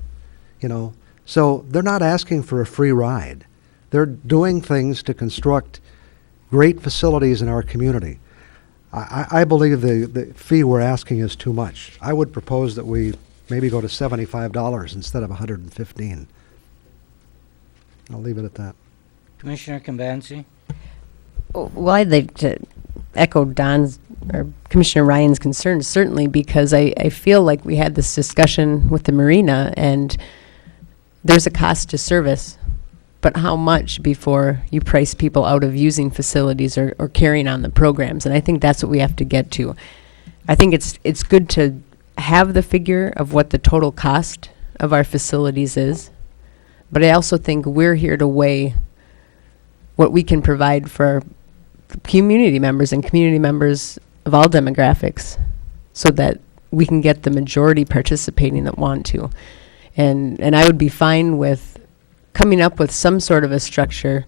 you know. So they're not asking for a free ride. They're doing things to construct great facilities in our community. I believe the fee we're asking is too much. I would propose that we maybe go to $75 instead of $115. I'll leave it at that. Commissioner Kambansi? Well, I'd like to echo Don's or Commissioner Ryan's concerns, certainly, because I feel like we had this discussion with the marina, and there's a cost to service, but how much before you price people out of using facilities or carrying on the programs? And I think that's what we have to get to. I think it's good to have the figure of what the total cost of our facilities is, but I also think we're here to weigh what we can provide for our community members and community members of all demographics, so that we can get the majority participating that want to. And I would be fine with coming up with some sort of a structure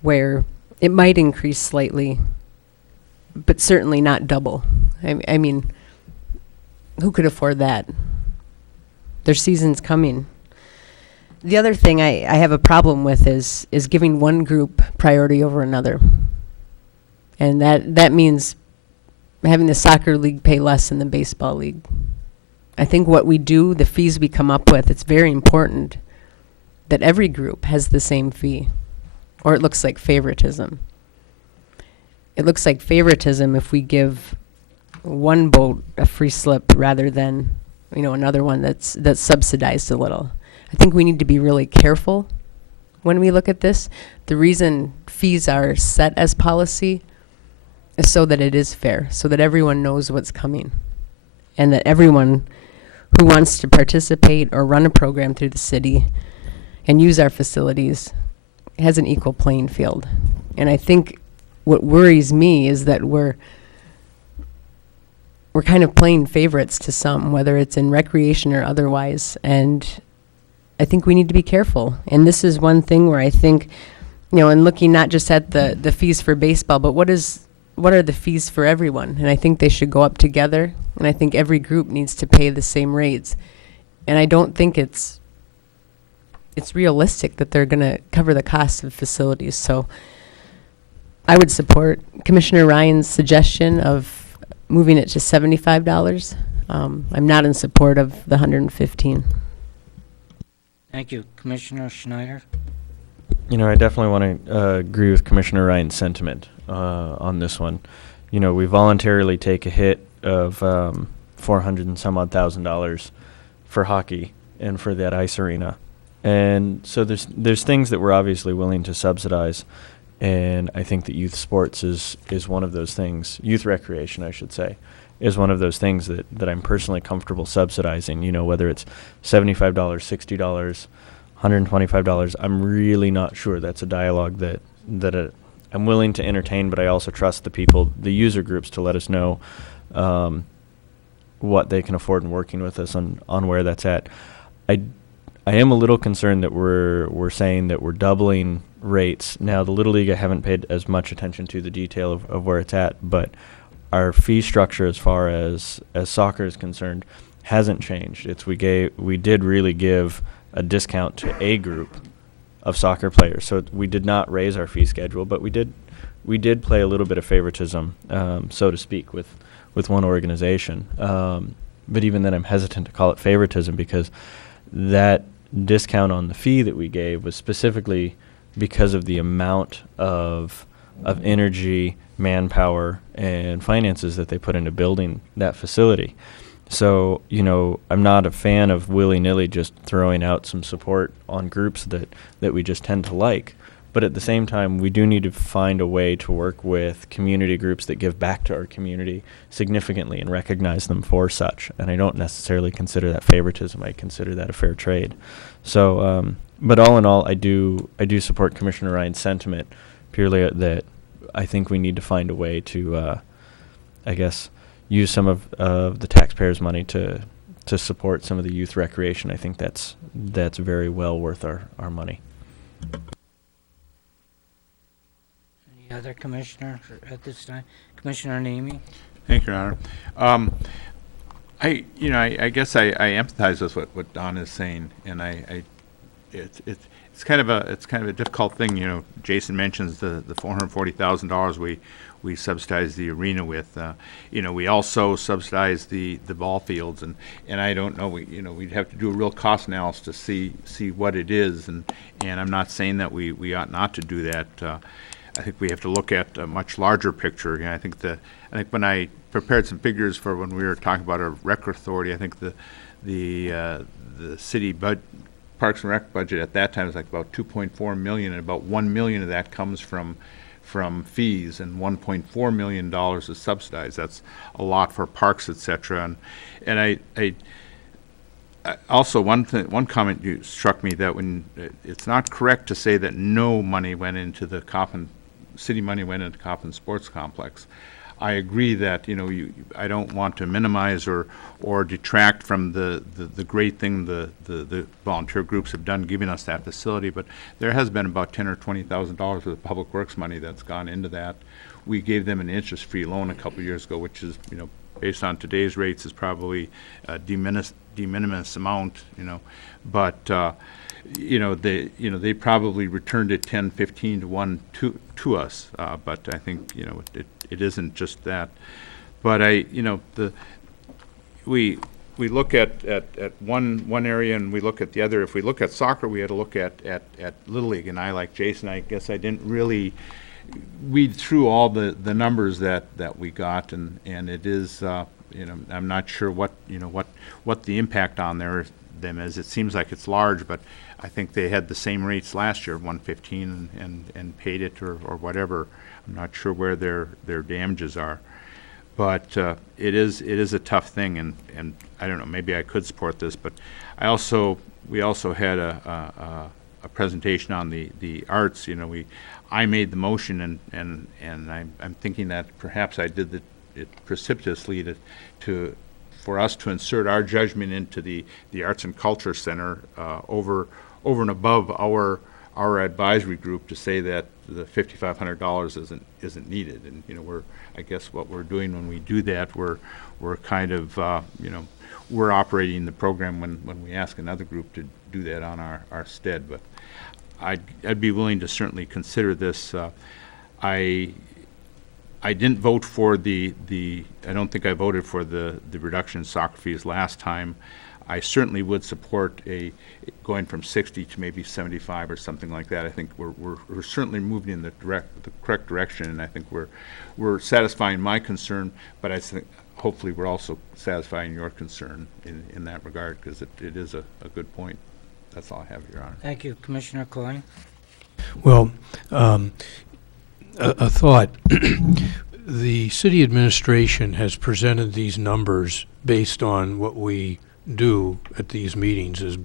where it might increase slightly, but certainly not double. I mean, who could afford that? There's seasons coming. The other thing I have a problem with is giving one group priority over another. And that means having the soccer league pay less than the baseball league. I think what we do, the fees we come up with, it's very important that every group has the same fee, or it looks like favoritism. It looks like favoritism if we give one boat a free slip rather than, you know, another one that's subsidized a little. I think we need to be really careful when we look at this. The reason fees are set as policy is so that it is fair, so that everyone knows what's coming, and that everyone who wants to participate or run a program through the city and use our facilities has an equal playing field. And I think what worries me is that we're kind of playing favorites to some, whether it's in recreation or otherwise, and I think we need to be careful. And this is one thing where I think, you know, in looking not just at the fees for baseball, but what are the fees for everyone? And I think they should go up together, and I think every group needs to pay the same rates. And I don't think it's realistic that they're going to cover the cost of facilities. So I would support Commissioner Ryan's suggestion of moving it to $75. I'm not in support of the $115. Thank you. Commissioner Schneider? You know, I definitely want to agree with Commissioner Ryan's sentiment on this one. You know, we voluntarily take a hit of $400 and some odd $1,000 for hockey and for that ice arena. And so there's things that we're obviously willing to subsidize, and I think that youth sports is one of those things. Youth recreation, I should say, is one of those things that I'm personally comfortable subsidizing. You know, whether it's $75, $60, $125, I'm really not sure. That's a dialogue that I'm willing to entertain, but I also trust the people, the user groups, to let us know what they can afford in working with us on where that's at. I am a little concerned that we're saying that we're doubling rates. Now, the Little League, I haven't paid as much attention to the detail of where it's at, but our fee structure as far as soccer is concerned hasn't changed. We did really give a discount to a group of soccer players. So we did not raise our fee schedule, but we did play a little bit of favoritism, so to speak, with one organization. But even then, I'm hesitant to call it favoritism, because that discount on the fee that we gave was specifically because of the amount of energy manpower and finances that they put into building that facility. So, you know, I'm not a fan of willy-nilly just throwing out some support on groups that we just tend to like. But at the same time, we do need to find a way to work with community groups that give back to our community significantly and recognize them for such. And I don't necessarily consider that favoritism. I consider that a fair trade. So, but all in all, I do support Commissioner Ryan's sentiment purely that I think we need to find a way to, I guess, use some of the taxpayers' money to support some of the youth recreation. I think that's very well worth our money. Any other commissioner at this time? Commissioner Nemi? Thank you, Your Honor. I guess I empathize with what Don is saying, and it's kind of a difficult thing. You know, Jason mentions the $440,000 we subsidize the arena with. You know, we also subsidize the ball fields, and I don't know. We'd have to do a real cost analysis to see what it is, and I'm not saying that we ought not to do that. I think we have to look at a much larger picture. You know, I think when I prepared some figures for when we were talking about our rec authority, I think the city Parks and Rec budget at that time was like about $2.4 million, and about $1 million of that comes from fees, and $1.4 million is subsidized. That's a lot for parks, etc. And I also one comment struck me that when it's not correct to say that no money went into the city money went into Coppin Sports Complex. I agree that I don't want to minimize or detract from the great thing the volunteer groups have done giving us that facility, but there has been about $10,000 or $20,000 of public works money that's gone into that. We gave them an interest-free loan a couple of years ago, which is based on today's rates is probably a de minimis amount, but they probably returned it 10-15 to 1 to us, but I think it isn't just that. But we look at one area and we look at the other. If we look at soccer, we had to look at Little League, and I, like Jason, I guess I didn't really weed through all the numbers that we got, and it is I'm not sure what the impact on them is. It seems like it's large, but I think they had the same rates last year, 115, and paid it or whatever. I'm not sure where their damages are, but it is a tough thing, and I don't know. Maybe I could support this, but we also had a presentation on the arts. I made the motion, and I'm thinking that perhaps I did it precipitously for us to insert our judgment into the Arts and Culture Center over and above our advisory group to say that the $5,500 isn't needed. And I guess what we're doing when we do that, we're kind of we're operating the program when we ask another group to do that on our stead. But I'd be willing to certainly consider this. I didn't vote for I don't think I voted for the reduction in soccer fees last time. I certainly would support going from 60 to maybe 75 or something like that. I think we're certainly moving in the correct direction, and I think we're satisfying my concern, but I think hopefully we're also satisfying your concern in that regard, because it is a good point. That's all I have, Your Honor. Thank you. Commissioner Coyne? Well, a thought. The city administration has presented these numbers based on what we do at these meetings, is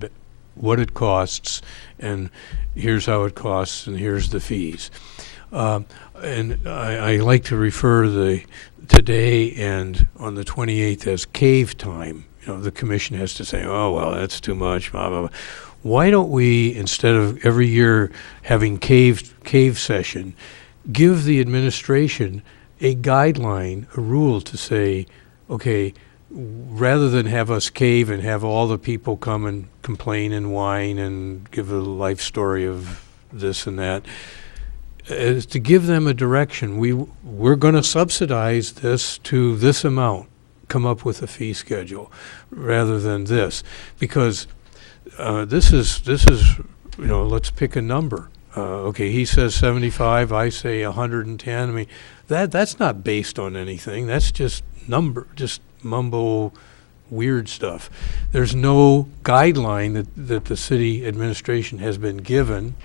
what it costs, and here's how it costs, and here's the fees. And I like to refer today and on the 28th as cave time. The commission has to say, oh, well, that's too much, blah, blah, blah. Why don't we, instead of every year having cave session, give the administration a guideline, a rule to say, okay, rather than have us cave and have all the people come and complain and whine and give a life story of this and that, is to give them a direction. We're going to subsidize this to this amount, come up with a fee schedule, rather than this, because this is let's pick a number. Okay, he says 75, I say 110. I mean, that's not based on anything. That's just mumbo weird stuff. There's no guideline that the city administration has been given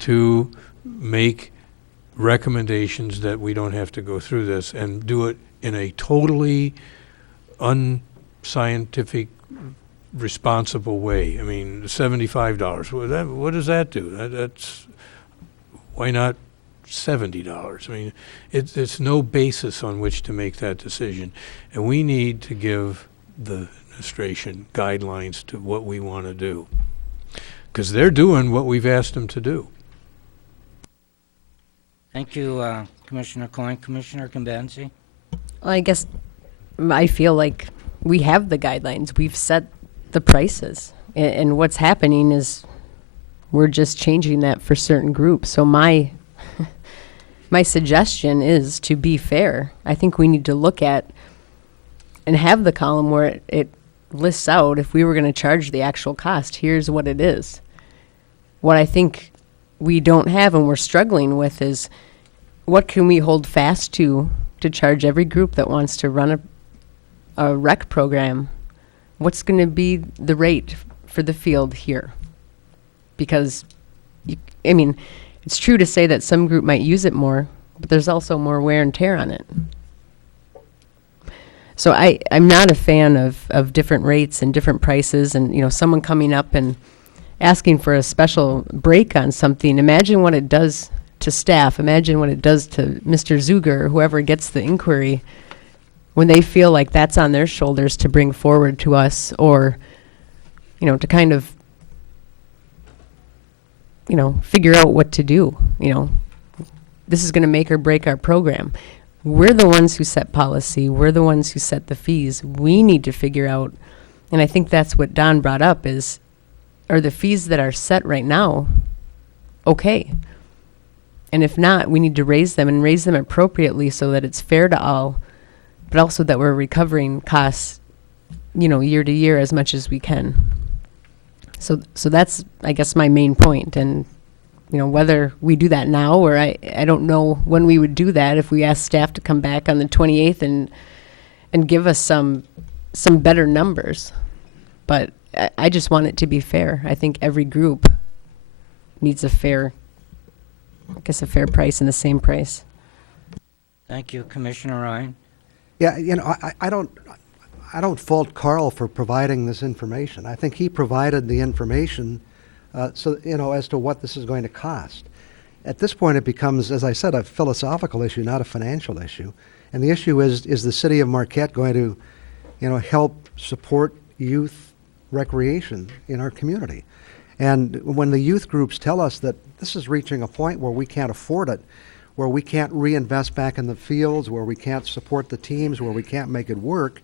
to make recommendations that we don't have to go through this and do it in a totally unscientific, responsible way. I mean, $75. What does that do? That's why not $70? I mean, it's no basis on which to make that decision, and we need to give the administration guidelines to what we want to do, because they're doing what we've asked them to do. Thank you, Commissioner Coyne. Commissioner Conbenzi? Well, I guess I feel like we have the guidelines. We've set the prices. And what's happening is we're just changing that for certain groups. So my suggestion is to be fair. I think we need to look at and have the column where it lists out, if we were going to charge the actual cost, here's what it is. What I think we don't have and we're struggling with is, what can we hold fast to charge every group that wants to run a rec program? What's going to be the rate for the field here? Because, I mean, it's true to say that some group might use it more, but there's also more wear and tear on it. So I'm not a fan of different rates and different prices, and, you know, someone coming up and asking for a special break on something. Imagine what it does to staff. Imagine what it does to Mr. Zuger or whoever gets the inquiry when they feel like that's on their shoulders to bring forward to us, or, you know, to kind of, you know, figure out what to do. You know, this is going to make or break our program. We're the ones who set policy. We're the ones who set the fees. We need to figure out, and I think that's what Don brought up, is, are the fees that are set right now okay? And if not, we need to raise them, and raise them appropriately so that it's fair to all, but also that we're recovering costs, you know, year to year as much as we can. So that's, I guess, my main point. And, you know, whether we do that now, or I don't know when we would do that, if we ask staff to come back on the 28th and give us some better numbers. But I just want it to be fair. I think every group needs a fair price and the same price. Thank you. Commissioner Ryan? Yeah, you know, I don't fault Carl for providing this information. I think he provided the information so, you know, as to what this is going to cost. At this point, it becomes, as I said, a philosophical issue, not a financial issue. And the issue is the city of Marquette going to, you know, help support youth recreation in our community? And when the youth groups tell us that this is reaching a point where we can't afford it, where we can't reinvest back in the fields, where we can't support the teams, where we can't make it work,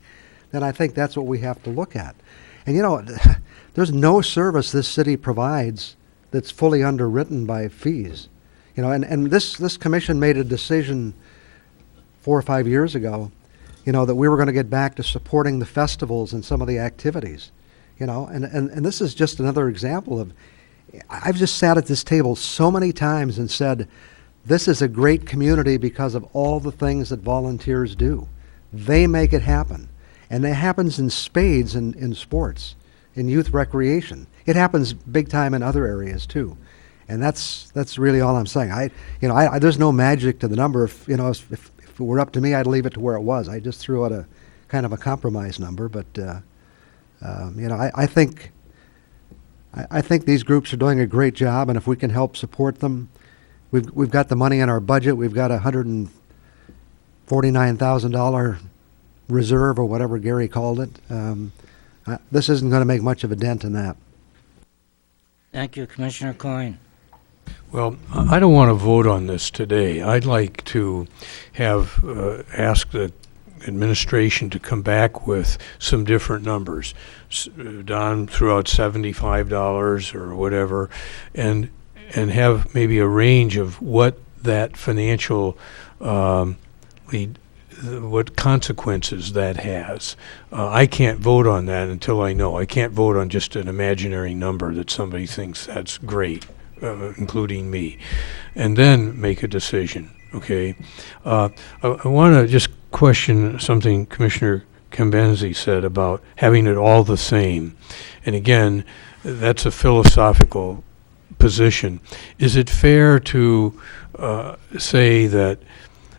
then I think that's what we have to look at. And, you know, there's no service this city provides that's fully underwritten by fees. You know, and this commission made a decision 4 or 5 years ago, you know, that we were going to get back to supporting the festivals and some of the activities, you know, and this is just another example of, I've just sat at this table so many times and said, this is a great community because of all the things that volunteers do. They make it happen. And it happens in spades in sports, in youth recreation. It happens big time in other areas too. And that's really all I'm saying. There's no magic to the number. If it were up to me, I'd leave it to where it was. I just threw out a kind of a compromise number. But I think these groups are doing a great job, and if we can help support them, we've got the money in our budget. We've got $149,000 reserve, or whatever Gary called it. This isn't going to make much of a dent in that. Thank you. Commissioner Coyne? Well, I don't want to vote on this today. I'd like to have ask the administration to come back with some different numbers. Don threw out $75 or whatever, and have maybe a range of what that financial what consequences that has. I can't vote on that until I know. I can't vote on just an imaginary number that somebody thinks that's great, including me, and then make a decision. okay? I want to just question something Commissioner Cambenzi said about having it all the same. And again, that's a philosophical position. Is it fair to say that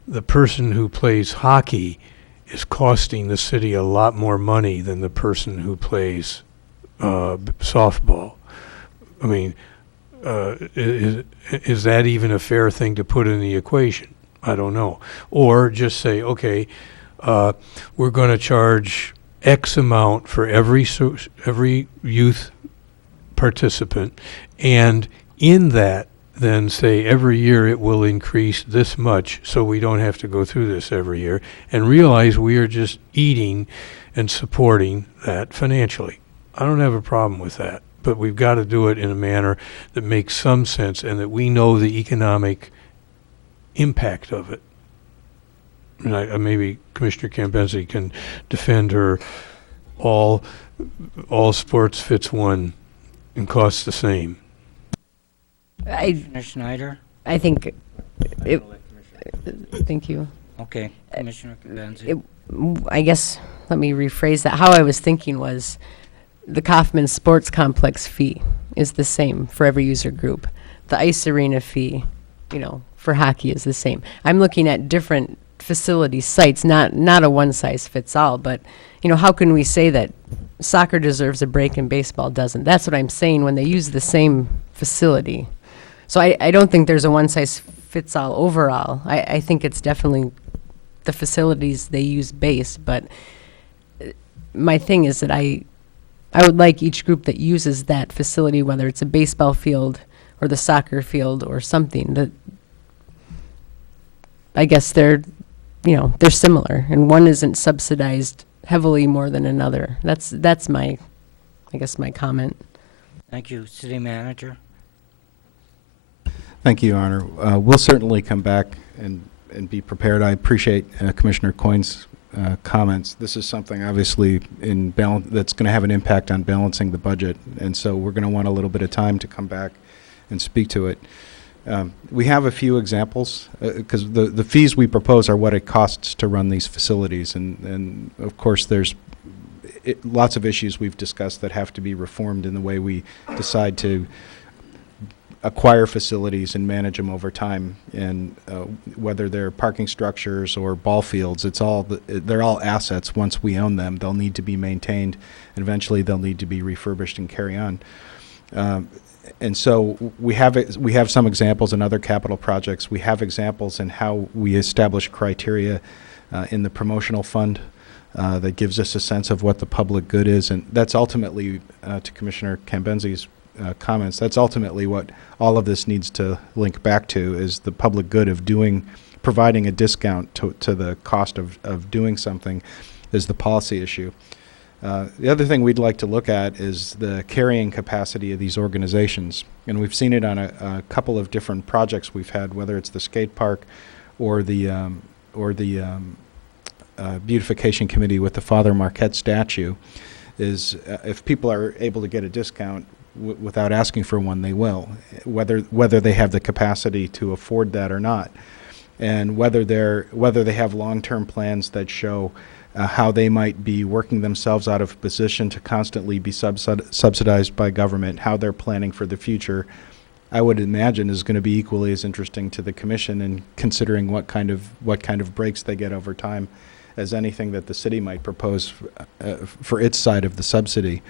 the person who plays hockey is costing the city a lot more money than the person who plays softball? I mean, is that even a fair thing to put in the equation? I don't know. Or just say, okay, we're going to charge X amount for every youth participant, and in that, then say every year it will increase this much, so we don't have to go through this every year, and realize we are just eating and supporting that financially. I don't have a problem with that, but we've got to do it in a manner that makes some sense and that we know the economic impact of it. And maybe Commissioner Cambenzi can defend her all sports fits one and costs the same. Commissioner Schneider? I think it, thank you. Okay, Commissioner Cambenzi. I guess, let me rephrase that. How I was thinking was the Kaufman Sports Complex fee is the same for every user group. The ice arena fee, for hockey is the same. I'm looking at different facility sites, not a one size fits all, but how can we say that soccer deserves a break and baseball doesn't? That's what I'm saying when they use the same facility. So I don't think there's a one size fits all overall. I think it's definitely the facilities they use base, but my thing is that I would like each group that uses that facility, whether it's a baseball field or the soccer field or something, that I guess they're similar, and one isn't subsidized heavily more than another. That's my comment. Thank you. City Manager? Thank you, Your Honor. We'll certainly come back and be prepared. I appreciate Commissioner Coyne's comments. This is something obviously that's going to have an impact on balancing the budget, and so we're going to want a little bit of time to come back and speak to it. We have a few examples because the fees we propose are what it costs to run these facilities, and of course there's lots of issues we've discussed that have to be reformed in the way we decide to acquire facilities and manage them over time, and whether they're parking structures or ball fields, they're all assets. Once we own them, they'll need to be maintained, and eventually they'll need to be refurbished and carry on. And so we have some examples in other capital projects. We have examples in how we establish criteria in the promotional fund that gives us a sense of what the public good is, and that's ultimately, to Commissioner Cambenzi's comments, that's ultimately what all of this needs to link back to, is the public good of providing a discount to the cost of doing something is the policy issue. The other thing we'd like to look at is the carrying capacity of these organizations, and we've seen it on a couple of different projects we've had, whether it's the skate park or the beautification committee with the Father Marquette statue. Is if people are able to get a discount without asking for one, they will, whether they have the capacity to afford that or not, and whether they have long-term plans that show how they might be working themselves out of position to constantly be subsidized by government, how they're planning for the future, I would imagine is going to be equally as interesting to the commission in considering what kind of breaks they get over time as anything that the city might propose for its side of the subsidy.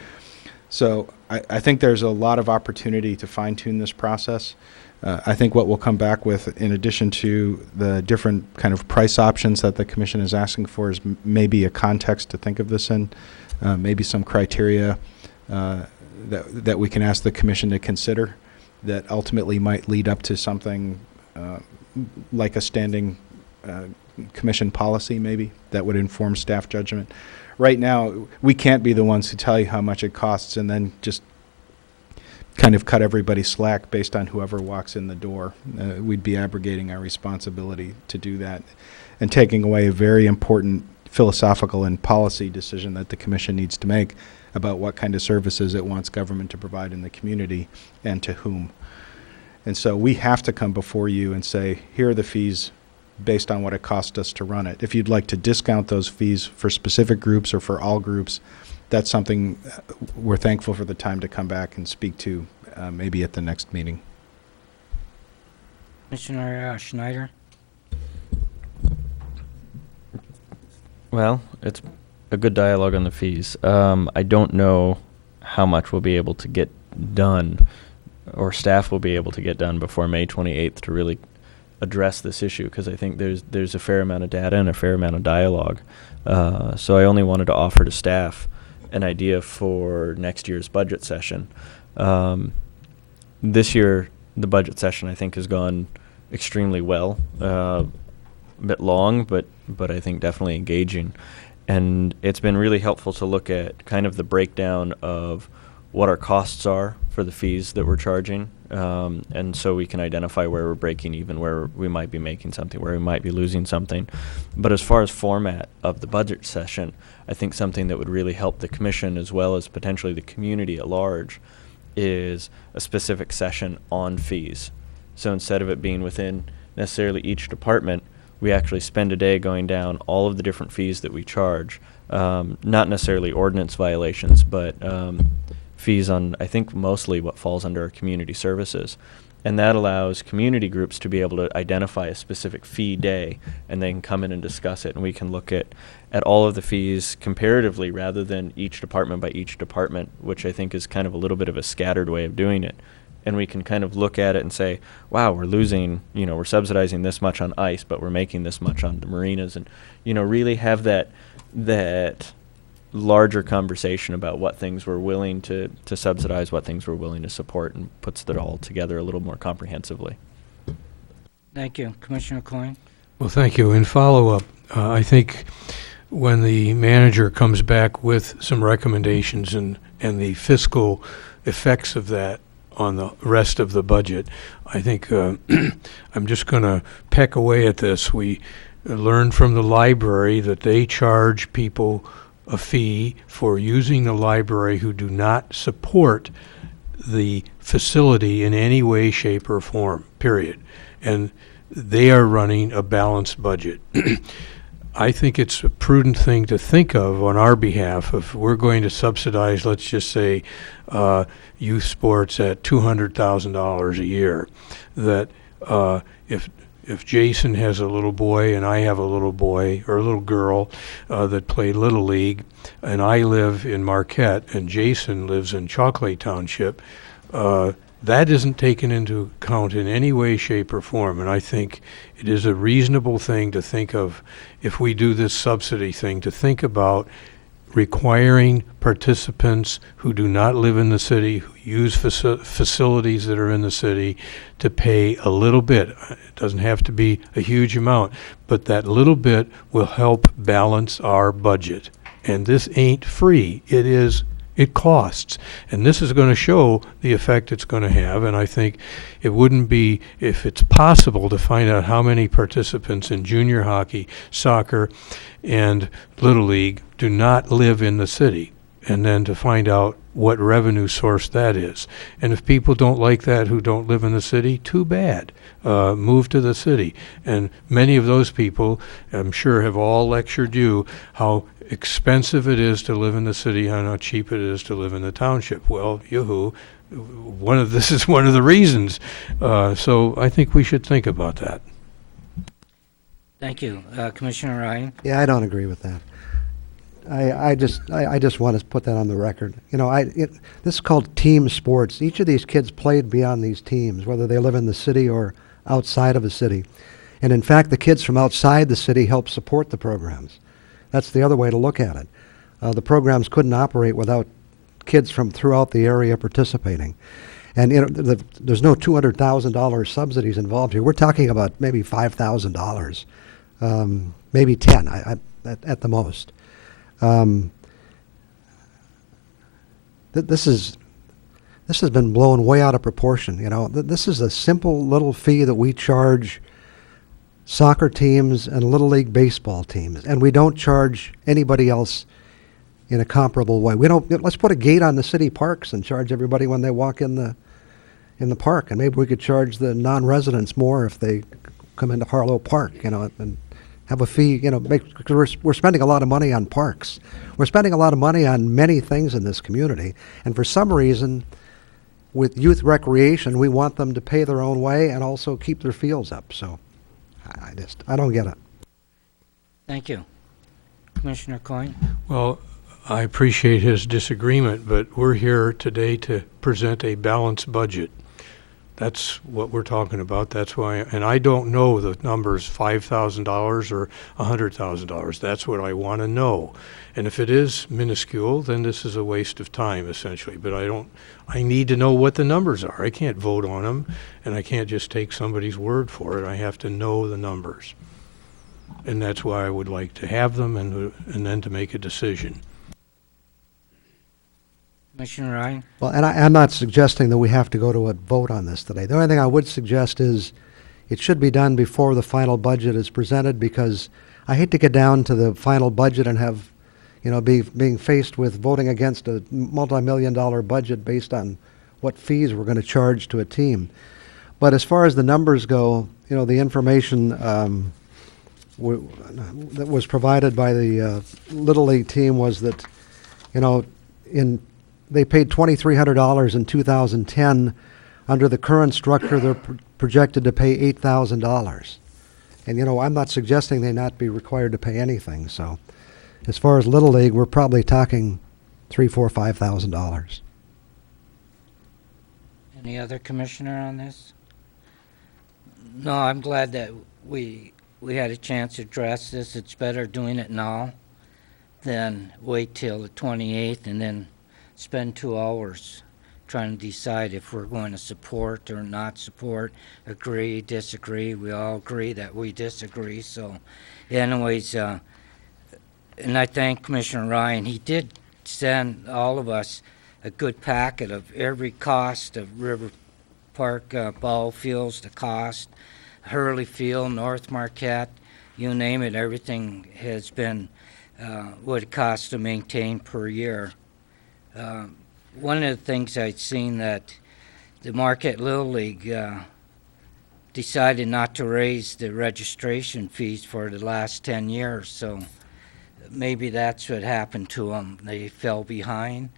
So I think there's a lot of opportunity to fine-tune this process. I think what we'll come back with, in addition to the different kind of price options that the commission is asking for, is maybe a context to think of this in, maybe some criteria that we can ask the commission to consider that ultimately might lead up to something like a standing commission policy, maybe, that would inform staff judgment. Right now, we can't be the ones who tell you how much it costs and then just kind of cut everybody slack based on whoever walks in the door. We'd be abrogating our responsibility to do that and taking away a very important philosophical and policy decision that the commission needs to make about what kind of services it wants government to provide in the community and to whom. And so we have to come before you and say, here are the fees based on what it cost us to run it. If you'd like to discount those fees for specific groups or for all groups, that's something we're thankful for the time to come back and speak to, maybe at the next meeting. Commissioner Schneider? Well, it's a good dialogue on the fees. I don't know how much we'll be able to get done, or staff will be able to get done before May 28th to really address this issue, because I think there's a fair amount of data and a fair amount of dialogue. So I only wanted to offer to staff an idea for next year's budget session. This year, the budget session, I think, has gone extremely well. A bit long, but I think definitely engaging. And it's been really helpful to look at kind of the breakdown of what our costs are for the fees that we're charging. And so we can identify where we're breaking even, where we might be making something, where we might be losing something. But as far as format of the budget session, I think something that would really help the commission as well as potentially the community at large is a specific session on fees. So instead of it being within necessarily each department, we actually spend a day going down all of the different fees that we charge, not necessarily ordinance violations, but fees on, I think, mostly what falls under our community services. And that allows community groups to be able to identify a specific fee day, and they can come in and discuss it, and we can look at all of the fees comparatively rather than each department by each department, which I think is kind of a little bit of a scattered way of doing it. And we can kind of look at it and say, wow, we're losing, we're subsidizing this much on ice, but we're making this much on the marinas, and, really have that larger conversation about what things we're willing to subsidize, what things we're willing to support, and puts it all together a little more comprehensively. Thank you. Commissioner Coyne? Well, thank you. In follow-up, I think when the manager comes back with some recommendations and the fiscal effects of that on the rest of the budget, I think I'm just going to peck away at this. We learned from the library that they charge people a fee for using the library who do not support the facility in any way, shape, or form, period. And they are running a balanced budget. I think it's a prudent thing to think of on our behalf if we're going to subsidize, let's just say, youth sports at $200,000 a year, that if Jason has a little boy and I have a little boy or a little girl that play Little League, and I live in Marquette and Jason lives in Chalkley Township, that isn't taken into account in any way, shape, or form. And I think it is a reasonable thing to think of, if we do this subsidy thing, to think about requiring participants who do not live in the city, who use facilities that are in the city, to pay a little bit. It doesn't have to be a huge amount, but that little bit will help balance our budget. And this ain't free. It costs. And this is going to show the effect it's going to have. And I think it wouldn't be, if it's possible to find out how many participants in junior hockey, soccer, and Little League do not live in the city, and then to find out what revenue source that is. And if people don't like that who don't live in the city, too bad. Move to the city. And many of those people, I'm sure, have all lectured you how expensive it is to live in the city and how cheap it is to live in the township. Well, yoo-hoo, this is one of the reasons. So I think we should think about that. Thank you. Commissioner Ryan? Yeah, I don't agree with that. I just want to put that on the record. This is called team sports. Each of these kids played beyond these teams, whether they live in the city or outside of a city. And in fact, the kids from outside the city help support the programs. That's the other way to look at it. The programs couldn't operate without kids from throughout the area participating. And there's no $200,000 subsidies involved here. We're talking about maybe $5,000, maybe 10 at the most. This has been blown way out of proportion. This is a simple little fee that we charge soccer teams and Little League baseball teams, and we don't charge anybody else in a comparable way. Let's put a gate on the city parks and charge everybody when they walk in the park, and maybe we could charge the non-residents more if they come into Harlow Park, and have a fee, because we're spending a lot of money on parks. We're spending a lot of money on many things in this community, and for some reason, with youth recreation, we want them to pay their own way and also keep their fields up. So I don't get it. Thank you. Commissioner Coyne? Well, I appreciate his disagreement, but we're here today to present a balanced budget. That's what we're talking about. That's why, and I don't know the numbers, $5,000 or $100,000. That's what I want to know. And if it is minuscule, then this is a waste of time, essentially. But I need to know what the numbers are. I can't vote on them, and I can't just take somebody's word for it. I have to know the numbers. And that's why I would like to have them and then to make a decision. Commissioner Ryan? Well, and I'm not suggesting that we have to go to a vote on this today. The only thing I would suggest is it should be done before the final budget is presented, because I hate to get down to the final budget and have, being faced with voting against a multi-million-dollar budget based on what fees we're going to charge to a team. But as far as the numbers go, the information that was provided by the Little League team was that, they paid $2,300 in 2010. Under the current structure, they're projected to pay $8,000. And, I'm not suggesting they not be required to pay anything. So as far as Little League, we're probably talking $3,000, $4,000, $5,000. Any other commissioner on this? No, I'm glad that we had a chance to address this. It's better doing it now than wait till the 28th and then spend 2 hours trying to decide if we're going to support or not support, agree, disagree. We all agree that we disagree. So anyways, and I thank Commissioner Ryan. He did send all of us a good packet of every cost of River Park ball fields, the cost, Hurley Field, North Marquette, you name it, everything has been what it costs to maintain per year. One of the things I'd seen that the Marquette Little League decided not to raise the registration fees for the last 10 years, so maybe that's what happened to them. They fell behind,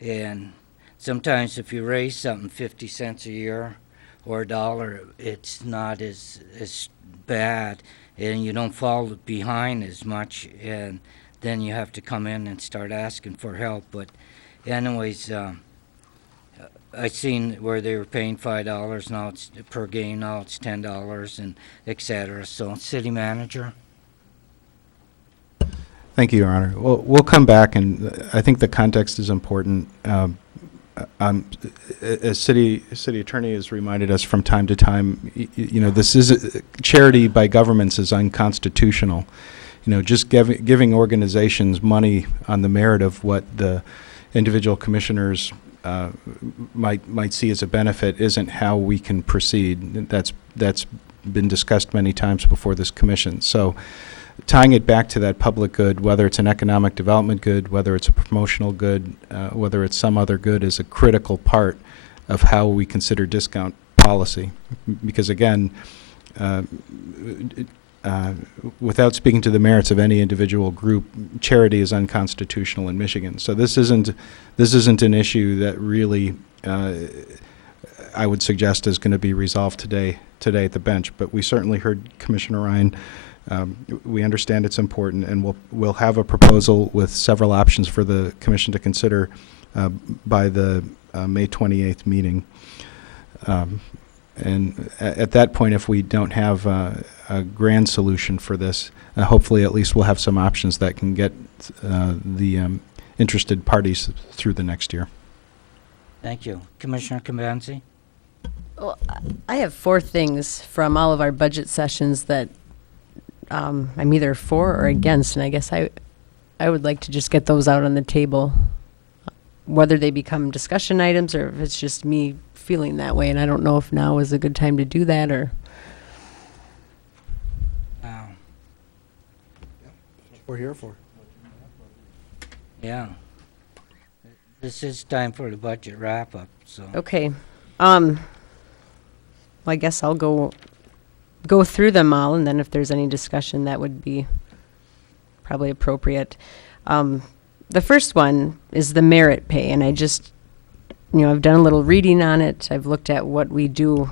and sometimes if you raise something 50 cents a year or $1, it's not as bad, and you don't fall behind as much, and then you have to come in and start asking for help. But anyways, I seen where they were paying $5 now it's per game, now it's $10 and etc. So, city manager. Thank you, Your Honor. Well, we'll come back, and I think the context is important. As city attorney has reminded us from time to time, this is charity by governments is unconstitutional. Just giving organizations money on the merit of what the individual commissioners might see as a benefit isn't how we can proceed. That's been discussed many times before this commission. So tying it back to that public good, whether it's an economic development good, whether it's a promotional good, whether it's some other good, is a critical part of how we consider discount policy. Because again, without speaking to the merits of any individual group, charity is unconstitutional in Michigan. So this isn't an issue that really I would suggest is going to be resolved today at the bench. But we certainly heard Commissioner Ryan. We understand it's important, and we'll have a proposal with several options for the commission to consider by the May 28th meeting. And at that point, if we don't have a grand solution for this, hopefully at least we'll have some options that can get the interested parties through the next year. Thank you. Commissioner Kambanzi? Well, I have 4 things from all of our budget sessions that I'm either for or against, and I guess I would like to just get those out on the table, whether they become discussion items or if it's just me feeling that way, and I don't know if now is a good time to do that or. We're here for. Yeah. This is time for the budget wrap-up, so. Okay. Well, I guess I'll go go through them all, and then if there's any discussion, that would be probably appropriate. The first one is the merit pay, and I just, I've done a little reading on it. I've looked at what we do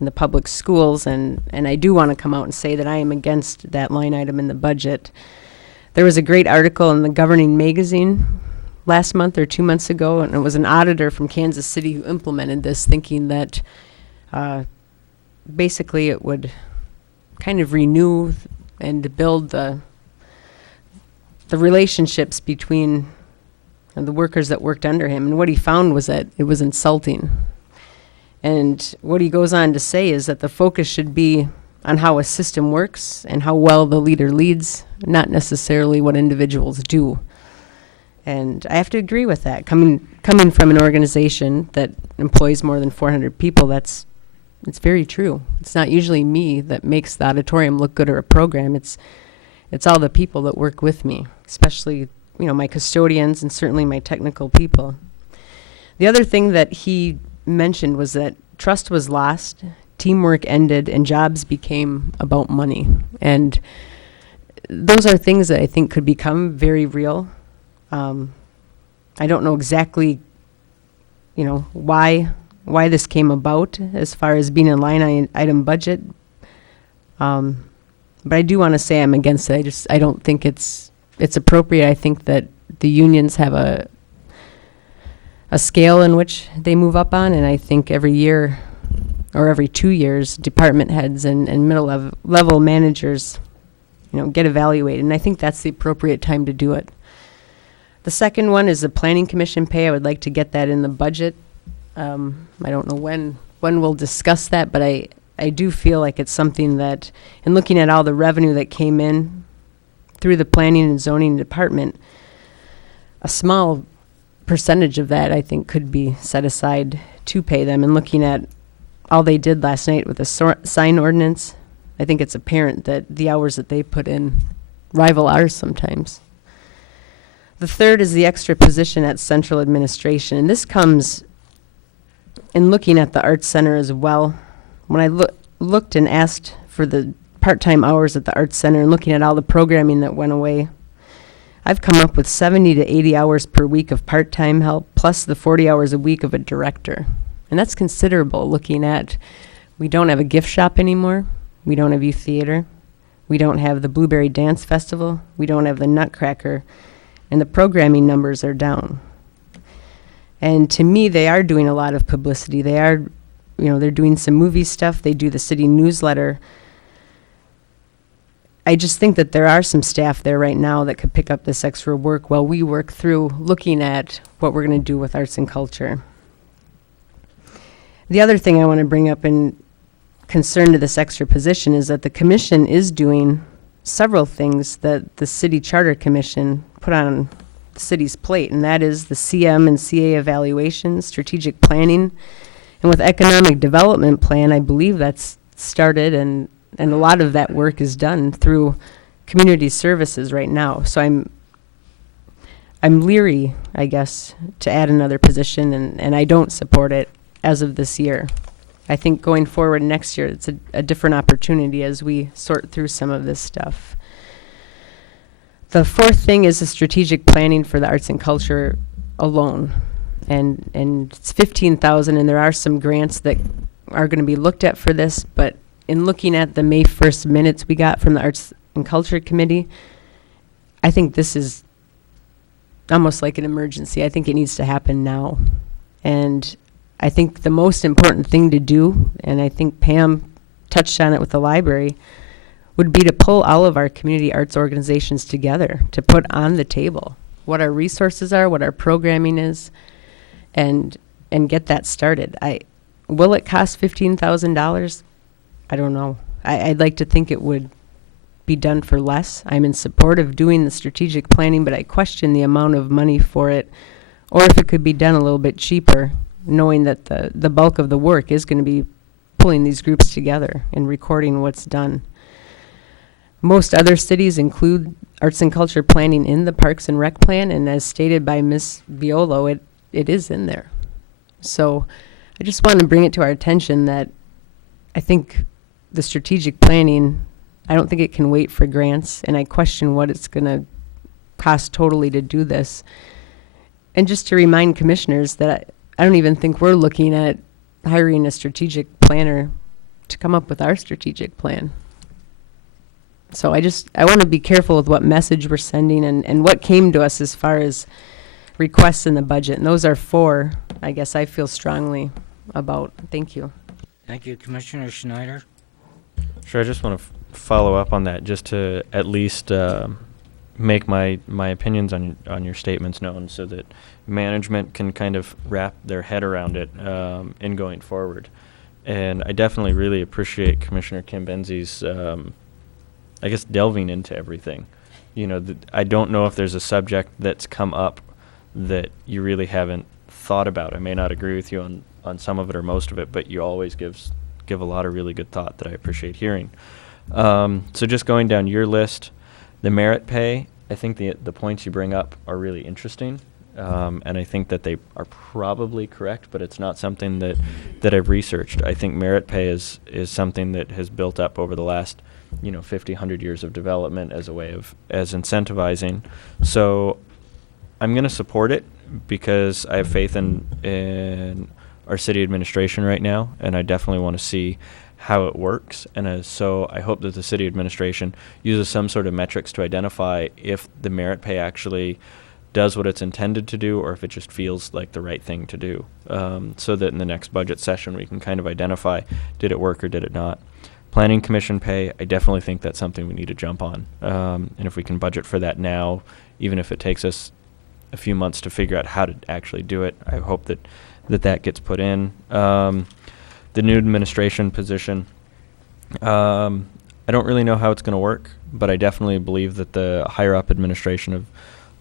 in the public schools, and I do want to come out and say that I am against that line item in the budget. There was a great article in the Governing Magazine last month or 2 months ago, and it was an auditor from Kansas City who implemented this, thinking that basically it would kind of renew and build the relationships between the workers that worked under him. And what he found was that it was insulting. And what he goes on to say is that the focus should be on how a system works and how well the leader leads, not necessarily what individuals do. And I have to agree with that. Coming from an organization that employs more than 400 people, it's very true. It's not usually me that makes the auditorium look good or a program. It's all the people that work with me, especially, my custodians and certainly my technical people. The other thing that he mentioned was that trust was lost, teamwork ended, and jobs became about money. And those are things that I think could become very real. I don't know exactly, why this came about as far as being a line item budget. But I do want to say I'm against it. I don't think it's appropriate. I think that the unions have a scale in which they move up on, and I think every year or every 2 years, department heads and middle level managers, get evaluated, and I think that's the appropriate time to do it. The second one is the planning commission pay. I would like to get that in the budget. I don't know when we'll discuss that, but I do feel like it's something that, in looking at all the revenue that came in through the planning and zoning department, a small percentage of that I think could be set aside to pay them. And looking at all they did last night with the sign ordinance, I think it's apparent that the hours that they put in rival ours sometimes. The third is the extra position at central administration, and this comes in looking at the Arts Center as well. When I looked and asked for the part-time hours at the Arts Center and looking at all the programming that went away, I've come up with 70 to 80 hours per week of part-time help, plus the 40 hours a week of a director. And that's considerable, looking at, we don't have a gift shop anymore, we don't have youth theater, we don't have the Blueberry Dance Festival, we don't have the Nutcracker, and the programming numbers are down. And to me, they are doing a lot of publicity. They are, they're doing some movie stuff, they do the city newsletter. I just think that there are some staff there right now that could pick up this extra work while we work through looking at what we're going to do with arts and culture. The other thing I want to bring up in concern to this extra position is that the commission is doing several things that the city charter commission put on the city's plate, and that is the CM and CA evaluations, strategic planning, and with economic development plan, I believe that's started, and a lot of that work is done through community services right now. So I'm leery, I guess, to add another position, and I don't support it as of this year. I think going forward next year, it's a different opportunity as we sort through some of this stuff. The fourth thing is the strategic planning for the arts and culture alone. And it's $15,000, and there are some grants that are going to be looked at for this, but in looking at the May 1st minutes we got from the Arts and Culture Committee, I think this is almost like an emergency. I think it needs to happen now. And I think the most important thing to do, and I think Pam touched on it with the library, would be to pull all of our community arts organizations together, to put on the table what our resources are, what our programming is, and get that started. Will it cost $15,000? I don't know. I'd like to think it would be done for less. I'm in support of doing the strategic planning, but I question the amount of money for it, or if it could be done a little bit cheaper, knowing that the bulk of the work is going to be pulling these groups together and recording what's done. Most other cities include arts and culture planning in the Parks and Rec plan, and as stated by Ms. Biolo, it is in there. So I just want to bring it to our attention that I think the strategic planning, I don't think it can wait for grants, and I question what it's going to cost totally to do this. And just to remind commissioners that I don't even think we're looking at hiring a strategic planner to come up with our strategic plan. So I want to be careful with what message we're sending and what came to us as far as requests in the budget. And those are 4, I guess I feel strongly about. Thank you. Thank you, Commissioner Schneider. Sure, I just want to follow up on that, just to at least make my opinions on your statements known, so that management can kind of wrap their head around it in going forward. And I definitely really appreciate Commissioner Kim Benzie's, I guess, delving into everything. You know, I don't know if there's a subject that's come up that you really haven't thought about. I may not agree with you on some of it or most of it, but you always give a lot of really good thought that I appreciate hearing. So just going down your list, the merit pay, I think the points you bring up are really interesting. And I think that they are probably correct, but it's not something that I've researched. I think merit pay is something that has built up over the last 50, 100 years of development as a way as incentivizing. So I'm going to support it because I have faith in our city administration right now, and I definitely want to see how it works. And so I hope that the city administration uses some sort of metrics to identify if the merit pay actually does what it's intended to do, or if it just feels like the right thing to do, so that in the next budget session we can kind of identify, did it work or did it not. Planning Commission pay, I definitely think that's something we need to jump on. And if we can budget for that now, even if it takes us a few months to figure out how to actually do it, I hope that gets put in. The new administration position, I don't really know how it's going to work, but I definitely believe that the higher up administration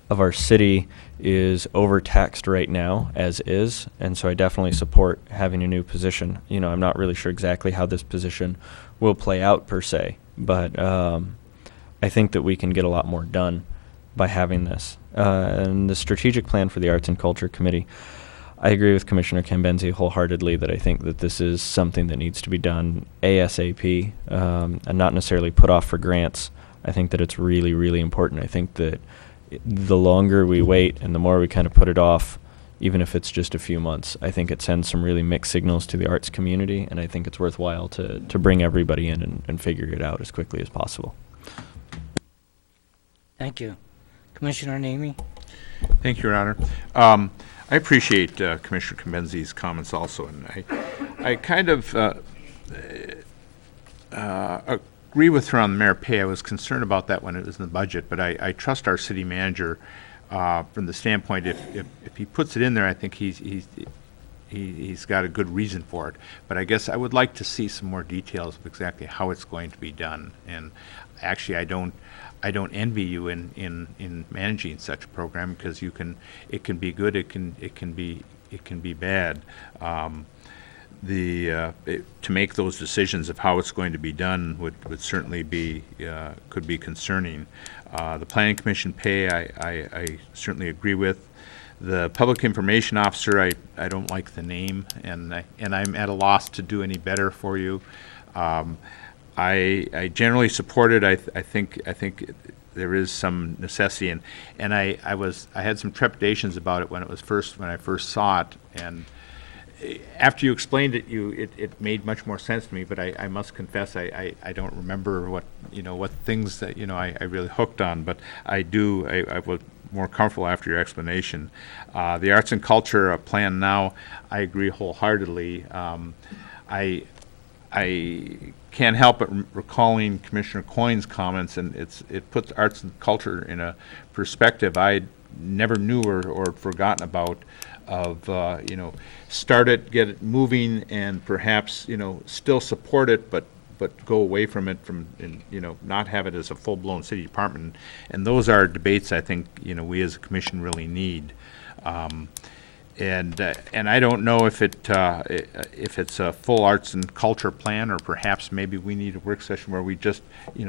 of our city is overtaxed right now as is, and so I definitely support having a new position. I'm not really sure exactly how this position will play out per se, but I think that we can get a lot more done by having this. And the strategic plan for the Arts and Culture Committee, I agree with Commissioner Kim Benzie wholeheartedly that I think that this is something that needs to be done ASAP, and not necessarily put off for grants. I think that it's really, really important. I think that the longer we wait and the more we kind of put it off, even if it's just a few months, I think it sends some really mixed signals to the arts community, and I think it's worthwhile to bring everybody in and figure it out as quickly as possible. Thank you. Commissioner Namey? Thank you, Your Honor. I appreciate Commissioner Kambenzie's comments also, and I kind of agree with her on the merit pay. I was concerned about that when it was in the budget, but I trust our city manager from the standpoint if he puts it in there, I think he's got a good reason for it. But I guess I would like to see some more details of exactly how it's going to be done. And actually, I don't envy you in managing such a program, because it can be good, it can be bad. To make those decisions of how it's going to be done would certainly be could be concerning. The Planning Commission pay, I certainly agree with. The Public Information Officer, I don't like the name, and I'm at a loss to do any better for you. I generally support it. I think there is some necessity, and I had some trepidations about it when I first saw it, and after you explained it, it made much more sense to me. But I must confess, I don't remember what things that I really hooked on. But I was more comfortable after your explanation. The arts and culture plan now, I agree wholeheartedly. I can't help but recalling Commissioner Coyne's comments, and it puts arts and culture in a perspective I never knew or had forgotten about. Start it, get it moving, and perhaps still support it, but go away from it, not have it as a full-blown city department. And those are debates I think we as a commission really need. And I don't know if it's a full arts and culture plan, or perhaps maybe we need a work session where we just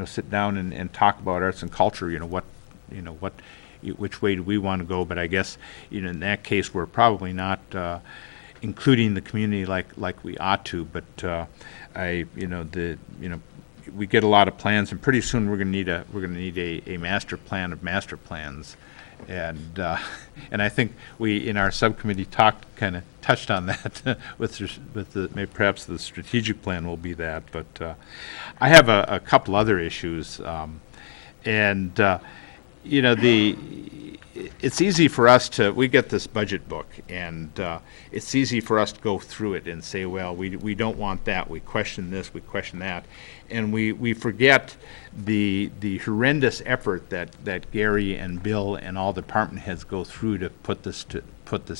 sit down and talk about arts and culture. Which way do we want to go? But I guess in that case we're probably not including the community like we ought to. But we get a lot of plans, and pretty soon we're going to need a master plan of master plans, and I think we in our subcommittee kind of touched on that with maybe perhaps the strategic plan will be that, but I have a couple other issues, it's easy for us we get this budget book, and it's easy for us to go through it and say, well, we don't want that, we question this, we question that, and we forget the horrendous effort that Gary and Bill and all department heads go through to put this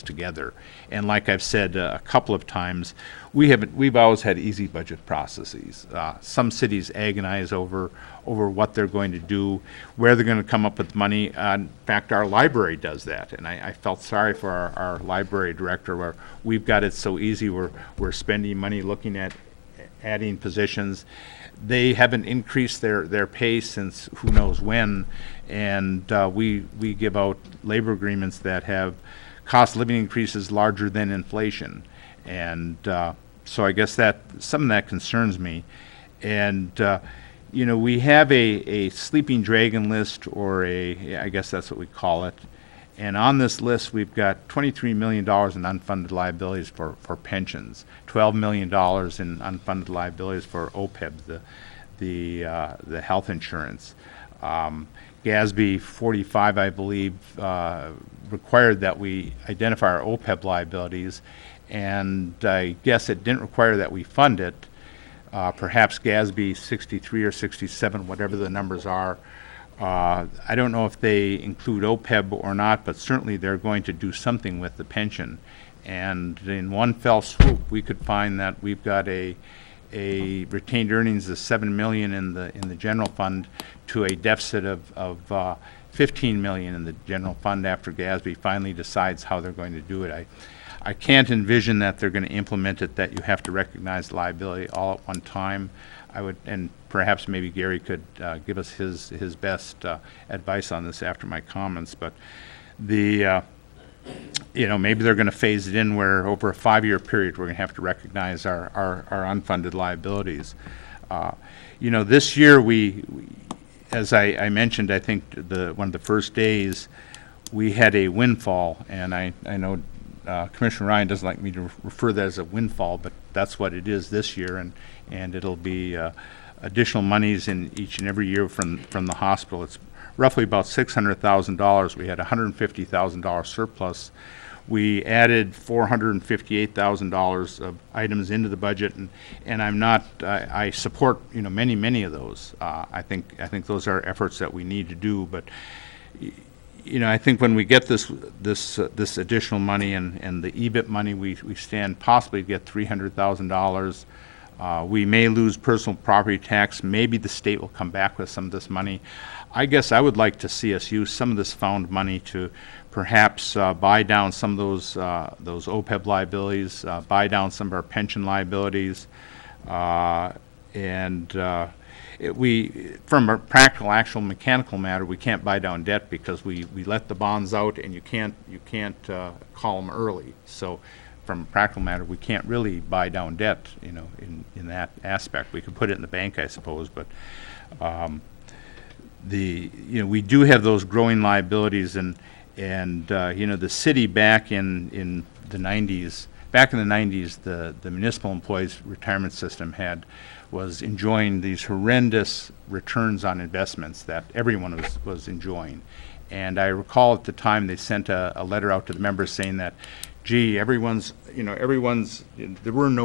together. And like I've said a couple of times, we've always had easy budget processes. Some cities agonize over what they're going to do, where they're going to come up with money. In fact, our library does that, and I felt sorry for our library director, where we've got it so easy. We're spending money looking at adding positions. They haven't increased their pay since who knows when, and we give out labor agreements that have cost of living increases larger than inflation, and so I guess that some of that concerns me. And we have a sleeping dragon list, or I guess that's what we call it. And on this list, we've got $23 million in unfunded liabilities for pensions, $12 million in unfunded liabilities for OPEB, the health insurance. GASB 45, I believe, required that we identify our OPEB liabilities, and I guess it didn't require that we fund it. Perhaps GASB 63 or 67, whatever the numbers are. I don't know if they include OPEB or not, but certainly they're going to do something with the pension. And in one fell swoop, we could find that we've got a retained earnings of $7 million in the general fund to a deficit of $15 million in the general fund after GASB finally decides how they're going to do it. I can't envision that they're going to implement it, that you have to recognize liability all at one time. And perhaps maybe Gary could give us his best advice on this after my comments. But maybe they're going to phase it in where over a 5-year period we're going to have to recognize our unfunded liabilities. This year we as I mentioned, I think one of the first days we had a windfall, and I know Commissioner Ryan doesn't like me to refer to that as a windfall, but that's what it is this year, and it'll be additional monies in each and every year from the hospital. It's roughly about $600,000. We had $150,000 surplus. We added $458,000 of items into the budget, and I support many of those. I think those are efforts that we need to do, but I think when we get this additional money and the EBIT money, we stand possibly to get $300,000. We may lose personal property tax. Maybe the state will come back with some of this money. I guess I would like to see us use some of this found money to perhaps buy down some of those OPEB liabilities, buy down some of our pension liabilities, from a practical, actual, mechanical matter, we can't buy down debt because we let the bonds out, and you can't call them early. So, from a practical matter, we can't really buy down debt, in that aspect. We could put it in the bank, I suppose, but we do have those growing liabilities, and the city back in the 90s, the municipal employees retirement system was enjoying these horrendous returns on investments that everyone was enjoying. And I recall at the time they sent a letter out to the members saying that, gee, there were no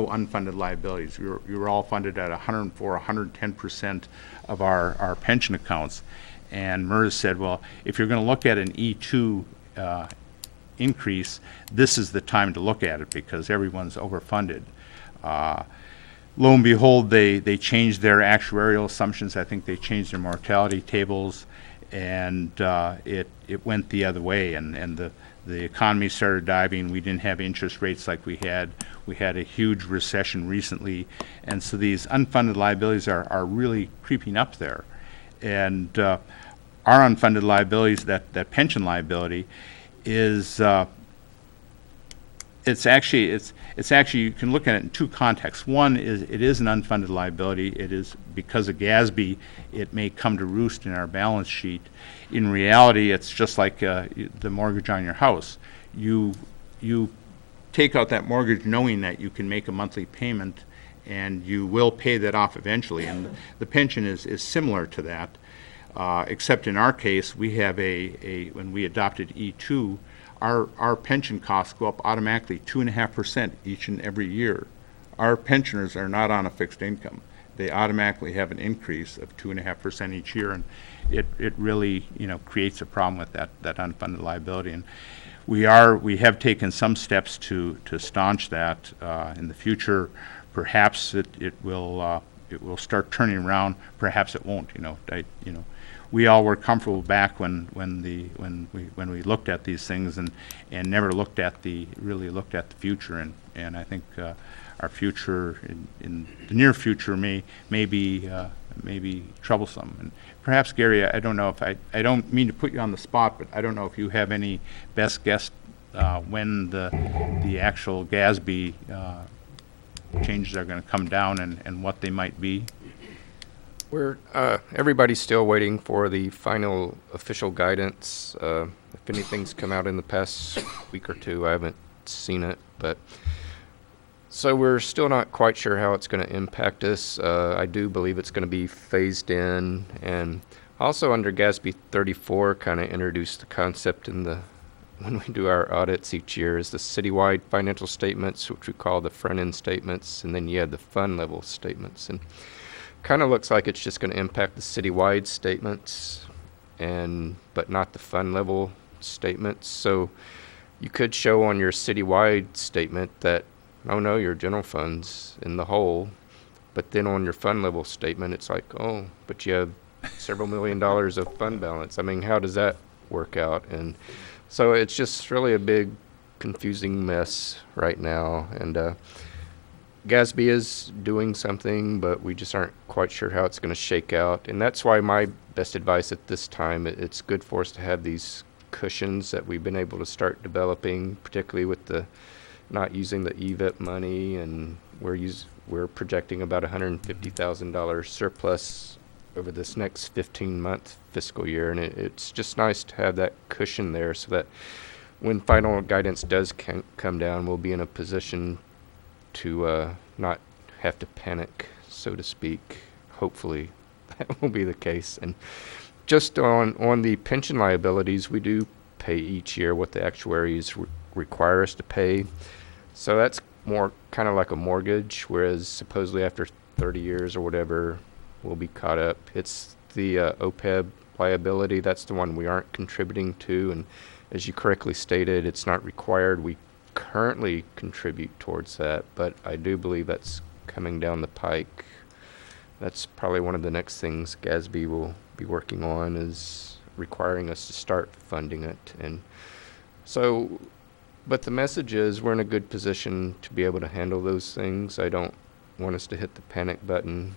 unfunded liabilities. You were all funded at 104, 110% of our pension accounts. And MERS said, well, if you're going to look at an E2 increase, this is the time to look at it because everyone's overfunded. Lo and behold, they changed their actuarial assumptions. I think they changed their mortality tables, and it went the other way, and the economy started diving. We didn't have interest rates like we had. We had a huge recession recently, and so these unfunded liabilities are really creeping up there. And our unfunded liabilities, that pension liability, is it's it's actually, you can look at it in two contexts. One is it is an unfunded liability. It is, because of GASB, it may come to roost in our balance sheet. In reality, it's just like the mortgage on your house. You take out that mortgage knowing that you can make a monthly payment and you will pay that off eventually. And the pension is similar to that, except in our case, we have when we adopted E2, our pension costs go up automatically 2.5% each and every year. Our pensioners are not on a fixed income. They automatically have an increase of 2.5% each year, and it really, creates a problem with that unfunded liability. And we have taken some steps to staunch that. In the future, perhaps it will start turning around. Perhaps it won't. We all were comfortable back when we looked at these things and never really looked at the future. And I think our future in the near future may be troublesome. And perhaps, Gary, I don't know if I don't mean to put you on the spot, but I don't know if you have any best guess when the actual GASB changes are going to come down and what they might be. We're everybody's still waiting for the final official guidance. If anything's come out in the past week or two, I haven't seen it, but so we're still not quite sure how it's going to impact us. I do believe it's going to be phased in, and also under GASB 34 kind of introduced the concept when we do our audits each year is the citywide financial statements, which we call the front-end statements, and then you have the fund level statements. And kind of looks like it's just going to impact the citywide statements, but not the fund level statements. So you could show on your citywide statement that, oh no, your general fund's in the hole, but then on your fund level statement, it's like, oh, but you have several $1 million of fund balance. I mean, how does that work out? And so it's just really a big, confusing mess right now. And GASB is doing something, but we just aren't quite sure how it's going to shake out. And that's why my best advice at this time, it's good for us to have these cushions that we've been able to start developing, particularly with the not using the EVIP money, and we're projecting about $150,000 surplus over this next 15-month fiscal year, and it's just nice to have that cushion there so that when final guidance does come down, we'll be in a position to not have to panic, so to speak. Hopefully that will be the case. And just on the pension liabilities, we do pay each year what the actuaries require us to pay. So that's more kind of like a mortgage, whereas supposedly after 30 years or whatever, we'll be caught up. It's the OPEB liability. That's the one we aren't contributing to. And as you correctly stated, it's not required. We currently contribute towards that, but I do believe that's coming down the pike. That's probably one of the next things GASB will be working on, is requiring us to start funding it. And so, but the message is we're in a good position to be able to handle those things. I don't want us to hit the panic button.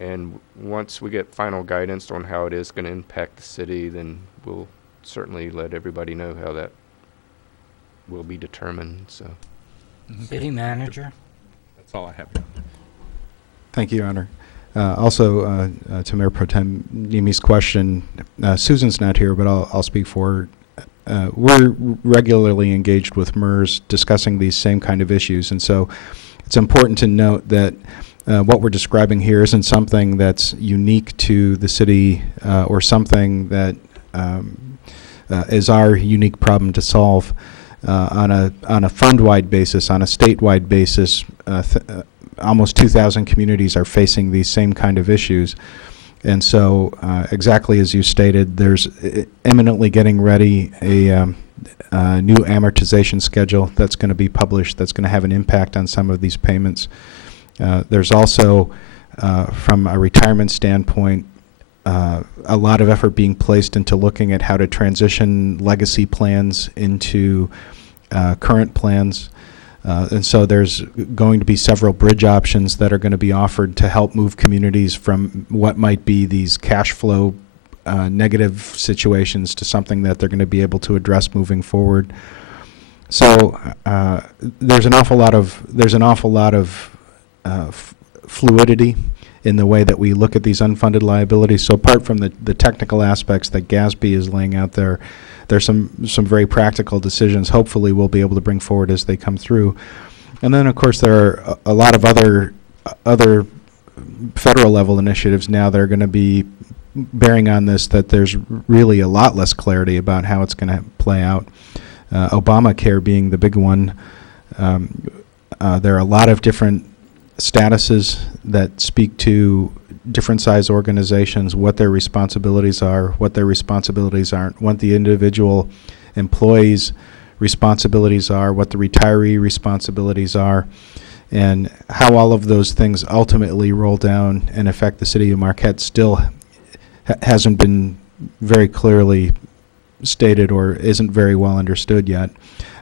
And once we get final guidance on how it is going to impact the city, then we'll certainly let everybody know how that will be determined. So, City Manager. That's all I have. Thank you, Your Honor. Also, to Mayor Pro Tem Nemi's question, Susan's not here, but I'll speak for her. We're regularly engaged with MERS discussing these same kind of issues, and so it's important to note that what we're describing here isn't something that's unique to the city or something that is our unique problem to solve. On a fund-wide basis, on a statewide basis, almost 2,000 communities are facing these same kind of issues. And so, exactly as you stated, there's imminently getting ready a new amortization schedule that's going to be published that's going to have an impact on some of these payments. There's also, from a retirement standpoint, a lot of effort being placed into looking at how to transition legacy plans into current plans. And so there's going to be several bridge options that are going to be offered to help move communities from what might be these cash flow negative situations to something that they're going to be able to address moving forward. So there's an awful lot of fluidity in the way that we look at these unfunded liabilities. So apart from the technical aspects that GASB is laying out there, there's some very practical decisions hopefully we'll be able to bring forward as they come through. And then, of course, there are a lot of other federal level initiatives now that are going to be bearing on this, that there's really a lot less clarity about how it's going to play out. Obamacare being the big one. There are a lot of different statuses that speak to different size organizations, what their responsibilities are, what their responsibilities aren't, what the individual employees' responsibilities are, what the retiree responsibilities are, and how all of those things ultimately roll down and affect the city of Marquette still hasn't been very clearly stated or isn't very well understood yet.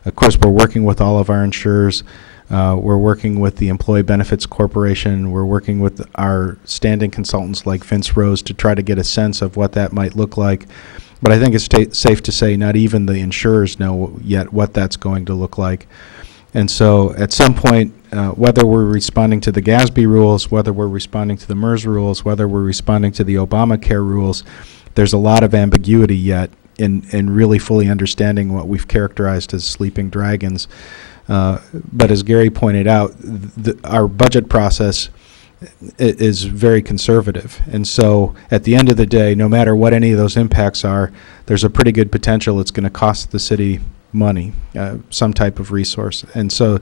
Of course, we're working with all of our insurers. We're working with the Employee Benefits Corporation. We're working with our standing consultants like Vince Rose to try to get a sense of what that might look like. But I think it's safe to say not even the insurers know yet what that's going to look like. And so at some point, whether we're responding to the GASB rules, whether we're responding to the MERS rules, whether we're responding to the Obamacare rules, there's a lot of ambiguity yet in really fully understanding what we've characterized as sleeping dragons. But as Gary pointed out, our budget process is very conservative. And so at the end of the day, no matter what any of those impacts are, there's a pretty good potential it's going to cost the city money, some type of resource. And so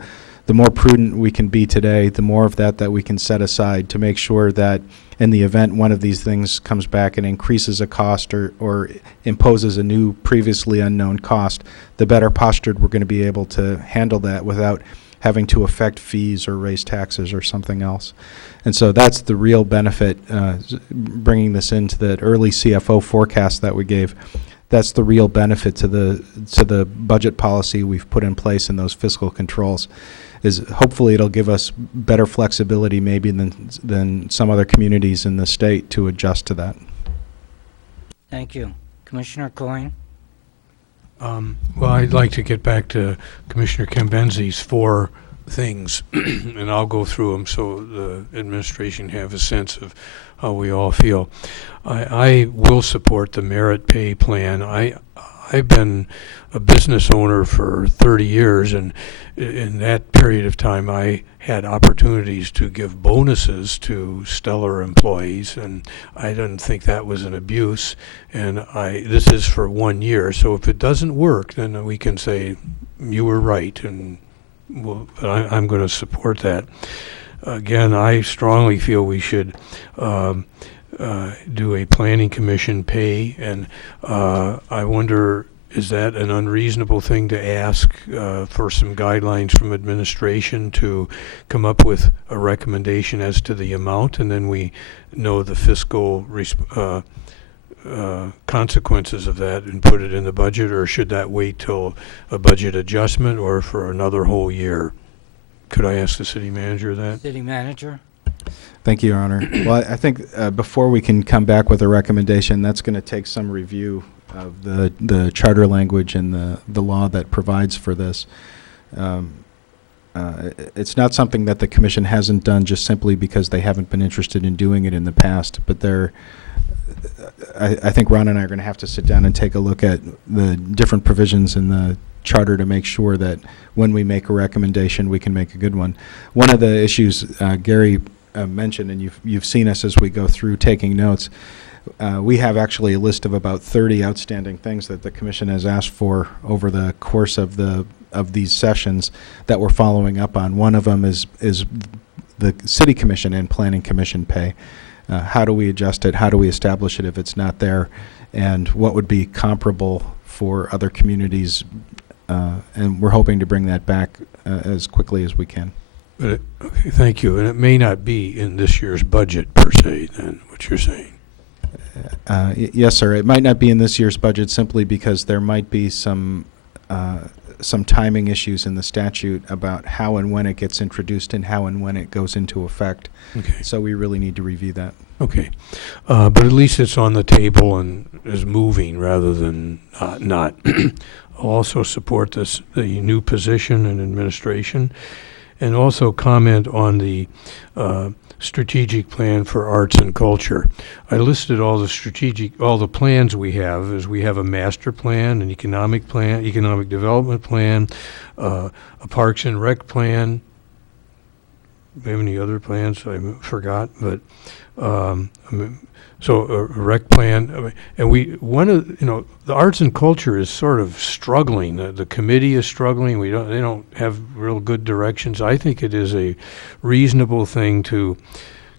the more prudent we can be today, the more of that we can set aside to make sure that in the event one of these things comes back and increases a cost or imposes a new previously unknown cost, the better postured we're going to be able to handle that without having to affect fees or raise taxes or something else. And so that's the real benefit, bringing this into the early CFO forecast that we gave. That's the real benefit to the budget policy we've put in place in those fiscal controls. Is hopefully it'll give us better flexibility maybe than some other communities in the state to adjust to that. Thank you. Commissioner Coyne? Well, I'd like to get back to Commissioner Cambenzi's 4 things, and I'll go through them so the administration have a sense of how we all feel. I will support the merit pay plan. I've been a business owner for 30 years, and in that period of time I had opportunities to give bonuses to stellar employees, and I didn't think that was an abuse. And this is for 1 year, so if it doesn't work, then we can say you were right, and I'm going to support that. Again, I strongly feel we should do a planning commission pay, and I wonder, is that an unreasonable thing to ask for some guidelines from administration to come up with a recommendation as to the amount, and then we know the fiscal consequences of that and put it in the budget, or should that wait till a budget adjustment or for another whole year? Could I ask the city manager that? City manager? Thank you, Your Honor. Well, I think before we can come back with a recommendation, that's going to take some review of the charter language and the law that provides for this. It's not something that the commission hasn't done just simply because they haven't been interested in doing it in the past, but I think Ron and I are going to have to sit down and take a look at the different provisions in the charter to make sure that when we make a recommendation, we can make a good one. One of the issues Gary mentioned, and you've seen us as we go through taking notes, we have actually a list of about 30 outstanding things that the commission has asked for over the course of these sessions that we're following up on. One of them is the city commission and planning commission pay. How do we adjust it? How do we establish it if it's not there? And what would be comparable for other communities? And we're hoping to bring that back as quickly as we can. Okay, thank you. And it may not be in this year's budget per se, then, what you're saying. Yes, sir. It might not be in this year's budget simply because there might be some some timing issues in the statute about how and when it gets introduced and how and when it goes into effect. Okay. So we really need to review that. Okay. But at least it's on the table and is moving rather than not. I'll also support the new position in administration, and also comment on the strategic plan for arts and culture. I listed all the plans we have. As we have a master plan, an economic development plan, a parks and rec plan. Do we have any other plans? I forgot, but so a rec plan, and the arts and culture is sort of struggling. The committee is struggling. They don't have real good directions. I think it is a reasonable thing to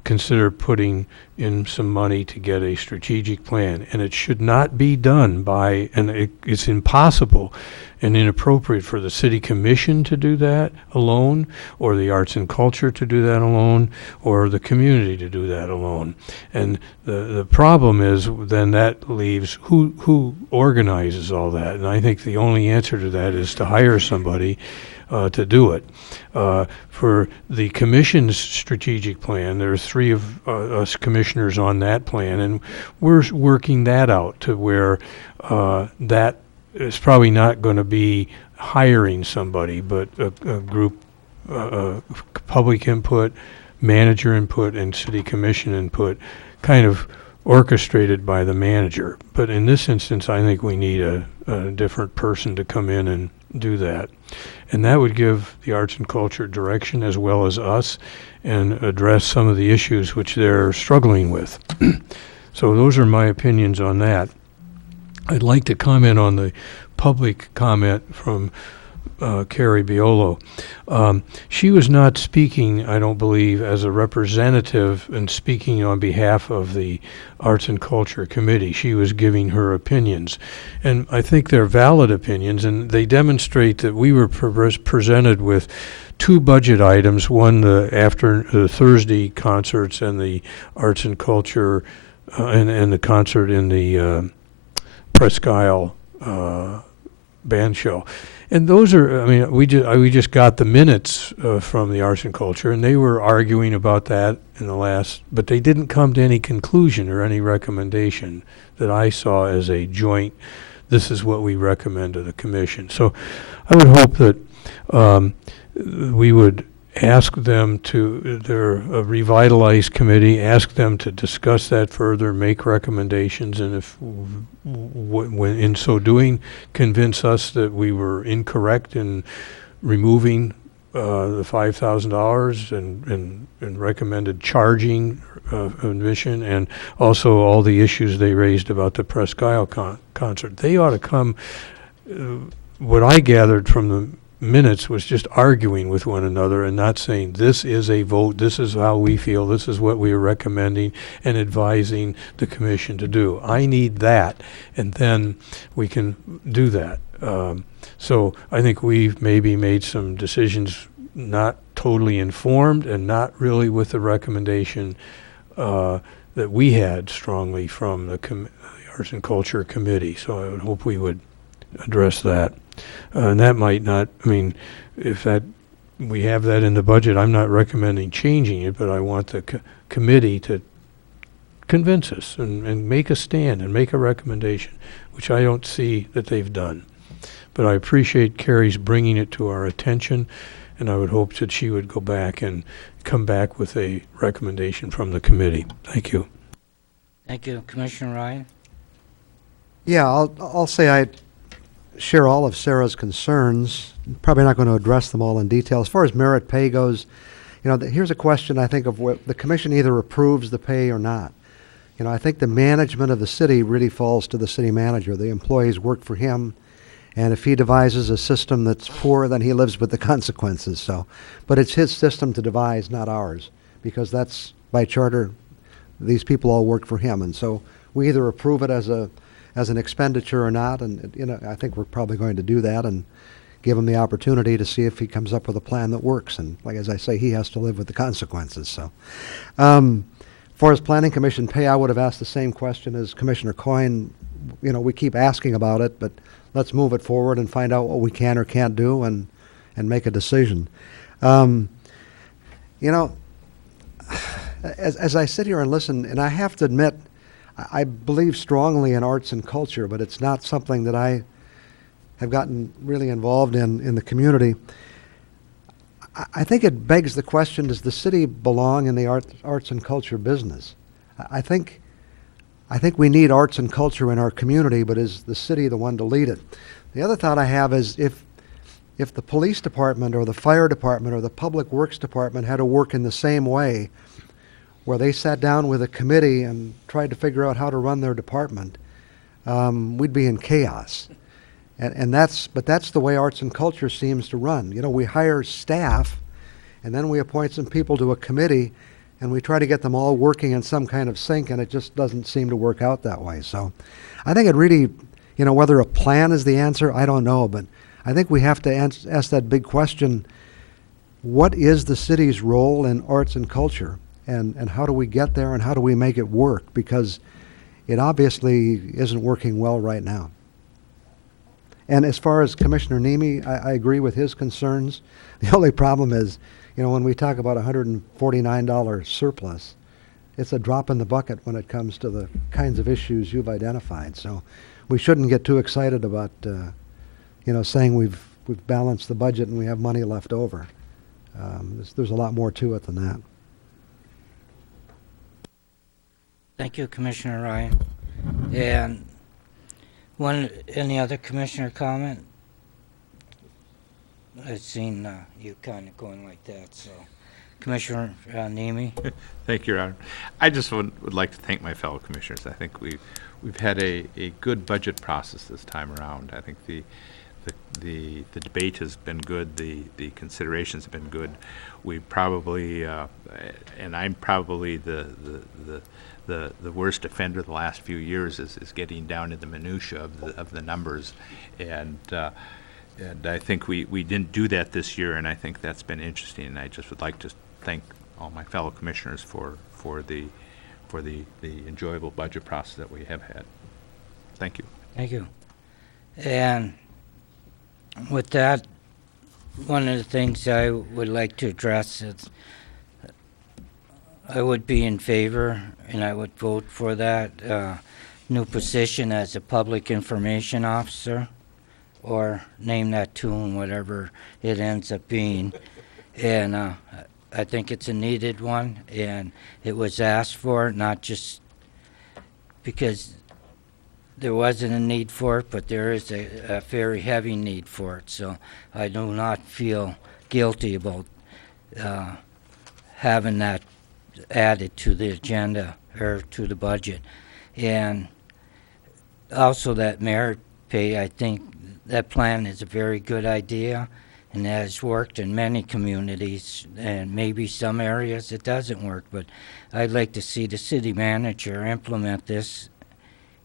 consider putting in some money to get a strategic plan, and it should not be done by, and it's impossible and inappropriate for the city commission to do that alone, or the arts and culture to do that alone, or the community to do that alone. And the problem is then that leaves who organizes all that, and I think the only answer to that is to hire somebody to do it. For the commission's strategic plan, there are 3 of us commissioners on that plan, and we're working that out to where that is probably not going to be hiring somebody, but a group, public input, manager input, and city commission input, kind of orchestrated by the manager. But in this instance, I think we need a different person to come in and do that. And that would give the arts and culture direction as well as us, and address some of the issues which they're struggling with. So those are my opinions on that. I'd like to comment on the public comment from Carrie Biolo. She was not speaking, I don't believe, as a representative and speaking on behalf of the Arts and Culture Committee. She was giving her opinions. And I think they're valid opinions, and they demonstrate that we were presented with 2 budget items, one after the Thursday concerts and the Arts and Culture and the concert in the Presque Isle band show. And those are, I mean, we just got the minutes from the Arts and Culture, and they were arguing about that in the last, but they didn't come to any conclusion or any recommendation that I saw as a joint, this is what we recommend to the commission. So I would hope that we would ask them to, they're a revitalized committee, ask them to discuss that further, make recommendations, and if, when in so doing, convince us that we were incorrect in removing the $5,000 and recommended charging admission, and also all the issues they raised about the Presque Isle concert. They ought to come, what I gathered from the minutes was just arguing with one another and not saying, this is a vote, this is how we feel, this is what we are recommending and advising the commission to do. I need that, and then we can do that. So I think we've maybe made some decisions not totally informed and not really with the recommendation that we had strongly from the Arts and Culture Committee. So I would hope we would address that. And that might not, I mean, if that we have that in the budget, I'm not recommending changing it, but I want the committee to convince us and make a stand and make a recommendation, which I don't see that they've done. But I appreciate Carrie's bringing it to our attention, and I would hope that she would go back and come back with a recommendation from the committee. Thank you. Thank you. Commissioner Ryan? Yeah, I'll say I share all of Sarah's concerns. Probably not going to address them all in detail. As far as merit pay goes, here's a question I think of what the commission either approves the pay or not. I think the management of the city really falls to the city manager. The employees work for him, and if he devises a system that's poor, then he lives with the consequences. So, but it's his system to devise, not ours, because that's by charter. These people all work for him, and so we either approve it as an expenditure or not, and I think we're probably going to do that and give him the opportunity to see if he comes up with a plan that works. And like as I say, he has to live with the consequences. So, as far as Planning Commission pay, I would have asked the same question as Commissioner Coyne. We keep asking about it, but let's move it forward and find out what we can or can't do and make a decision. You know, as I sit here and listen, and I have to admit, I believe strongly in arts and culture, but it's not something that I have gotten really involved in the community. I think it begs the question, does the city belong in the arts and culture business? I think we need arts and culture in our community, but is the city the one to lead it? The other thought I have is if the police department or the fire department or the public works department had to work in the same way, where they sat down with a committee and tried to figure out how to run their department, we'd be in chaos. And that's the way arts and culture seems to run. You know, we hire staff, and then we appoint some people to a committee, and we try to get them all working in some kind of sync, and it just doesn't seem to work out that way. So I think it really, you know, whether a plan is the answer, I don't know, but I think we have to ask that big question, what is the city's role in arts and culture? And how do we get there, and how do we make it work? Because it obviously isn't working well right now. And as far as Commissioner Nemi, I agree with his concerns. The only problem is, you know, when we talk about $149 surplus, it's a drop in the bucket when it comes to the kinds of issues you've identified. So we shouldn't get too excited about, you know, saying we've balanced the budget and we have money left over. There's a lot more to it than that. Thank you, Commissioner Ryan. And any other commissioner comment? I've seen you kind of going like that, so. Commissioner Nemi? Thank you, Your Honor. I just would like to thank my fellow commissioners. I think we've had a good budget process this time around. I think the debate has been good. The considerations have been good. We probably, and I'm probably the worst offender the last few years is getting down to the minutia of the numbers, and I think we didn't do that this year, and I think that's been interesting. And I just would like to thank all my fellow commissioners for the enjoyable budget process that we have had. Thank you. Thank you. And with that, one of the things I would like to address is I would be in favor, and I would vote for that new position as a public information officer, or name that tune, whatever it ends up being. And I think it's a needed one, and it was asked for, not just because there wasn't a need for it, but there is a very heavy need for it. So I do not feel guilty about having that added to the agenda or to the budget. And also that merit pay, I think that plan is a very good idea and has worked in many communities, and maybe some areas it doesn't work, but I'd like to see the city manager implement this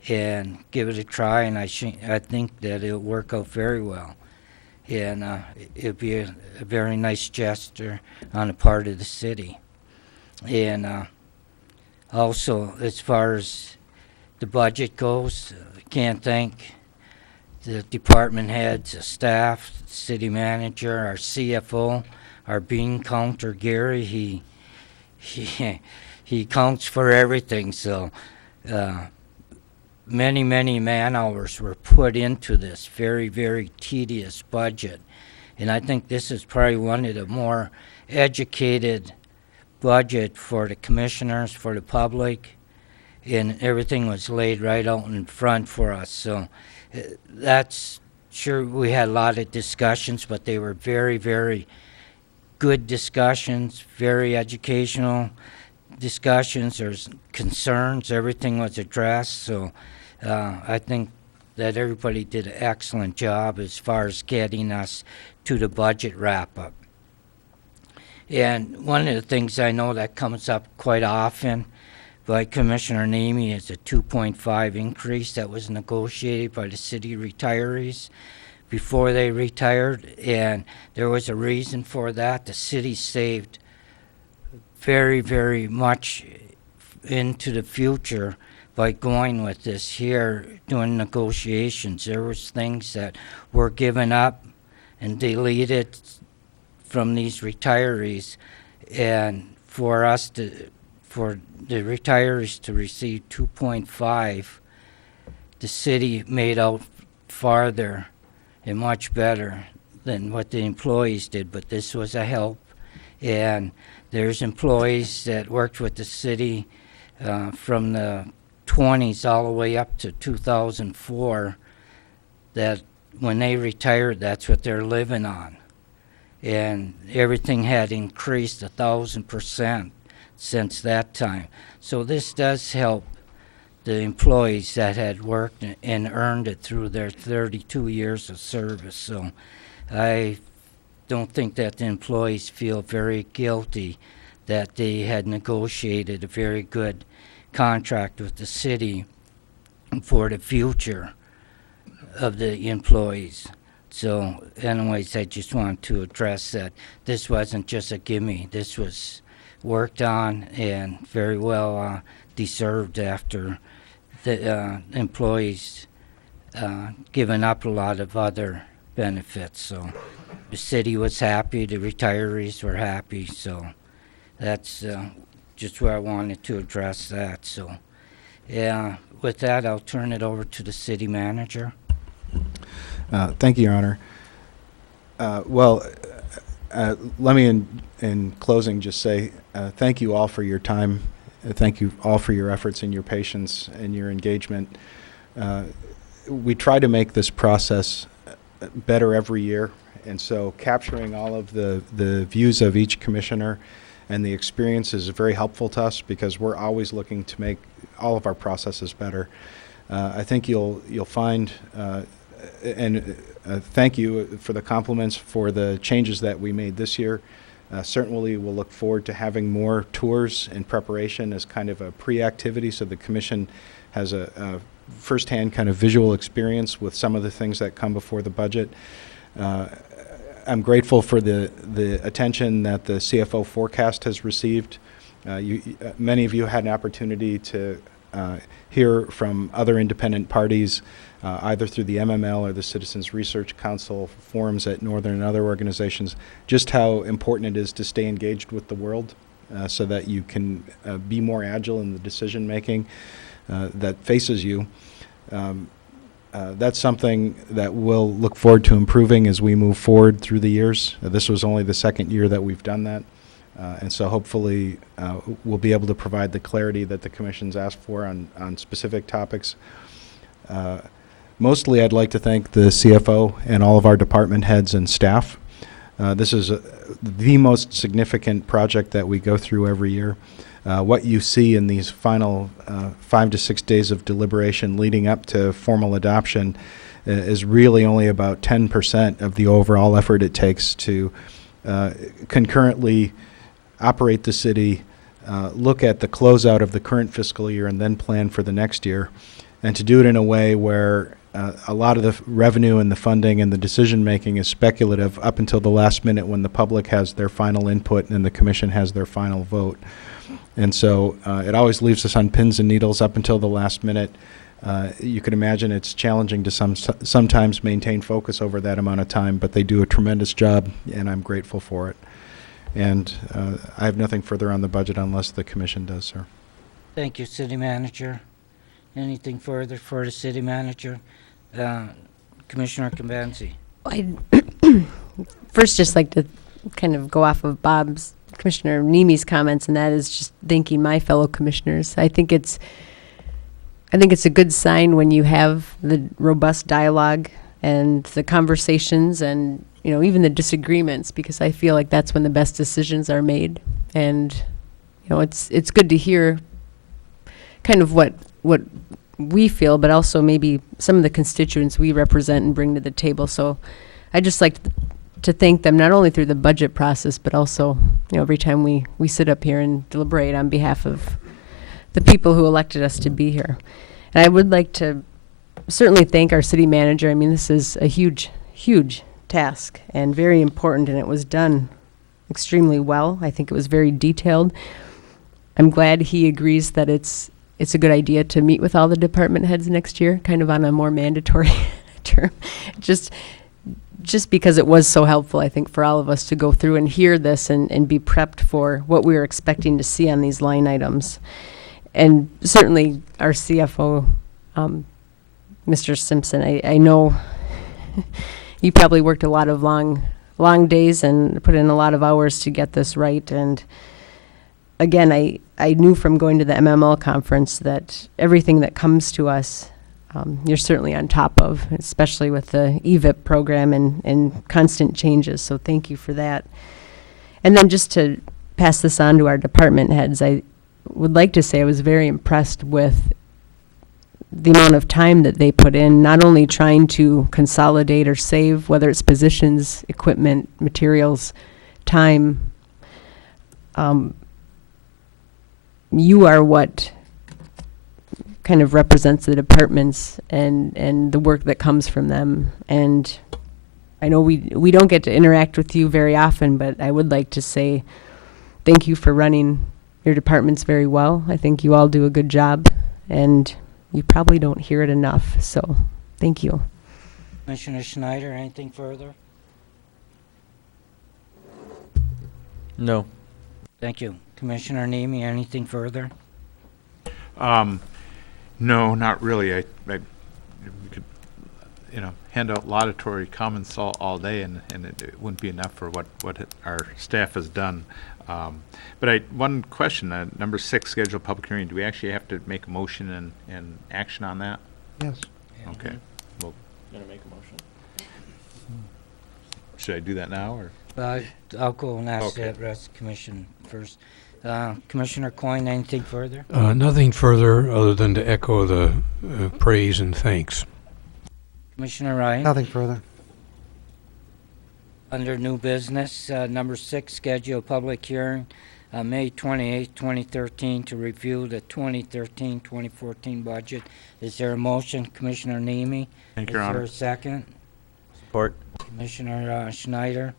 and give it a try, and I think that it'll work out very well. And it'll be a very nice gesture on the part of the city. And also, as far as the budget goes, I can't thank the department heads, the staff, the city manager, our CFO, our bean counter, Gary. He counts for everything, so many man hours were put into this very, very tedious budget. And I think this is probably one of the more educated budget for the commissioners, for the public, and everything was laid right out in front for us. So that's sure, we had a lot of discussions, but they were very, very good discussions, very educational discussions. There's concerns, everything was addressed. So I think that everybody did an excellent job as far as getting us to the budget wrap-up. And one of the things I know that comes up quite often by Commissioner Nemi is a 2.5 increase that was negotiated by the city retirees before they retired, and there was a reason for that. The city saved very, very much into the future by going with this here, doing negotiations. There was things that were given up and deleted from these retirees, and for the retirees to receive 2.5, the city made out farther and much better than what the employees did, but this was a help. And there's employees that worked with the city from the 20s all the way up to 2004 that when they retired, that's what they're living on. And everything had increased 1,000% since that time. So this does help the employees that had worked and earned it through their 32 years of service. So I don't think that the employees feel very guilty that they had negotiated a very good contract with the city for the future of the employees. So anyways, I just want to address that this wasn't just a gimme. This was worked on and very well deserved after the employees given up a lot of other benefits. So the city was happy, the retirees were happy, so that's just where I wanted to address that. So yeah, with that, I'll turn it over to the city manager. Thank you, Your Honor. Let me, in closing, just say thank you all for your time. Thank you all for your efforts and your patience and your engagement. We try to make this process better every year, and so capturing all of the views of each commissioner and the experience is very helpful to us because we're always looking to make all of our processes better. I think you'll find, and thank you for the compliments for the changes that we made this year. Certainly we'll look forward to having more tours in preparation as kind of a pre-activity so the commission has a firsthand kind of visual experience with some of the things that come before the budget. I'm grateful for the attention that the CFO forecast has received. Many of you had an opportunity to hear from other independent parties, either through the MML or the Citizens Research Council forums at Northern and other organizations, just how important it is to stay engaged with the world so that you can be more agile in the decision making that faces you. That's something that we'll look forward to improving as we move forward through the years. This was only the second year that we've done that. And so hopefully we'll be able to provide the clarity that the Commission's asked for on specific topics. Mostly I'd like to thank the CFO and all of our department heads and staff. This is the most significant project that we go through every year. What you see in these final 5 to 6 days of deliberation leading up to formal adoption is really only about 10% of the overall effort it takes to concurrently operate the city, look at the closeout of the current fiscal year, and then plan for the next year, and to do it in a way where a lot of the revenue and the funding and the decision making is speculative up until the last minute when the public has their final input and the commission has their final vote. And so it always leaves us on pins and needles up until the last minute. You can imagine it's challenging to sometimes maintain focus over that amount of time, but they do a tremendous job, and I'm grateful for it. And I have nothing further on the budget unless the commission does, sir. Thank you, city manager. Anything further for the city manager? Commissioner Kambanzi. I'd first just like to kind of go off of Commissioner Nemi's comments, and that is just thanking my fellow commissioners. I think it's a good sign when you have the robust dialogue and the conversations and, you know, even the disagreements, because I feel like that's when the best decisions are made. And, you know, it's good to hear kind of what we feel, but also maybe some of the constituents we represent and bring to the table. So I just like to thank them, not only through the budget process, but also, you know, every time we sit up here and deliberate on behalf of the people who elected us to be here. And I would like to certainly thank our city manager. I mean, this is a huge, huge task and very important, and it was done extremely well. I think it was very detailed. I'm glad he agrees that it's it's a good idea to meet with all the department heads next year, kind of on a more mandatory term. Just because it was so helpful, I think, for all of us to go through and hear this and be prepped for what we were expecting to see on these line items. And certainly our CFO, Mr. Simpson, I know you probably worked a lot of long days and put in a lot of hours to get this right. And again, I knew from going to the MML conference that everything that comes to us, you're certainly on top of, especially with the EVIP program and constant changes. So thank you for that. And then just to pass this on to our department heads, I would like to say I was very impressed with the amount of time that they put in, not only trying to consolidate or save, whether it's positions, equipment, materials, time. You are what kind of represents the departments and the work that comes from them. And I know we don't get to interact with you very often, but I would like to say thank you for running your departments very well. I think you all do a good job, and you probably don't hear it enough. So thank you. Commissioner Schneider, anything further? No. Thank you. Commissioner Nemi, anything further? No, not really. We could, hand out laudatory comments all day, and it wouldn't be enough for what our staff has done. But one question, number 6, scheduled public hearing. Do we actually have to make a motion and action on that? Yes. Okay. Well, Gonna make a motion? should I do that now, or? I'll go and ask Okay. the rest of the commission first. Commissioner Coyne, anything further? Nothing further other than to echo the praise and thanks. Commissioner Ryan? Nothing further. Under new business, number 6, schedule public hearing, May 28, 2013, to review the 2013-2014 budget. Is there a motion, Commissioner Nemi? Thank you, Your Is there Honor. a second? Support. Commissioner Schneider?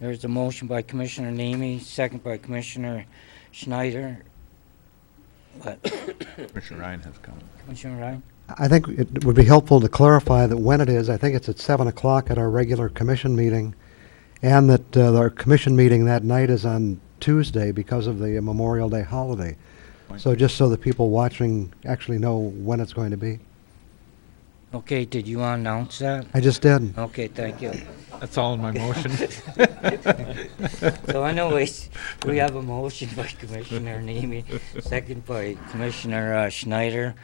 There's a motion by Commissioner Nemi, second by Commissioner Schneider. What? Commissioner Ryan has a comment. Commissioner Ryan? I think it would be helpful to clarify that when it is, I think it's at 7 o'clock at our regular commission meeting, and that our commission meeting that night is on Tuesday because of the Memorial Day holiday. So just so that people watching actually know when it's going to be. Okay, did you announce that? I just did. Okay, thank you. That's all in my motion. So anyways, we have a motion by Commissioner Nemi, second by Commissioner Schneider.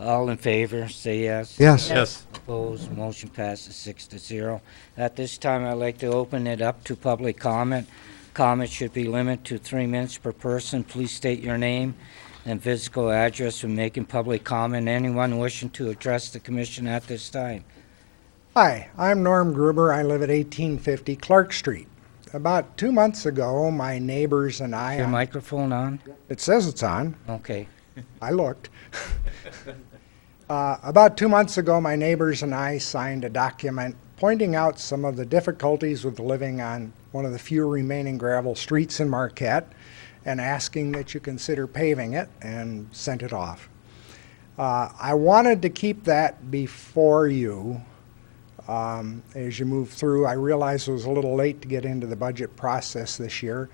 All in favor, say yes. Yes. Yes. Opposed, motion passes 6-0. At this time, I'd like to open it up to public comment. Comments should be limited to 3 minutes per person. Please state your name and physical address when making public comment. Anyone wishing to address the commission at this time? Hi, I'm Norm Gruber. I live at 1850 Clark Street. About 2 months ago, my neighbors and I... Is your microphone on? It says it's on. Okay. I looked. About 2 months ago, my neighbors and I signed a document pointing out some of the difficulties with living on one of the few remaining gravel streets in Marquette and asking that you consider paving it, and sent it off. I wanted to keep that before you as you move through. I realize it was a little late to get into the budget process this year,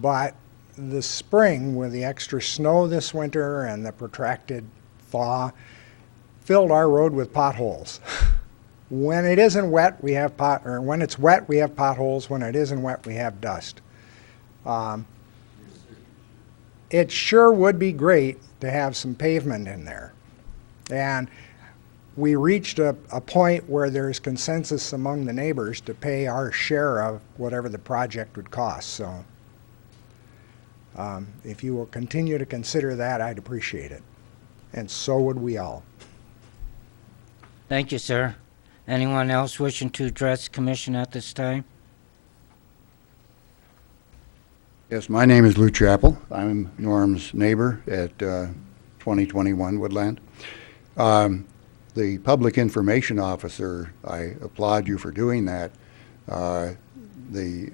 but the spring, with the extra snow this winter and the protracted thaw, filled our road with potholes. When it isn't wet, we have when it's wet, we have potholes. When it isn't wet, we have dust. It sure would be great to have some pavement in there. And we reached a point where there's consensus among the neighbors to pay our share of whatever the project would cost. So if you will continue to consider that, I'd appreciate it. And so would we all. Thank you, sir. Anyone else wishing to address the commission at this time? Yes, my name is Lou Chappell. I'm Norm's neighbor at 2021 Woodland. The public information officer, I applaud you for doing that. The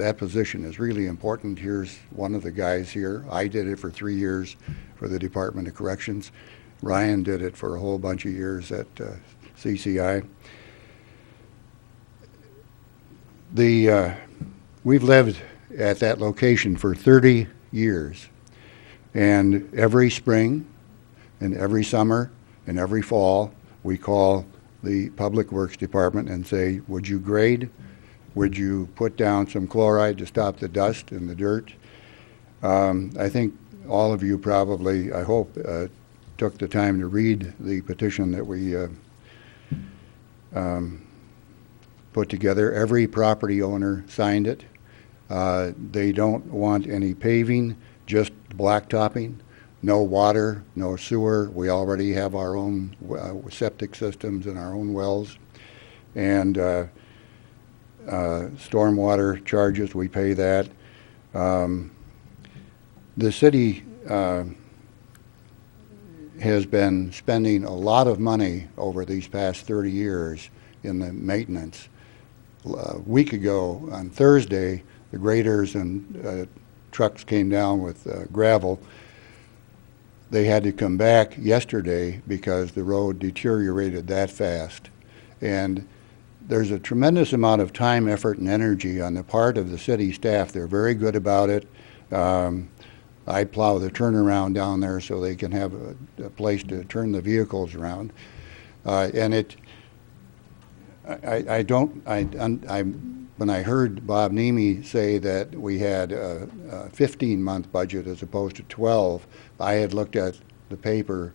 that position is really important. Here's one of the guys here. I did it for 3 years for the Department of Corrections. Ryan did it for a whole bunch of years at CCI. We've lived at that location for 30 years, and every spring and every summer and every fall we call the Public Works Department and say, would you grade? Would you put down some chloride to stop the dust and the dirt? I think all of you probably, I hope, took the time to read the petition that we put together. Every property owner signed it. They don't want any paving, just blacktopping. No water, no sewer. We already have our own septic systems and our own wells. And stormwater charges, we pay that. The city has been spending a lot of money over these past 30 years in the maintenance. A week ago on Thursday, the graders and trucks came down with gravel. They had to come back yesterday because the road deteriorated that fast. And there's a tremendous amount of time, effort, and energy on the part of the city staff. They're very good about it. I plow the turnaround down there so they can have a place to turn the vehicles around. And when I heard Bob Nemi say that we had a 15-month budget as opposed to 12, I had looked at the paper,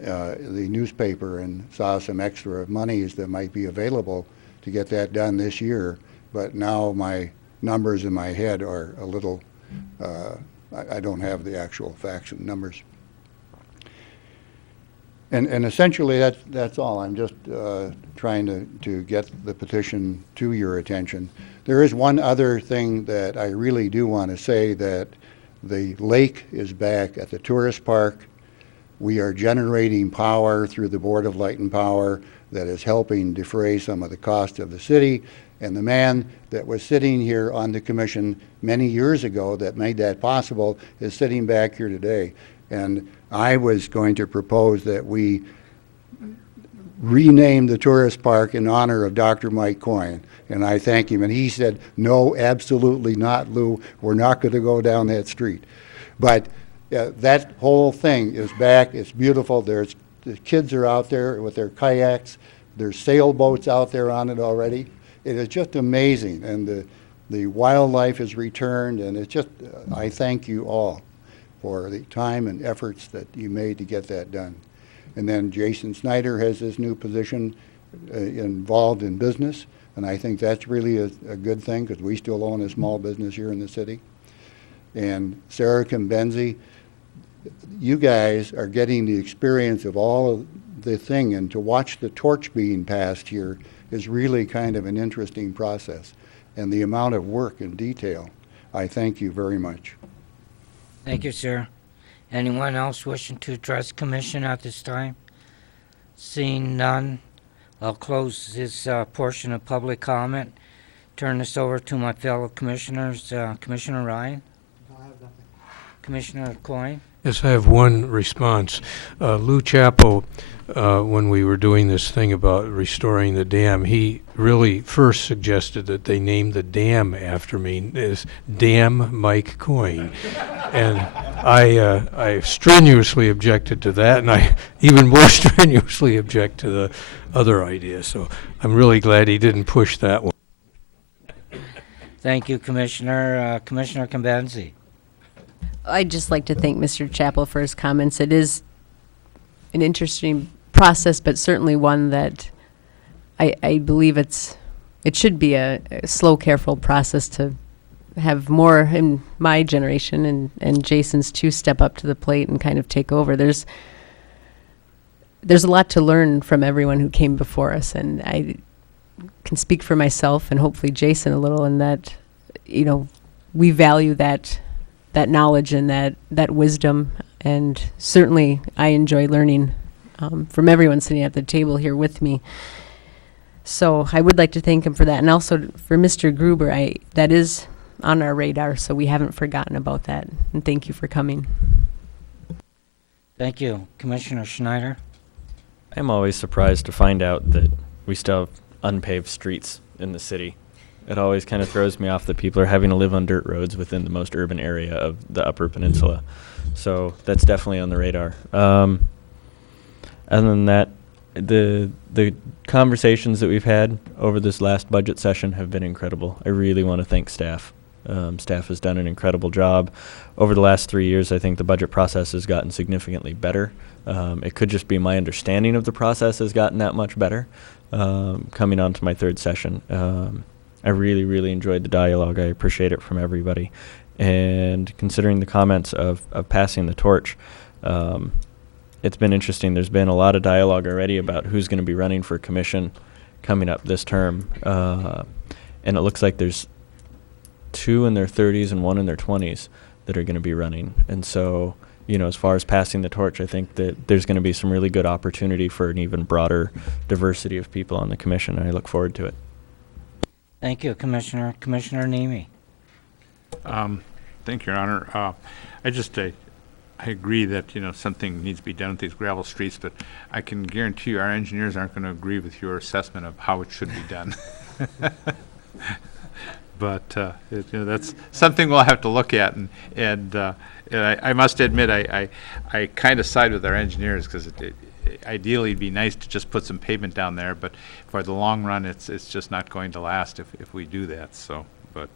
the newspaper, and saw some extra monies that might be available to get that done this year. But now my numbers in my head are a little, I don't have the actual facts and numbers. And essentially that's all. I'm just trying to get the petition to your attention. There is one other thing that I really do want to say, that the lake is back at the tourist park. We are generating power through the Board of Light and Power that is helping defray some of the cost of the city. And the man that was sitting here on the commission many years ago that made that possible is sitting back here today. And I was going to propose that we rename the tourist park in honor of Dr. Mike Coyne. And I thank him. And he said, no, absolutely not, Lou. We're not going to go down that street. But that whole thing is back. It's beautiful. The kids are out there with their kayaks. There's sailboats out there on it already. It is just amazing. And the wildlife has returned. And it's just, I thank you all for the time and efforts that you made to get that done. And then Jason Snyder has his new position involved in business. And I think that's really a good thing, because we still own a small business here in the city. And Sarah Kimbenzi, you guys are getting the experience of all of the thing, and to watch the torch being passed here is really kind of an interesting process. And the amount of work and detail, I thank you very much. Thank you, sir. Anyone else wishing to address commission at this time? Seeing none, I'll close this portion of public comment. Turn this over to my fellow commissioners. Commissioner Ryan? I have nothing. Commissioner Coyne? Yes, I have one response. Lou Chappell, when we were doing this thing about restoring the dam, he really first suggested that they name the dam after me as Dam Mike Coyne. And I strenuously objected to that, and I even more strenuously object to the other idea. So I'm really glad he didn't push that one. Thank you, Commissioner. Commissioner Kimbenzi? I'd just like to thank Mr. Chappell for his comments. It is an interesting process, but certainly one that I believe it should be a slow, careful process to have more in my generation and Jason's to step up to the plate and kind of take over. There's a lot to learn from everyone who came before us, and I can speak for myself and hopefully Jason a little in that, you know, we value that knowledge and that wisdom, and certainly I enjoy learning from everyone sitting at the table here with me. So I would like to thank him for that, and also for Mr. Gruber. That is on our radar, so we haven't forgotten about that. And thank you for coming. Thank you. Commissioner Schneider? I'm always surprised to find out that we still have unpaved streets in the city. It always kind of throws me off that people are having to live on dirt roads within the most urban area of the Upper Peninsula. So that's definitely on the radar. Other than that, the conversations that we've had over this last budget session have been incredible. I really want to thank staff. Staff has done an incredible job. Over the last 3 years, I think the budget process has gotten significantly better. It could just be my understanding of the process has gotten that much better coming on to my third session. I really, really enjoyed the dialogue. I appreciate it from everybody. And considering the comments of passing the torch, it's been interesting. There's been a lot of dialogue already about who's going to be running for commission coming up this term. And it looks like there's 2 in their 30s and 1 in their 20s that are going to be running. And so, you know, as far as passing the torch, I think that there's going to be some really good opportunity for an even broader diversity of people on the commission. And I look forward to it. Thank you, Commissioner. Commissioner Nemi? Thank you, Your Honor. I agree that, you know, something needs to be done with these gravel streets, but I can guarantee you our engineers aren't going to agree with your assessment of how it should be done. But you know, that's something we'll have to look at, and I must admit I kind of side with our engineers, because ideally it'd be nice to just put some pavement down there, but for the long run it's just not going to last if we do that. So, but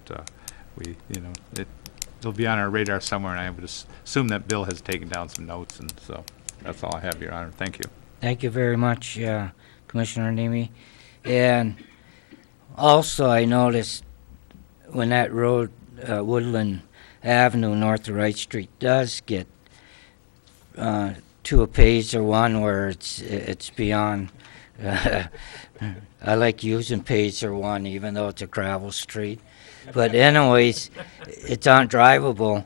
it'll be on our radar somewhere, and I would assume that Bill has taken down some notes, and so that's all I have, Your Honor. Thank you. Thank you very much, Commissioner Nemi. And also, I noticed when that road, Woodland Avenue north of Wright Street, does get to a phase or one where it's beyond. I like using Pacer 1 even though it's a gravel street. But anyways, it's undrivable.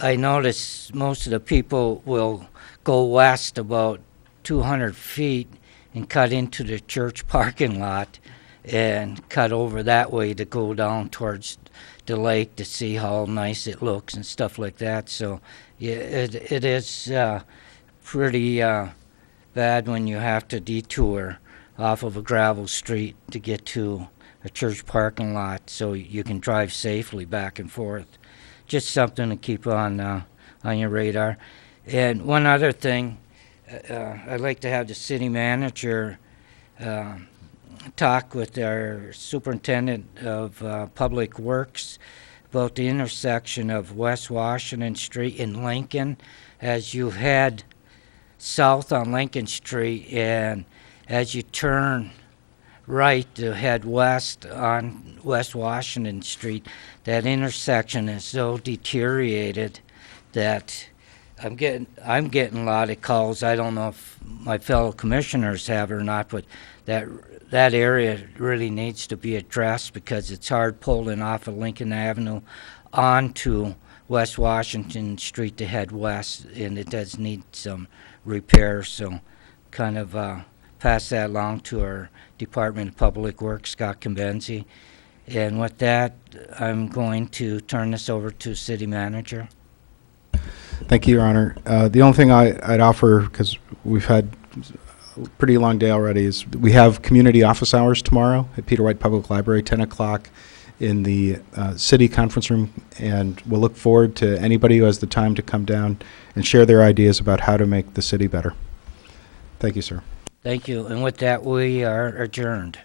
I notice most of the people will go west about 200 feet and cut into the church parking lot and cut over that way to go down towards the lake to see how nice it looks and stuff like that. So yeah, it is pretty bad when you have to detour off of a gravel street to get to a church parking lot so you can drive safely back and forth. Just something to keep on your radar. And one other thing, I'd like to have the city manager talk with our superintendent of public works about the intersection of West Washington Street and Lincoln as you head south on Lincoln Street, and as you turn right to head west on West Washington Street, that intersection is so deteriorated that I'm getting a lot of calls. I don't know if my fellow commissioners have or not, but that area really needs to be addressed because it's hard pulling off of Lincoln Avenue onto West Washington Street to head west, and it does need some repair. So kind of pass that along to our Department of Public Works, Scott Convenzi. And with that, I'm going to turn this over to City Manager. Thank you, Your Honor. The only thing I'd offer, because we've had a pretty long day already, is we have community office hours tomorrow at Peter White Public Library, 10 o'clock in the city conference room, and we'll look forward to anybody who has the time to come down and share their ideas about how to make the city better. Thank you, sir. Thank you. And with that, we are adjourned.